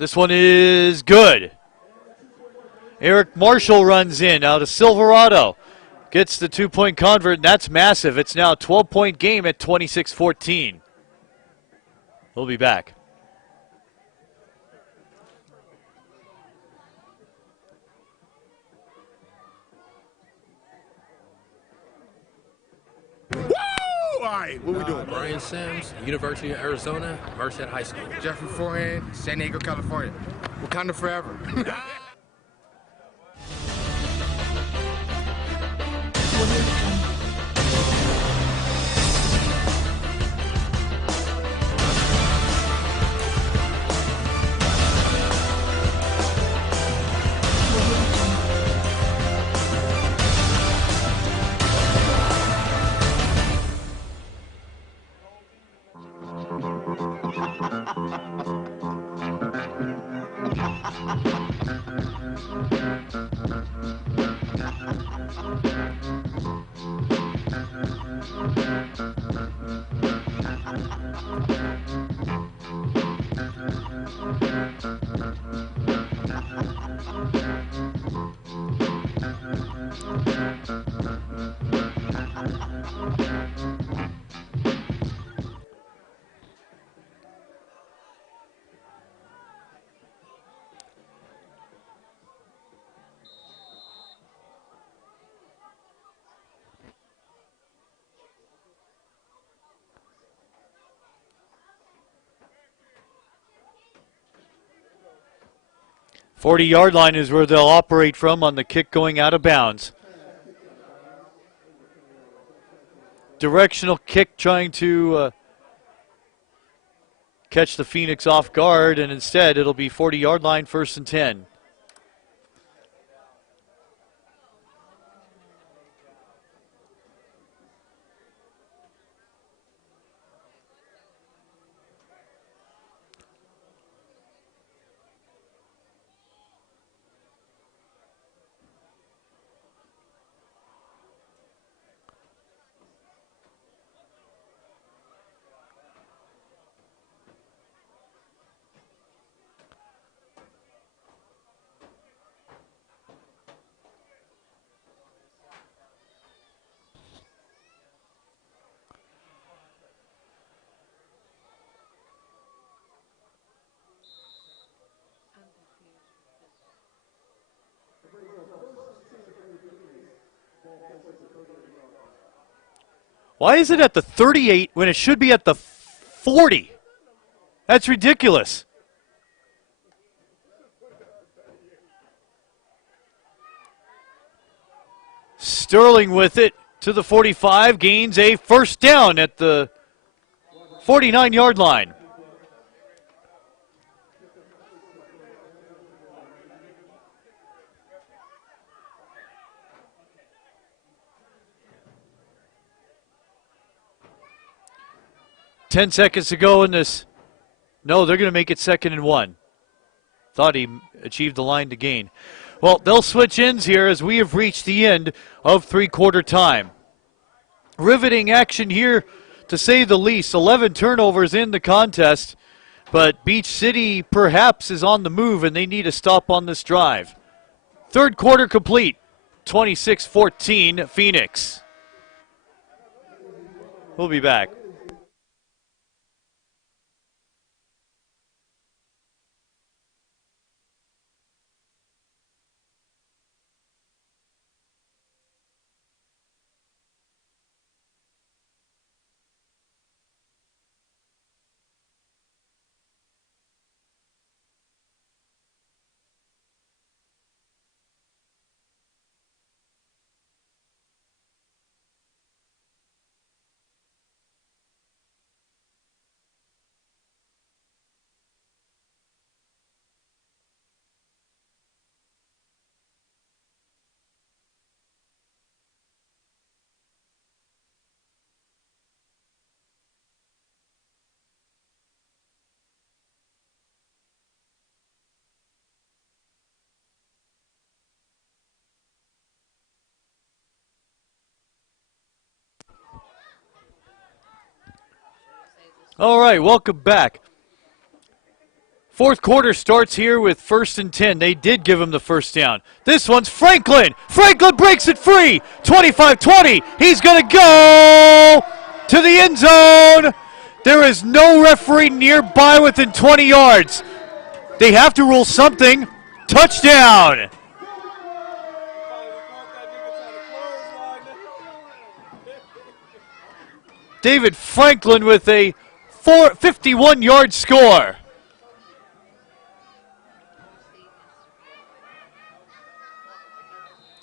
This one is good. Eric Marshall runs in out of Silverado. Gets the 2-point convert, and that's massive. It's now a 12-point game at 26-14. We'll be back. All right, what we doing, Brian Sims, University of Arizona, Merced High School. Jeffrey Forehand, San Diego, California. Wakanda forever. Forty-yard line is where they'll operate from on the kick going out of bounds. Directional kick trying to catch the Phoenix off guard, and instead it'll be 40-yard line, 1st and 10. Why is it at the 38 when it should be at the 40? That's ridiculous. Sterling with it to the 45, gains a 1st down at the 49-yard line. Ten seconds to go in this. No, they're going to make it 2nd and 1. Thought he achieved the line to gain. Well, they'll switch ends here as we have reached the end of three-quarter time. Riveting action here, to say the least. 11 turnovers in the contest, but Beach City perhaps is on the move, and they need a stop on this drive. Third quarter complete, 26-14 Phoenix. We'll be back. All right, welcome back. Fourth quarter starts here with 1st and 10. They did give him the first down. This one's Franklin. Franklin breaks it free. 25-20. He's going to go to the end zone. There is no referee nearby within 20 yards. They have to rule something. Touchdown. David Franklin with a 51-yard score.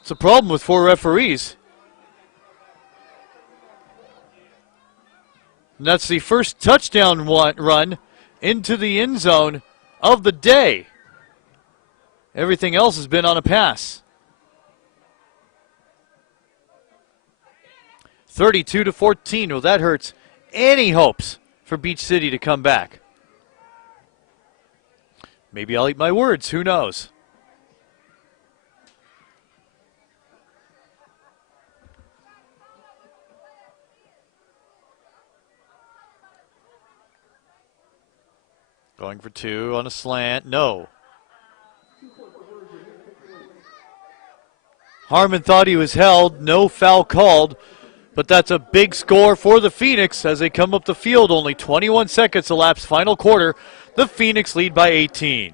It's a problem with 4 referees. And that's the first touchdown run into the end zone of the day. Everything else has been on a pass. 32-14. Well, that hurts any hopes for Beach City to come back. Maybe I'll eat my words. Who knows? Going for 2 on a slant. No. Harmon thought he was held. No foul called. But that's a big score for the Phoenix as they come up the field. Only 21 seconds elapsed, final quarter. The Phoenix lead by 18.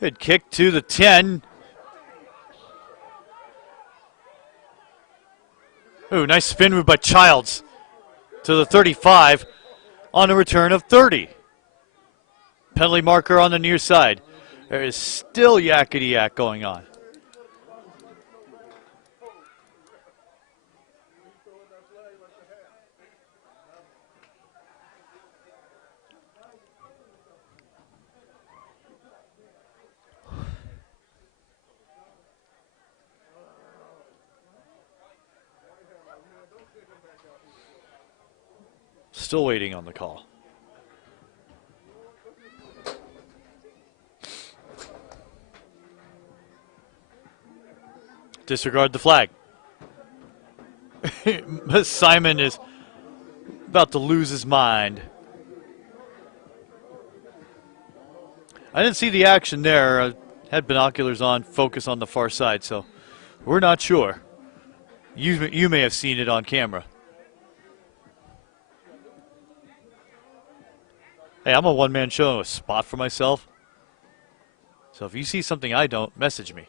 Good kick to the 10. Ooh, nice spin move by Childs to the 35 on a return of 30. Penalty marker on the near side. There is still yakety-yak going on. Still waiting on the call. Disregard the flag. Simon is about to lose his mind. I didn't see the action there. I had binoculars on, focus on the far side, so we're not sure. You may have seen it on camera. Hey, I'm a one-man show, a spot for myself. So if you see something I don't, message me.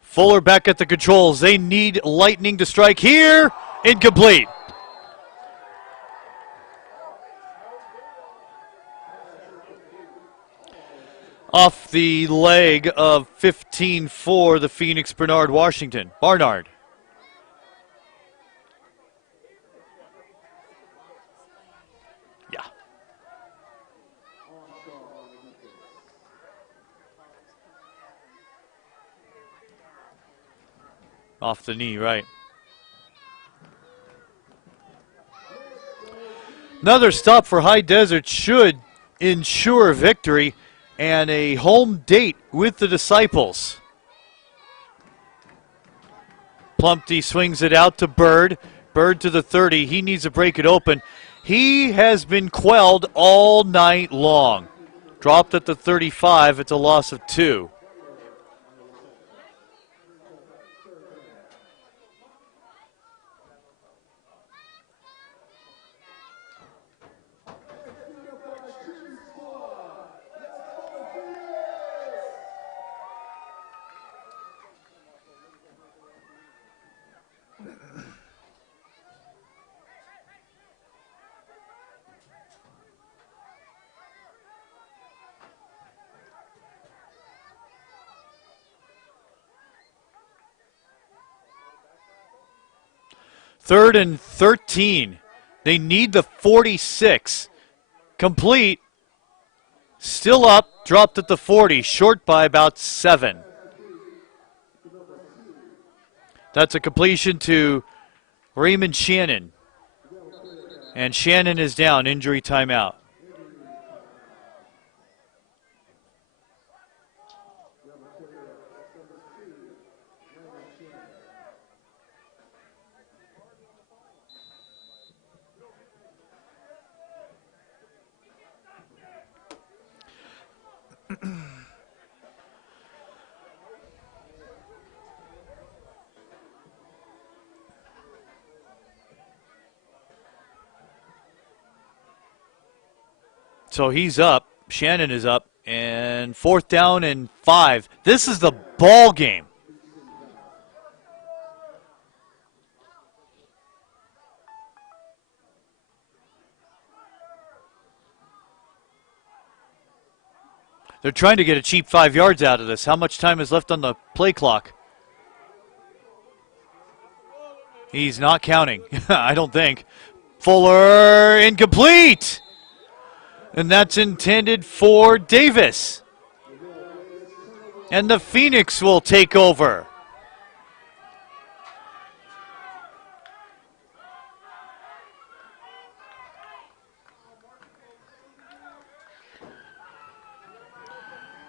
Fuller back at the controls. They need lightning to strike here. Incomplete. Off the leg of 15-4, the Phoenix Barnard. Yeah. Off the knee, right. Another stop for High Desert should ensure victory and a home date with the Disciples. Plumpty swings it out to Bird. Bird to the 30. He needs to break it open. He has been quelled all night long. Dropped at the 35. It's a loss of 2. Third and 13. They need the 46. Complete. Still up. Dropped at the 40. Short by about 7. That's a completion to Raymond Shannon. And Shannon is down. Injury timeout. So he's up. Shannon is up. And 4th down and 5. This is the ball game. They're trying to get a cheap 5 yards out of this. How much time is left on the play clock? He's not counting, I don't think. Fuller, incomplete. And that's intended for Davis. And the Phoenix will take over.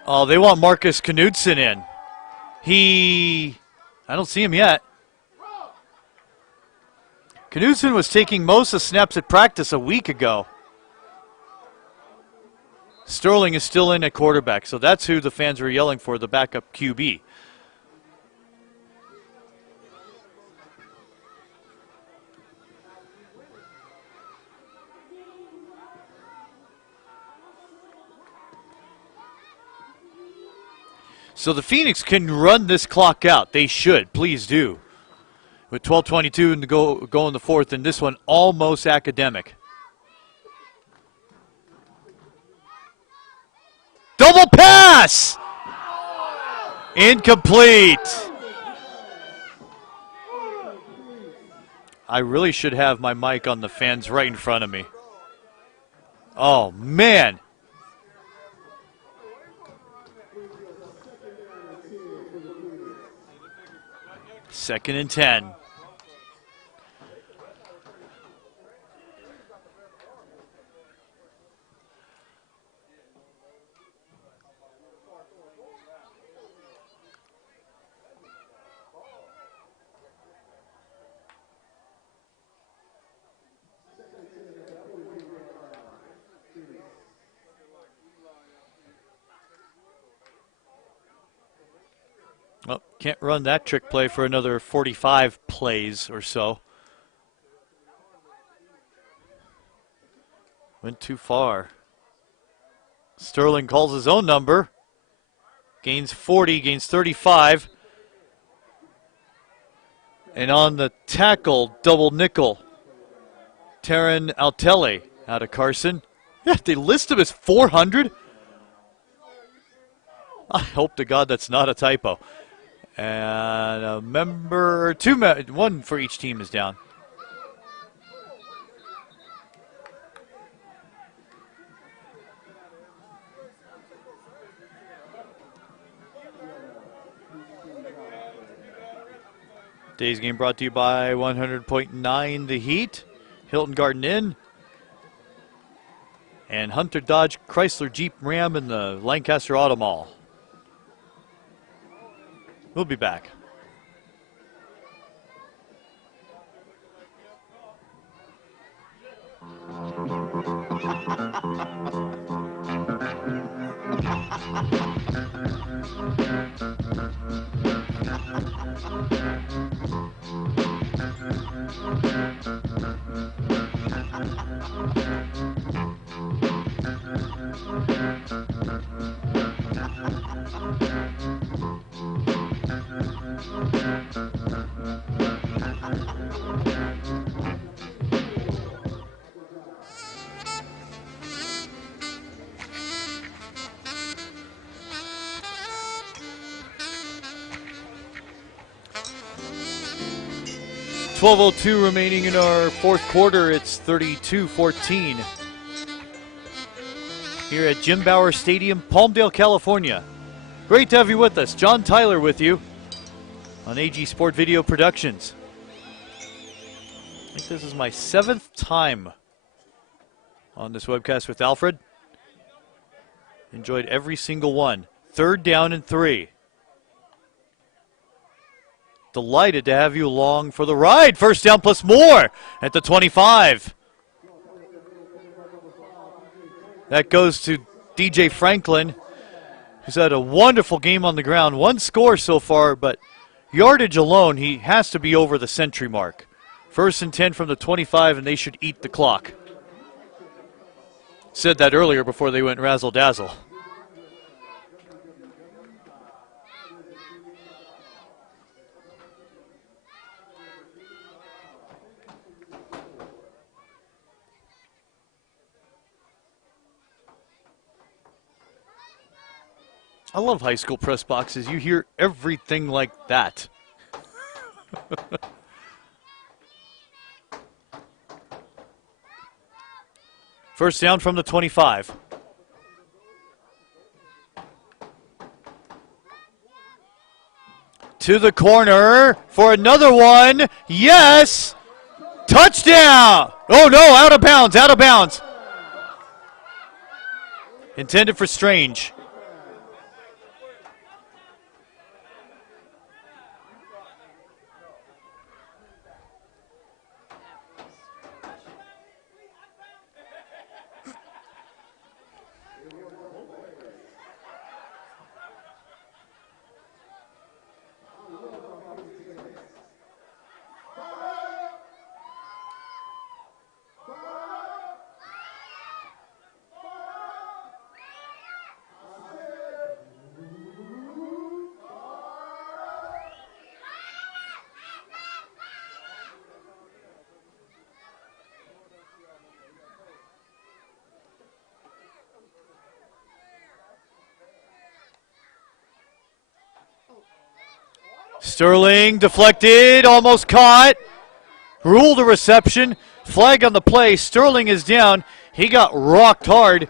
Oh, they want Marcus Knudsen in. I don't see him yet. Knudsen was taking most of the snaps at practice a week ago. Sterling is still in at quarterback, so that's who the fans were yelling for, the backup QB. So the Phoenix can run this clock out. They should. Please do. With 12:22 and go in the 4th, and this one almost academic. Double pass! Incomplete. I really should have my mic on the fans right in front of me. Oh, man. Second and 10. Well, can't run that trick play for another 45 plays or so. Went too far. Sterling calls his own number. Gains 40, gains 35. And on the tackle, double nickel, Taron Altele out of Carson. Yeah, they list him as 400. I hope to God that's not a typo. And a member, one for each team is down. Today's game brought to you by 100.9 The Heat, Hilton Garden Inn, and Hunter Dodge Chrysler Jeep Ram in the Lancaster Auto Mall. We'll be back. .12:02 remaining in our fourth quarter. It's 32-14 here at Jim Bauer Stadium, Palmdale, California. Great to have you with us. John Tyler with you on AG Sport Video Productions. I think this is my 7th time on this webcast with Alfred. Enjoyed every single one. 3rd down and 3. Delighted to have you along for the ride. 1st down plus more at the 25. That goes to DJ Franklin, who's had a wonderful game on the ground. 1 score so far, but yardage alone, he has to be over the century mark. 1st and 10 from the 25, and they should eat the clock. Said that earlier before they went razzle-dazzle. I love high school press boxes. You hear everything like that. First down from the 25. To the corner for another one. Yes! Touchdown! Oh no, out of bounds, out of bounds. Intended for Strange. Sterling deflected, almost caught. Ruled a reception. Flag on the play. Sterling is down. He got rocked hard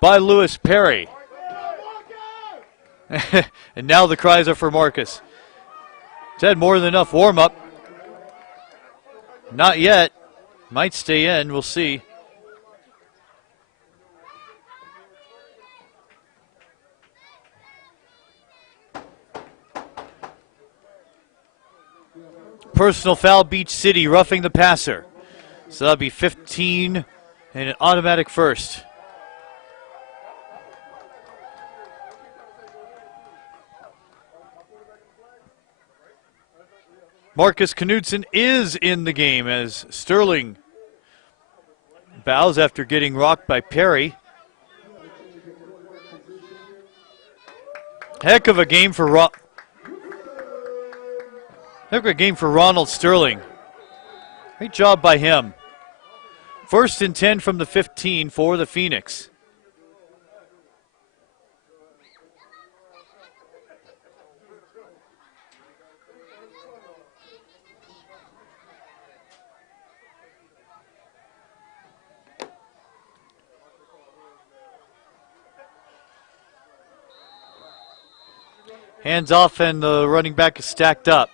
by Lewis Perry. And now the cries are for Marcus. He's had more than enough warm-up. Not yet. Might stay in. We'll see. Personal foul, Beach City, roughing the passer. So that'll be 15 and an automatic first. Marcus Knudsen is in the game as Sterling bows after getting rocked by Perry. Heck of a game for Ronald Sterling. Great job by him. 1st and 10 from the 15 for the Phoenix. Hands off and the running back is stacked up.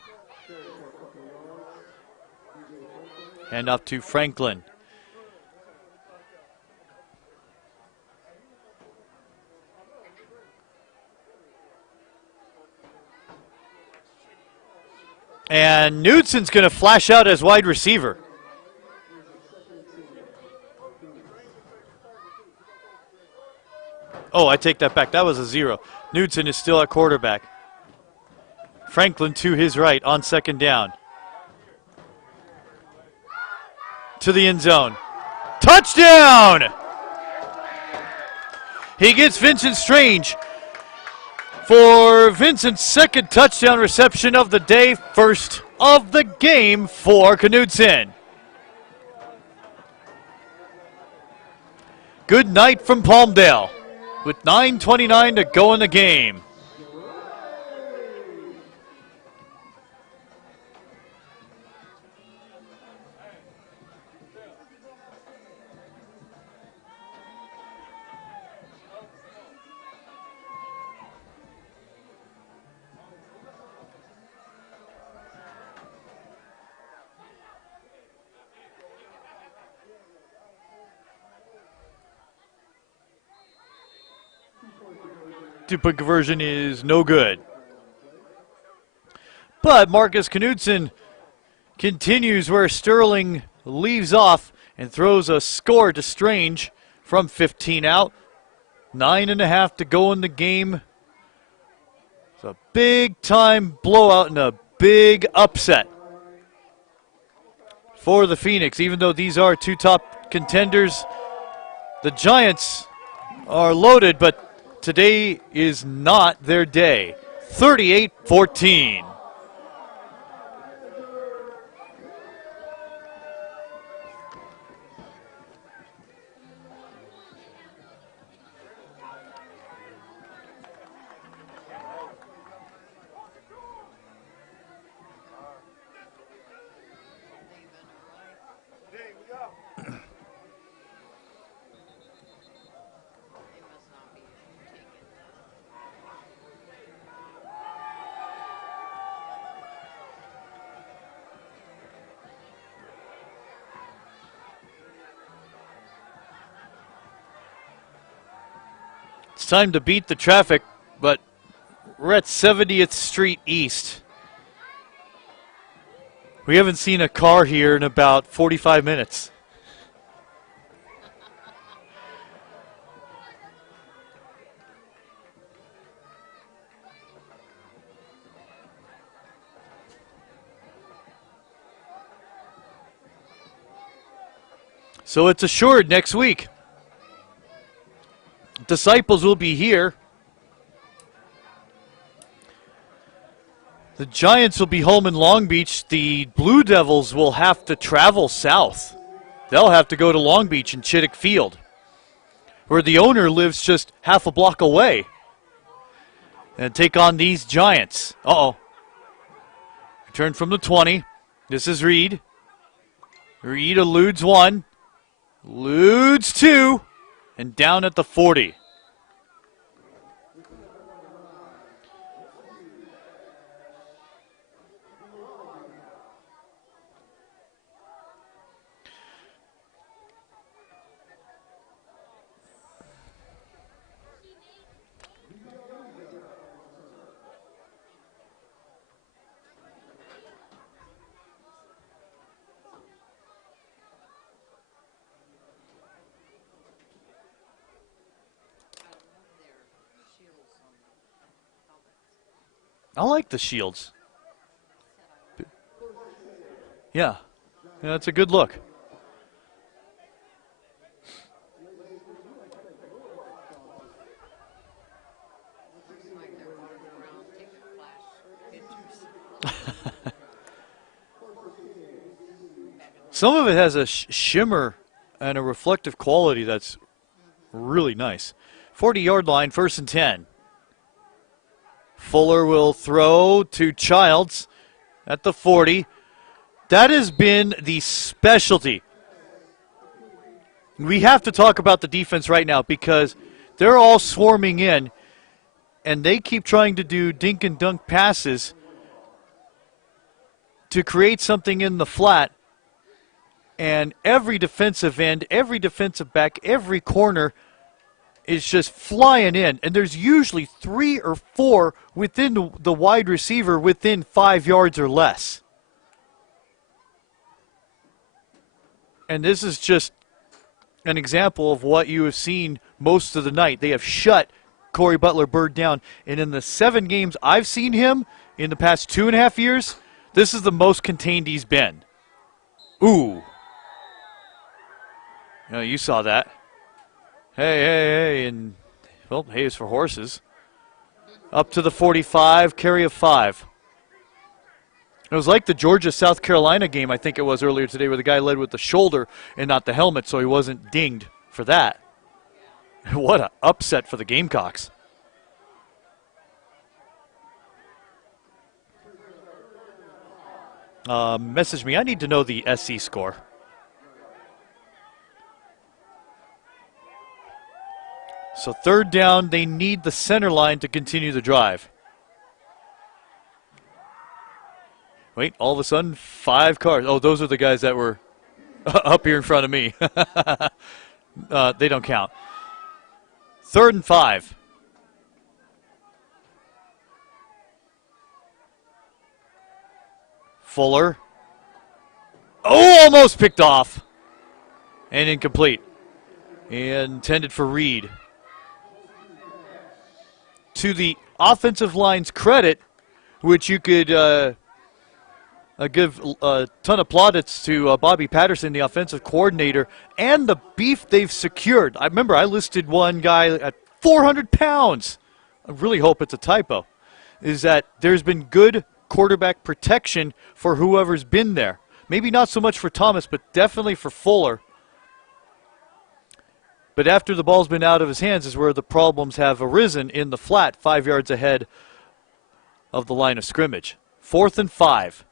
Hand off to Franklin. And Knudsen's going to flash out as wide receiver. Oh, I take that back. That was a 0. Knudsen is still at quarterback. Franklin to his right on second down. To the end zone. Touchdown! He gets Vincent Strange for Vincent's second touchdown reception of the day, first of the game for Knudsen. Good night from Palmdale with 9:29 to go in the game. Two-point conversion is no good. But Marcus Knudsen continues where Sterling leaves off and throws a score to Strange from 15 out. 9.5 to go in the game. It's a big-time blowout and a big upset for the Phoenix. Even though these are two top contenders, the Giants are loaded, but today is not their day. 38-14. It's time to beat the traffic, but we're at 70th Street East. We haven't seen a car here in about 45 minutes. So it's assured next week. Disciples will be here. The Giants will be home in Long Beach. The Blue Devils will have to travel south. They'll have to go to Long Beach and Chittick Field, where the owner lives just half a block away, and take on these Giants. Uh-oh. Return from the 20. This is Reed. Reed eludes 1. Eludes 2. And down at the 40. I like the shields. Yeah, it's a good look. Some of it has a shimmer and a reflective quality that's really nice. 40-yard line, 1st and 10. Fuller will throw to Childs at the 40. That has been the specialty. We have to talk about the defense right now because they're all swarming in, and they keep trying to do dink and dunk passes to create something in the flat. And every defensive end, every defensive back, every corner is just flying in, and there's usually 3 or 4 within the wide receiver within 5 yards or less. And this is just an example of what you have seen most of the night. They have shut Corey Butler-Byrd down, and in the 7 games I've seen him in the past 2.5 years, this is the most contained he's been. Ooh. You saw that. Hey, and, well, hey is for horses. Up to the 45, carry of 5. It was like the Georgia-South Carolina game, I think it was earlier today, where the guy led with the shoulder and not the helmet, so he wasn't dinged for that. What an upset for the Gamecocks. Message me. I need to know the SC score. So 3rd down, they need the center line to continue the drive. Wait, all of a sudden, 5 cars. Oh, those are the guys that were up here in front of me. They don't count. 3rd and 5. Fuller. Oh, almost picked off. And incomplete. And intended for Reed. To the offensive line's credit, which you could give a ton of plaudits to Bobby Patterson, the offensive coordinator, and the beef they've secured. I remember I listed one guy at 400 pounds. I really hope it's a typo. Is that there's been good quarterback protection for whoever's been there. Maybe not so much for Thomas, but definitely for Fuller. But after the ball's been out of his hands is where the problems have arisen in the flat, 5 yards ahead of the line of scrimmage. 4th and 5.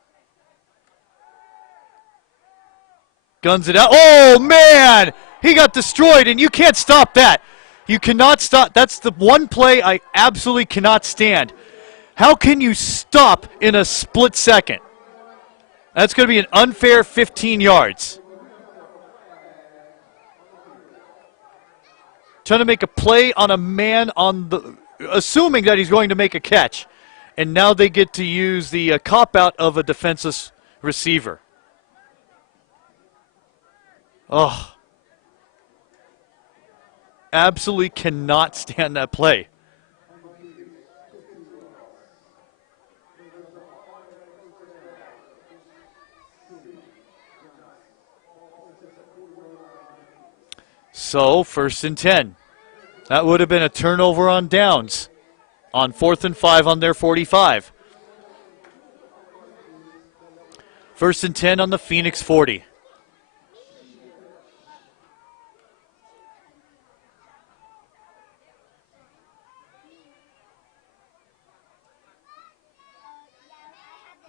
Guns it out. Oh, man! He got destroyed, and you can't stop that. You cannot stop. That's the one play I absolutely cannot stand. How can you stop in a split second? That's going to be an unfair 15 yards. Trying to make a play on a man assuming that he's going to make a catch. And now they get to use the cop-out of a defenseless receiver. Oh. Absolutely cannot stand that play. So, 1st and 10. That would have been a turnover on downs on 4th and 5 on their 45. 1st and 10 on the Phoenix 40.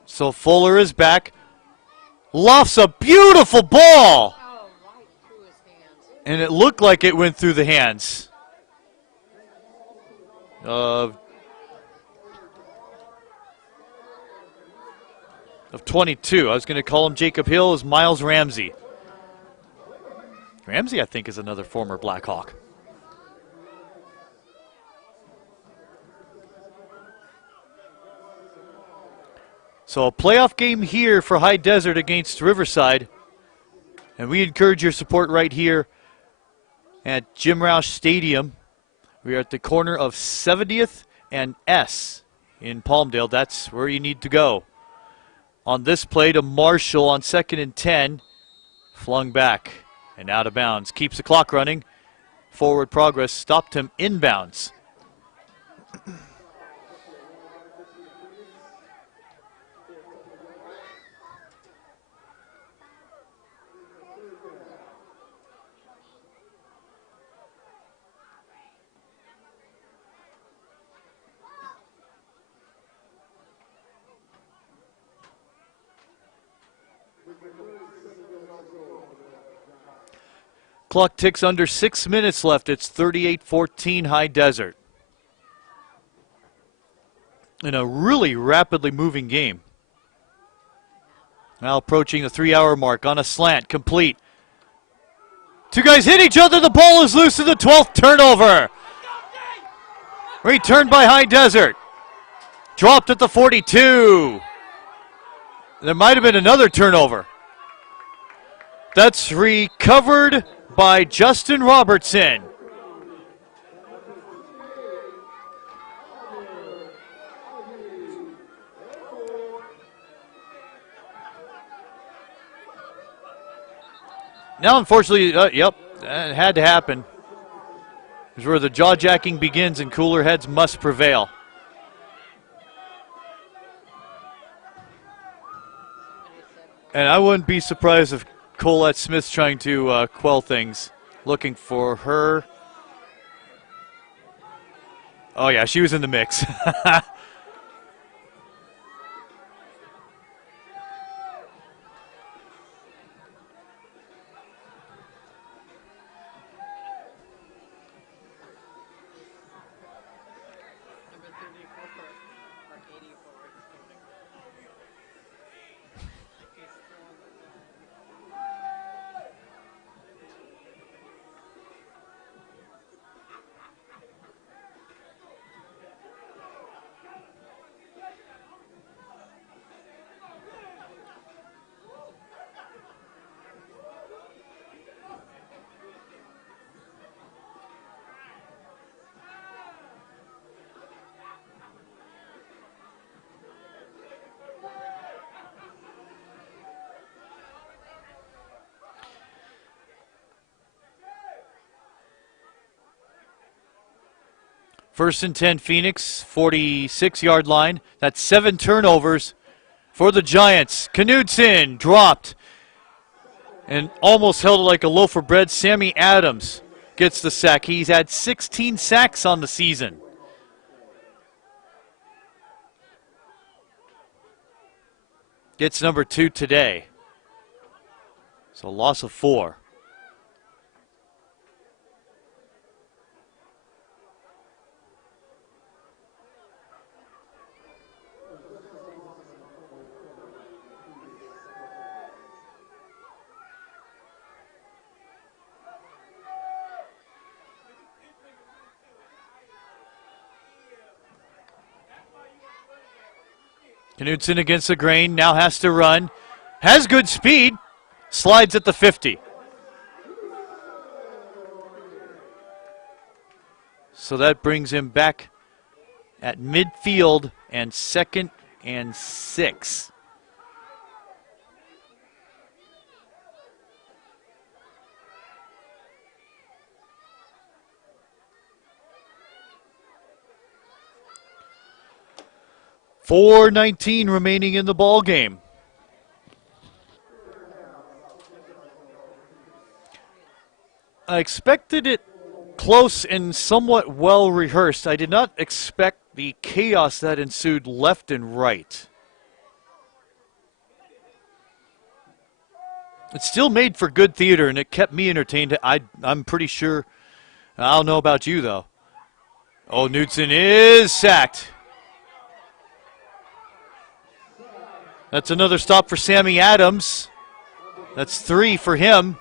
So Fuller is back. Lofts a beautiful ball. And it looked like it went through the hands of 22. I was going to call him Jacob Hill as Miles Ramsey. Ramsey, I think, is another former Blackhawk. So a playoff game here for High Desert against Riverside. And we encourage your support right here at Jim Roush Stadium. We are at the corner of 70th and S in Palmdale. That's where you need to go. On this play to Marshall on 2nd and 10. Flung back and out of bounds. Keeps the clock running. Forward progress stopped him inbounds. Clock ticks under 6 minutes left. It's 38-14 High Desert. In a really rapidly moving game. Now approaching the 3-hour mark on a slant, complete. Two guys hit each other. The ball is loose in the 12th turnover. Returned by High Desert. Dropped at the 42. There might have been another turnover. That's recovered by Justin Robertson. Now, unfortunately, yep, it had to happen. This is where the jaw-jacking begins and cooler heads must prevail. And I wouldn't be surprised if Colette Smith's trying to quell things, looking for her. Oh, yeah, she was in the mix. First and 10, Phoenix, 46-yard line. That's 7 turnovers for the Giants. Knudsen dropped and almost held it like a loaf of bread. Sammy Adams gets the sack. He's had 16 sacks on the season. Gets number 2 today. So loss of 4. Knudsen against the grain, now has to run. Has good speed, slides at the 50. So that brings him back at midfield and 2nd and 6. .419 remaining in the ball game. I expected it close and somewhat well rehearsed. I did not expect the chaos that ensued left and right. It still made for good theater, and it kept me entertained. I'm pretty sure. I don't know about you, though. Oh, Knudsen is sacked. That's another stop for Sammy Adams. That's 3 for him.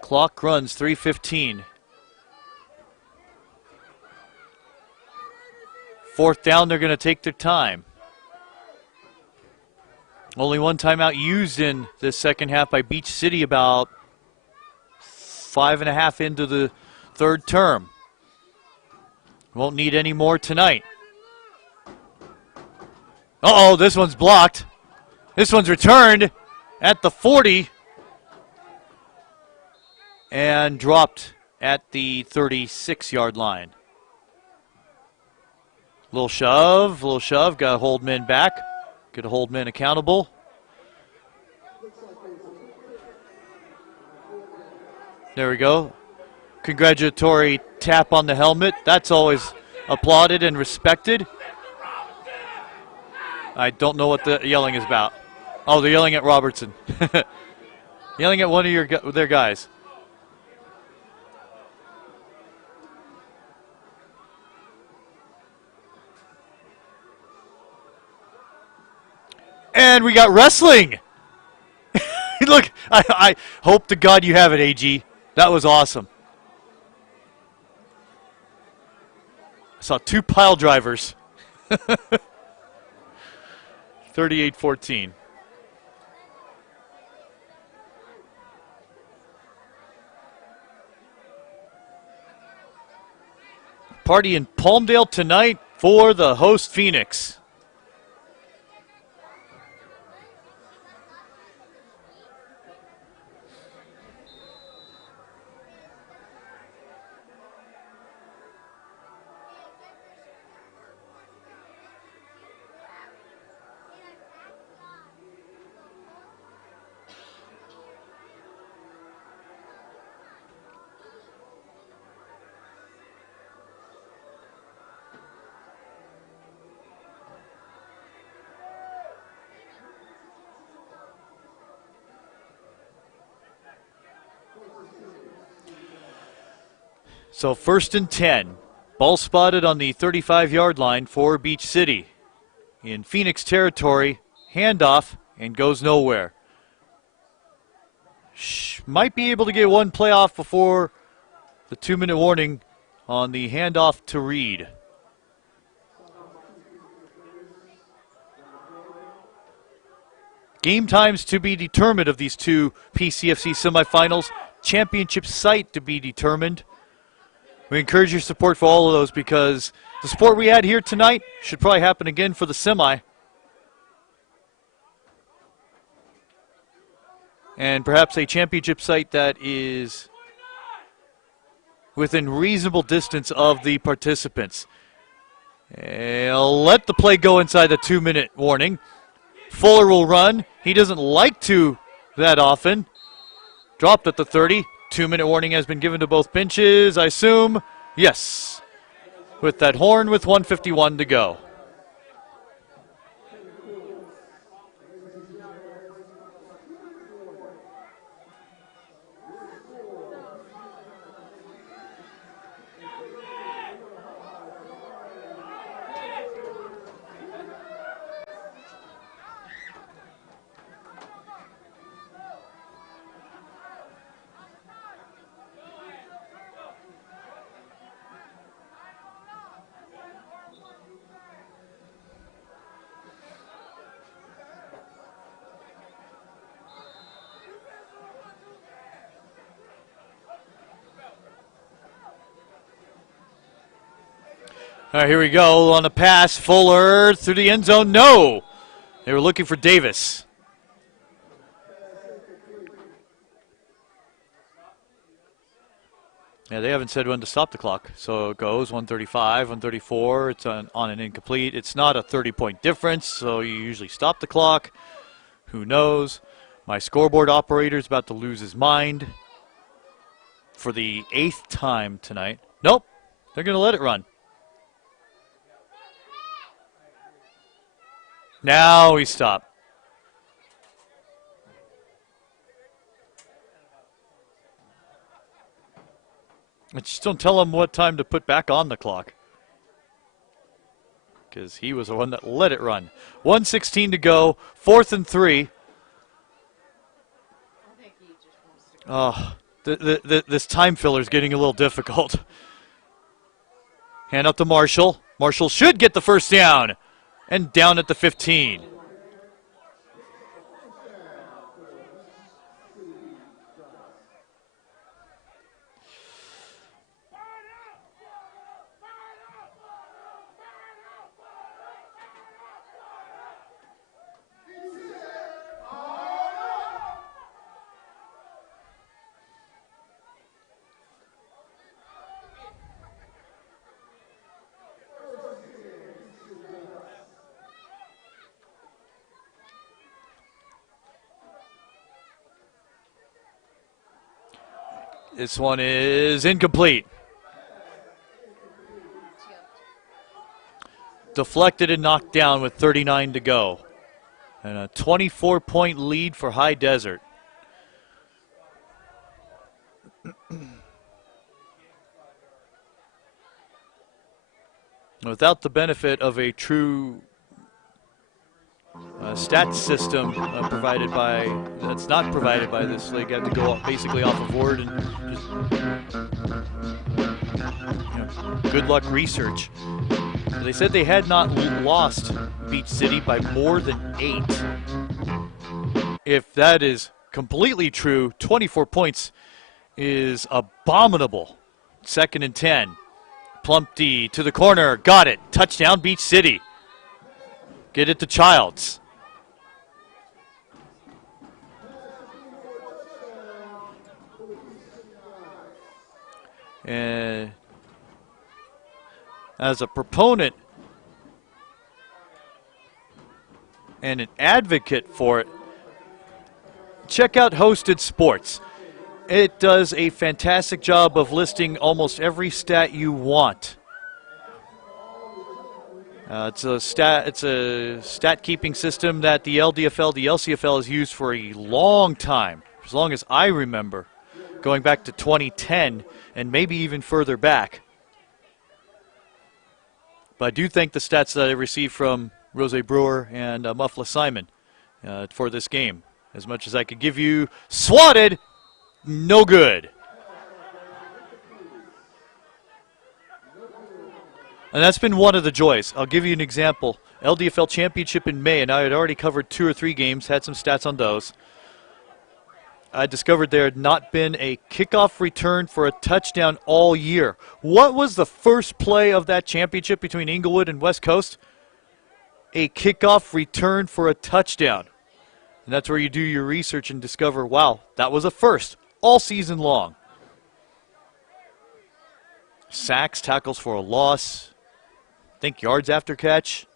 Clock runs 3:15. 4th down, they're going to take their time. Only one timeout used in this second half by Beach City, about 5.5 into the 3rd term. Won't need any more tonight. Uh-oh, this one's blocked. This one's returned at the 40. And dropped at the 36-yard line. Little shove, got to hold men back. Got to hold men accountable. There we go. congratulatory tap on the helmet. That's always applauded and respected. I don't know what the yelling is about. Oh, they're yelling at Robertson. Yelling at one of their guys. And we got wrestling. Look, I hope to God you have it, AG. That was awesome. I saw 2 pile drivers. 38-14. Party in Palmdale tonight for the host Phoenix. So 1st and 10. Ball spotted on the 35-yard line for Beach City. In Phoenix territory, handoff, and goes nowhere. Might be able to get one play off before the 2-minute warning on the handoff to Reed. Game times to be determined of these 2 PCFC semifinals. Championship site to be determined. We encourage your support for all of those because the sport we had here tonight should probably happen again for the semi. And perhaps a championship site that is within reasonable distance of the participants. Let the play go inside the 2-minute warning. Fuller will run. He doesn't like to that often. Dropped at the 30. 2-minute warning has been given to both benches, I assume. Yes. With that horn with 1:51 to go. All right, here we go on the pass. Fuller through the end zone. No. They were looking for Davis. Yeah, they haven't said when to stop the clock. So it goes 135, 134. It's on an incomplete. It's not a 30-point difference, so you usually stop the clock. Who knows? My scoreboard operator is about to lose his mind for the 8th time tonight. Nope. They're going to let it run. Now we stop. Just don't tell him what time to put back on the clock. Because he was the one that let it run. 1:16 to go. 4th and 3. Oh, this time filler is getting a little difficult. Hand up to Marshall. Marshall should get the first down. And down at the 15. This one is incomplete. Deflected and knocked down with 39 to go. And a 24-point lead for High Desert. Without the benefit of a true stats system provided by, that's not provided by this league, you have to go basically off of word and just, good luck research. They said they had not lost Beach City by more than 8. If that is completely true, 24 points is abominable. 2nd and 10. Plumpty to the corner. Got it. Touchdown, Beach City. Get it to Childs. And as a proponent and an advocate for it, check out Hosted Sports. It does a fantastic job of listing almost every stat you want. It's a stat keeping system that the LDFL, the LCFL has used for a long time, as long as I remember, going back to 2010 and maybe even further back. But I do think the stats that I received from Rose Brewer and Muffla Simon for this game, as much as I could give you, swatted, no good. And that's been one of the joys. I'll give you an example. LDFL Championship in May, and I had already covered 2 or 3 games, had some stats on those. I discovered there had not been a kickoff return for a touchdown all year. What was the first play of that championship between Inglewood and West Coast? A kickoff return for a touchdown. And that's where you do your research and discover, wow, that was a first all season long. Sacks, tackles for a loss, I think yards after catch.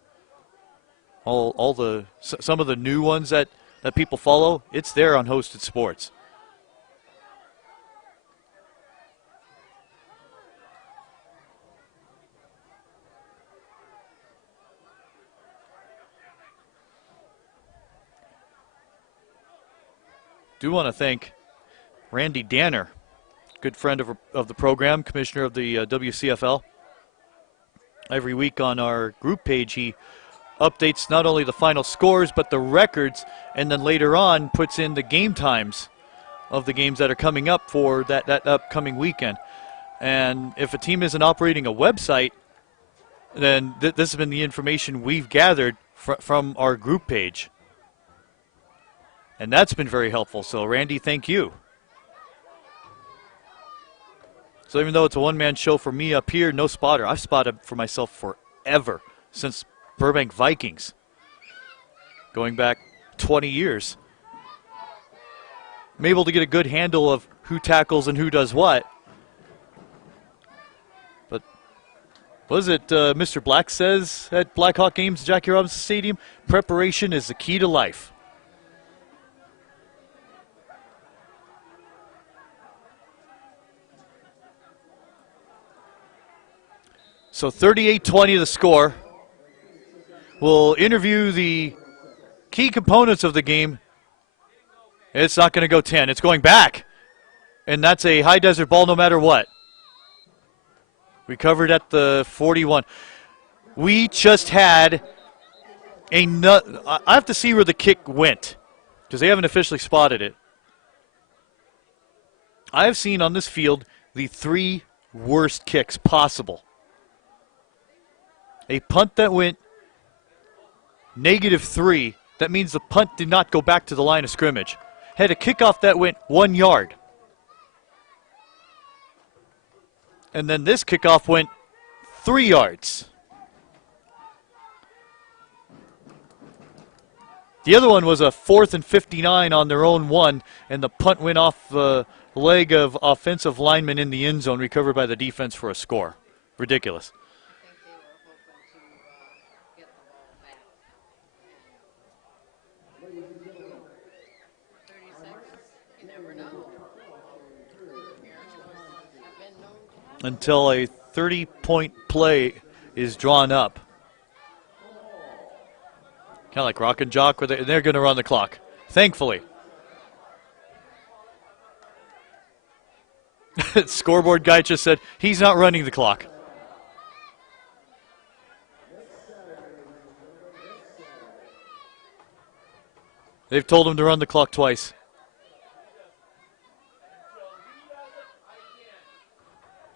Some of the new ones that people follow, it's there on Hosted Sports. Do want to thank Randy Danner, good friend of the program, commissioner of the WCFL. Every week on our group page, he updates not only the final scores, but the records, and then later on puts in the game times of the games that are coming up for that upcoming weekend. And if a team isn't operating a website, then this has been the information we've gathered from our group page. And that's been very helpful. So, Randy, thank you. So even though it's a one-man show for me up here, no spotter. I've spotted for myself forever, since Burbank Vikings, going back 20 years. I'm able to get a good handle of who tackles and who does what. But what is it Mr. Black says at Blackhawk games at Jackie Robinson Stadium? Preparation is the key to life. So 38-20 the score. We'll interview the key components of the game. It's not going to go 10. It's going back. And that's a High Desert ball no matter what. Recovered at the 41. We just had I have to see where the kick went, because they haven't officially spotted it. I have seen on this field the 3 worst kicks possible. A punt that went -3, that means the punt did not go back to the line of scrimmage. Had a kickoff that went 1 yard. And then this kickoff went 3 yards. The other one was a 4th and 59 on their own 1, and the punt went off the leg of offensive lineman in the end zone, recovered by the defense for a score. Ridiculous. until a 30-point play is drawn up. Kind of like Rock and Jock, where they're going to run the clock, thankfully. Scoreboard guy just said he's not running the clock. They've told him to run the clock twice.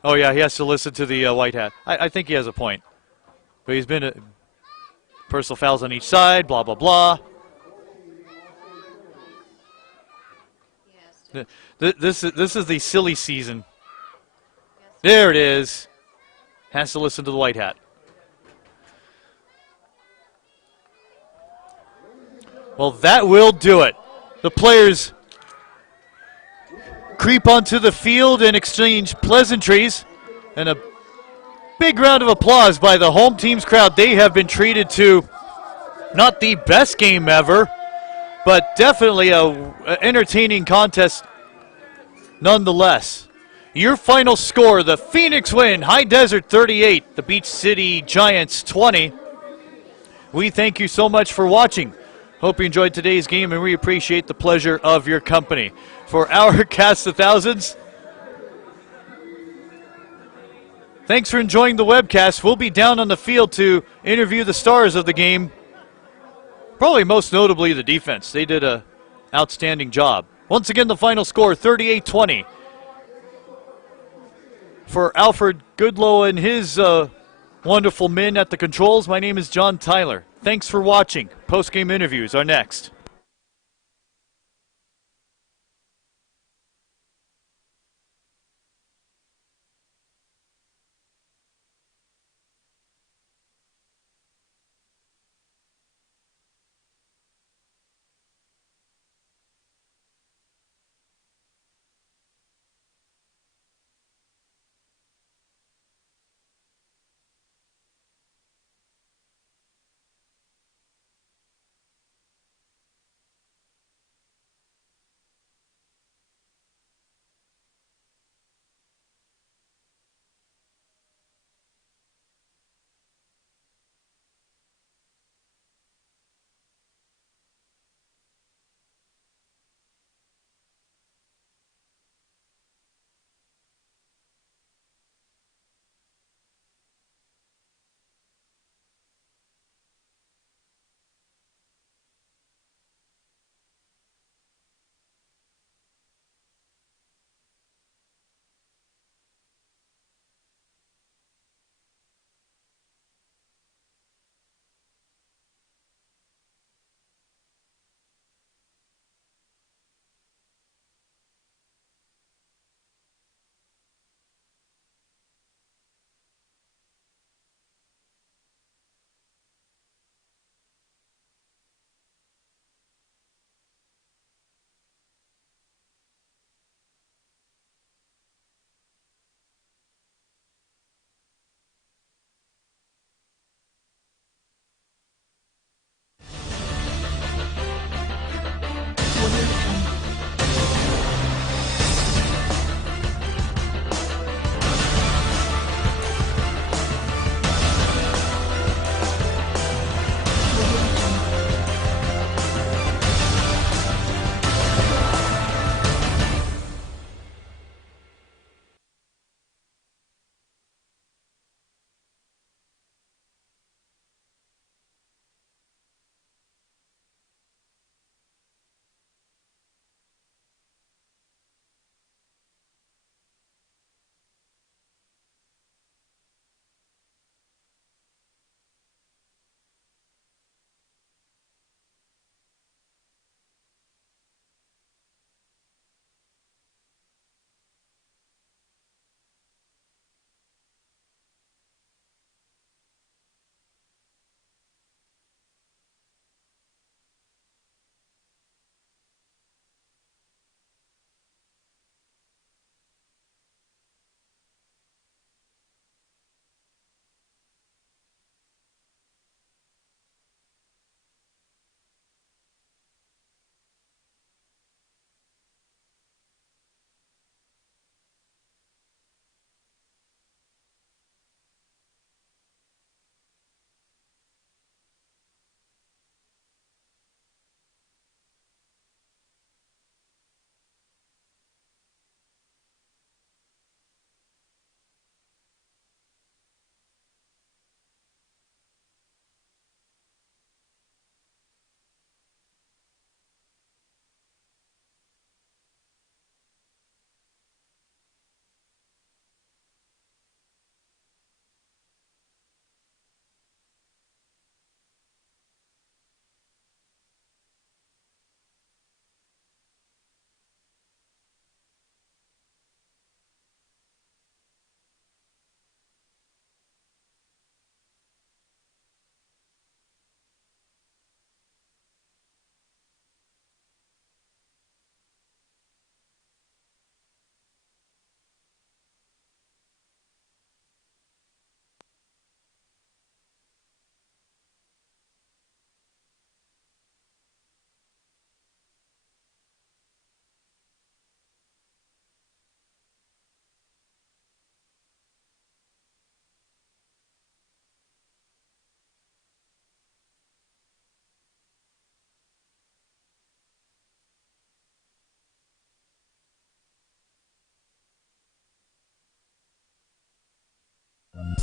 Oh, yeah, he has to listen to the white hat. I think he has a point. But he's been personal fouls on each side, blah, blah, blah. This is the silly season. There it is. Has to listen to the white hat. Well, that will do it. The players creep onto the field and exchange pleasantries. And a big round of applause by the home team's crowd. They have been treated to not the best game ever, but definitely an entertaining contest nonetheless. Your final score, the Phoenix win, High Desert 38, the Beach City Giants 20. We thank you so much for watching. Hope you enjoyed today's game, and we appreciate the pleasure of your company. For our cast of thousands, thanks for enjoying the webcast. We'll be down on the field to interview the stars of the game, probably most notably the defense. They did an outstanding job. Once again, the final score, 38-20. For Alfred Goodlow and his wonderful men at the controls, my name is John Tyler. Thanks for watching. Post-game interviews are next.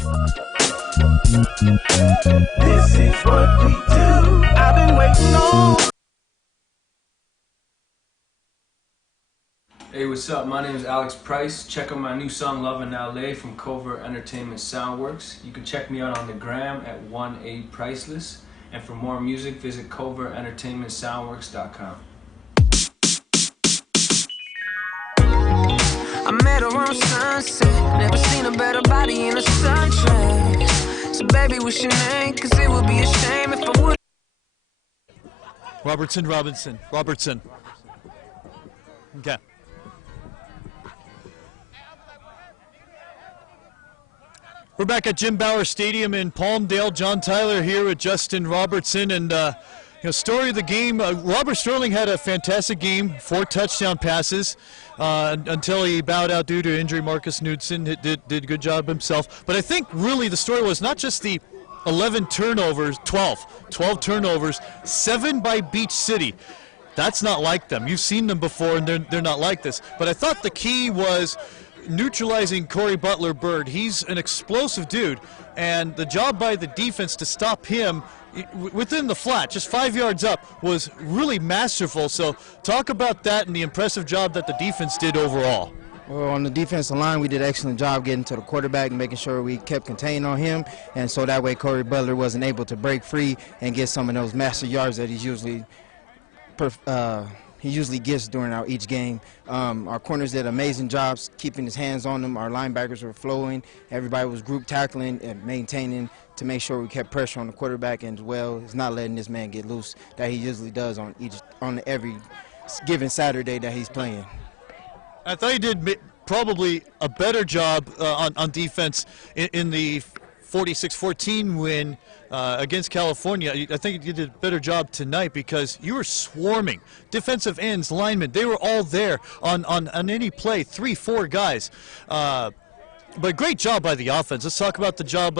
This is what we do. I've been waiting on. Hey, what's up? My name is Alex Price. Check out my new song, Love in LA, from Covert Entertainment Soundworks. You can check me out on the gram at 1apriceless. And for more music, visit covertentertainmentsoundworks.com. I met her on Sunset. Never seen a better body in a sundress. So baby, what's your name? Cause it would be a shame if I would. Robertson. Okay. We're back at Jim Bauer Stadium in Palmdale. John Tyler here with Justin Robertson, and story of the game. Robert Sterling had a fantastic game, 4 touchdown passes until he bowed out due to injury. Marcus Knudsen did a good job himself. But I think really the story was not just the 11 turnovers, 12 turnovers, 7 by Beach City. That's not like them. You've seen them before, and they're not like this. But I thought the key was neutralizing Corey Butler-Bird. He's an explosive dude, and the job by the defense to stop him within the flat, just 5 yards up, was really masterful. So talk about that and the impressive job that the defense did overall. Well, on the defensive line, we did an excellent job getting to the quarterback and making sure we kept contained on him, and so that way Corey Butler wasn't able to break free and get some of those master yards that he usually gets during each game. Our corners did amazing jobs keeping his hands on them. Our linebackers were flowing. Everybody was group tackling and maintaining to make sure we kept pressure on the quarterback, and as well as not letting this man get loose that he usually does on every given Saturday that he's playing. I thought he did probably a better job on defense in the 46-14 win against California. I think you did a better job tonight because you were swarming. Defensive ends, linemen, they were all there on any play, 3-4 guys. But great job by the offense. Let's talk about the job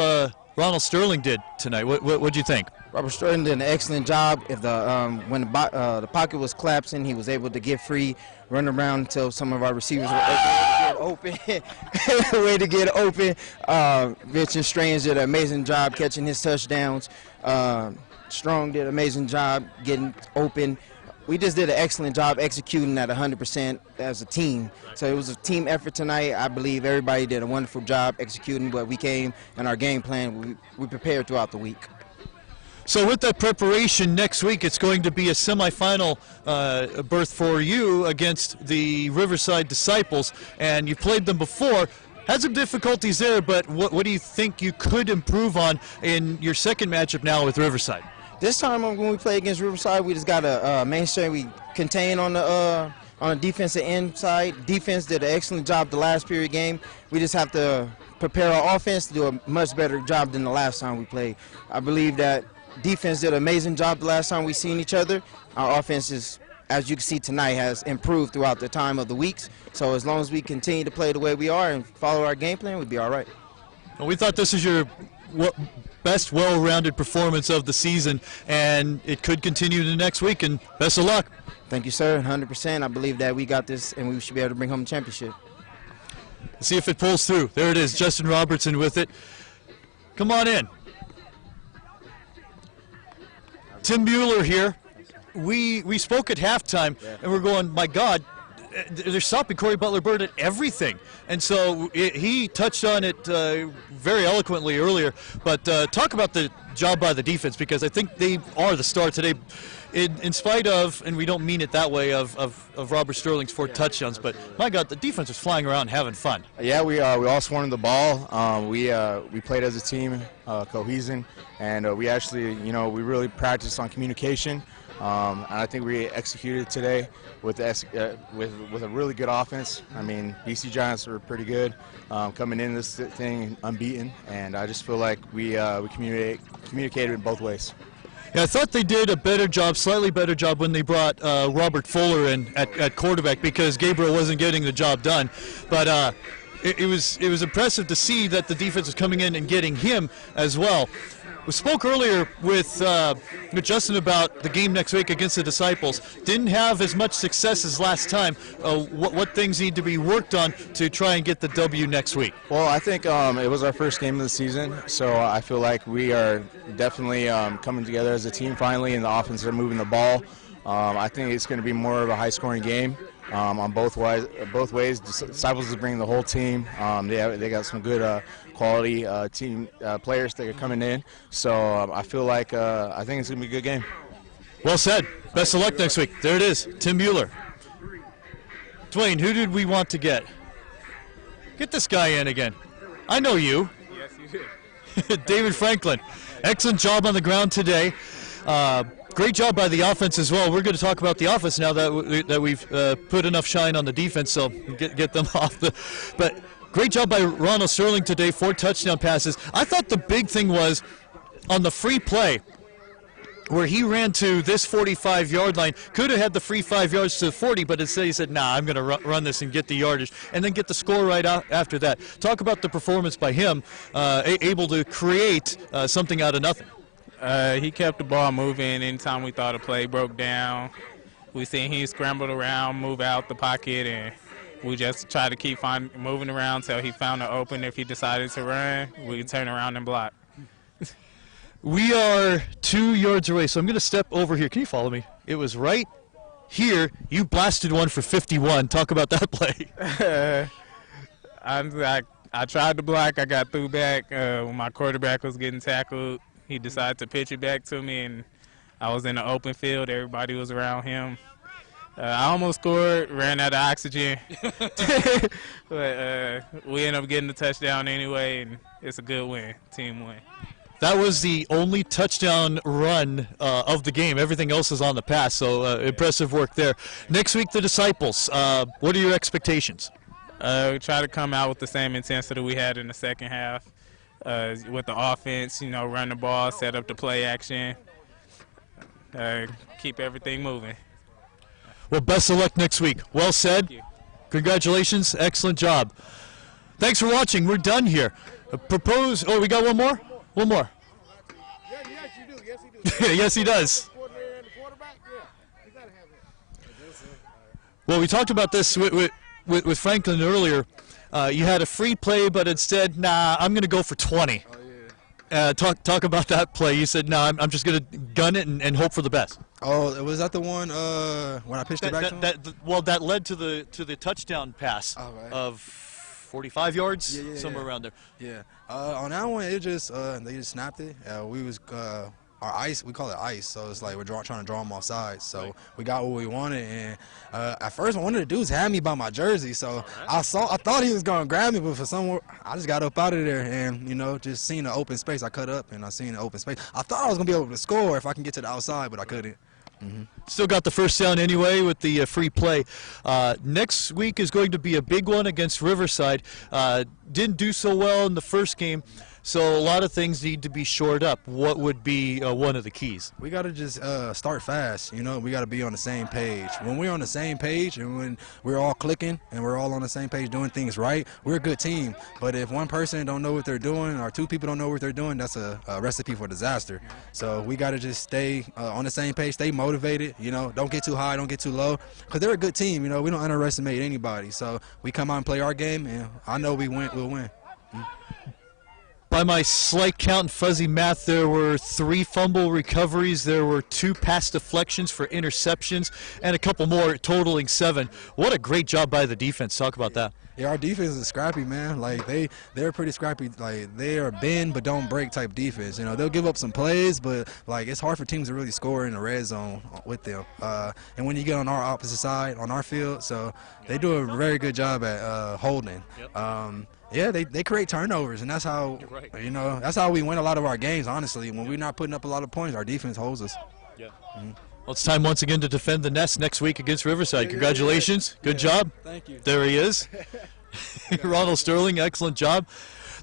Ronald Sterling did tonight. What do you think? Robert Sterling did an excellent job. When the pocket was collapsing, he was able to get free, run around until some of our receivers were open. Vincent Strange did an amazing job catching his touchdowns. Strong did an amazing job getting open. We just did an excellent job executing at 100% as a team. So it was a team effort tonight. I believe everybody did a wonderful job executing what we came and our game plan. We prepared throughout the week. So with that preparation, next week it's going to be a semifinal berth for you against the Riverside Disciples, and you've played them before. Had some difficulties there, but what do you think you could improve on in your second matchup now with Riverside? This time when we play against Riverside, we just got to make sure we contain on the defensive end side. Defense did an excellent job the last period game. We just have to prepare our offense to do a much better job than the last time we played. I believe that defense did an amazing job the last time we seen each other. Our offense is, as you can see tonight, has improved throughout the time of the weeks. So as long as we continue to play the way we are and follow our game plan, we'll be all right. Well, we thought this is your best well-rounded performance of the season, and it could continue the next week, and best of luck. Thank you, sir. 100%. I believe that we got this, and we should be able to bring home a championship. Let's see if it pulls through. There it is, Justin Robertson with it. Come on in. Tim Mueller here. We spoke at halftime, and we're going, my God, they're stopping Corey Butler-Bird at everything. And so he touched on it very eloquently earlier. But talk about the job by the defense, because I think they are the star today, in spite of, and we don't mean it that way, of Robert Sterling's 4 touchdowns. But my God, the defense was flying around having fun. Yeah, we all swarmed the ball. We played as a team, cohesion, and we actually, we really practiced on communication. And I think we executed today with a really good offense. I mean, BC Giants were pretty good coming in this thing unbeaten, and I just feel like we communicated in both ways. Yeah, I thought they did a better job, slightly better job, when they brought Robert Fuller in at quarterback, because Gabriel wasn't getting the job done. But it was impressive to see that the defense was coming in and getting him as well. We spoke earlier with Justin about the game next week against the Disciples. Didn't have as much success as last time. What things need to be worked on to try and get the W next week? Well, I think it was our first game of the season, so I feel like we are definitely coming together as a team finally, and the offense are moving the ball. I think it's going to be more of a high-scoring game on both ways. Disciples is bringing the whole team. They got some good quality team players that are coming in, so I feel like I think it's going to be a good game. Well said. Best of luck next week. There it is, Tim Mueller. Dwayne, who did we want to get? Get this guy in again. I know you. Yes, you did. David Franklin. Excellent job on the ground today. Great job by the offense as well. We're going to talk about the offense now that we've put enough shine on the defense, so get them off the. But great job by Ronald Sterling today, 4 touchdown passes. I thought the big thing was on the free play where he ran to this 45-yard line, could have had the free 5 yards to the 40, but instead he said, nah, I'm going to run this and get the yardage, and then get the score right out after that. Talk about the performance by him, able to create something out of nothing. He kept the ball moving anytime we thought a play broke down. We seen he scrambled around, move out the pocket, and we just tried to keep moving around till he found an open. If he decided to run, we turn around and block. We are 2 yards away, so I'm going to step over here. Can you follow me? It was right here. You blasted one for 51. Talk about that play. I tried to block. I got through back. When my quarterback was getting tackled, he decided to pitch it back to me, and I was in the open field. Everybody was around him. I almost scored, ran out of oxygen. But we ended up getting the touchdown anyway, and it's a good win, team win. That was the only touchdown run of the game. Everything else is on the pass, so impressive work there. Next week, the Disciples. What are your expectations? We try to come out with the same intensity we had in the second half with the offense, run the ball, set up the play action, keep everything moving. Well, best of luck next week. Well said. Congratulations. Excellent job. Thanks for watching. We're done here. Oh, we got one more? One more. Yes, he does. Well, we talked about this with Franklin earlier. You had a free play, but instead, nah, I'm going to go for 20. Talk about that play. You said, nah, I'm just going to gun it and hope for the best. Oh, was that the one when I pitched it back to him? That led to the touchdown pass of 45 yards, somewhere around there. Yeah. On that one, it just they just snapped it. We was our ice, we call it ice, so it's like we're trying to draw them off sides. So we got what we wanted, and at first one of the dudes had me by my jersey, so I thought he was gonna grab me, but for some, I just got up out of there, and just seeing the open space, I cut up and I seen the open space. I thought I was gonna be able to score if I can get to the outside, but I couldn't. Still got the first down anyway with the free play. Next week is going to be a big one against Riverside. Didn't do so well in the first game, so a lot of things need to be shored up. What would be one of the keys? We got to just start fast. We got to be on the same page. When we're on the same page and when we're all clicking and we're all on the same page doing things right, we're a good team. But if one person don't know what they're doing or 2 people don't know what they're doing, that's a recipe for disaster. So we got to just stay on the same page, stay motivated. Don't get too high, don't get too low, because they're a good team. We don't underestimate anybody. So we come out and play our game, and I know we'll win. By my slight count and fuzzy math, there were 3 fumble recoveries, there were 2 pass deflections for interceptions, and a couple more, totaling 7. What a great job by the defense. Talk about that. Yeah, our defense is scrappy, man. Like they're pretty scrappy. Like they are bend but don't break type defense. They'll give up some plays, but like it's hard for teams to really score in the red zone with them. And when you get on our opposite side, on our field, so they do a very good job at holding. Yeah, they create turnovers, and that's how that's how we win a lot of our games. Honestly, when we're not putting up a lot of points, our defense holds us. Yeah. Well, it's time once again to defend the nest next week against Riverside. Congratulations. Good job. Thank you. There he is. Ronald Sterling, excellent job.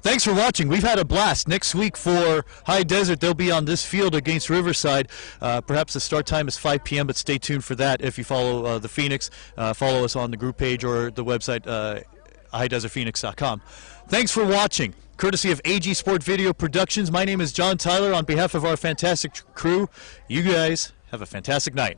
Thanks for watching. We've had a blast. Next week for High Desert, they'll be on this field against Riverside. Perhaps the start time is 5 p.m., but stay tuned for that. If you follow the Phoenix, follow us on the group page or the website, highdesertphoenix.com. Thanks for watching. courtesy of AG Sport Video Productions. My name is John Tyler. On behalf of our fantastic crew, you guys have a fantastic night.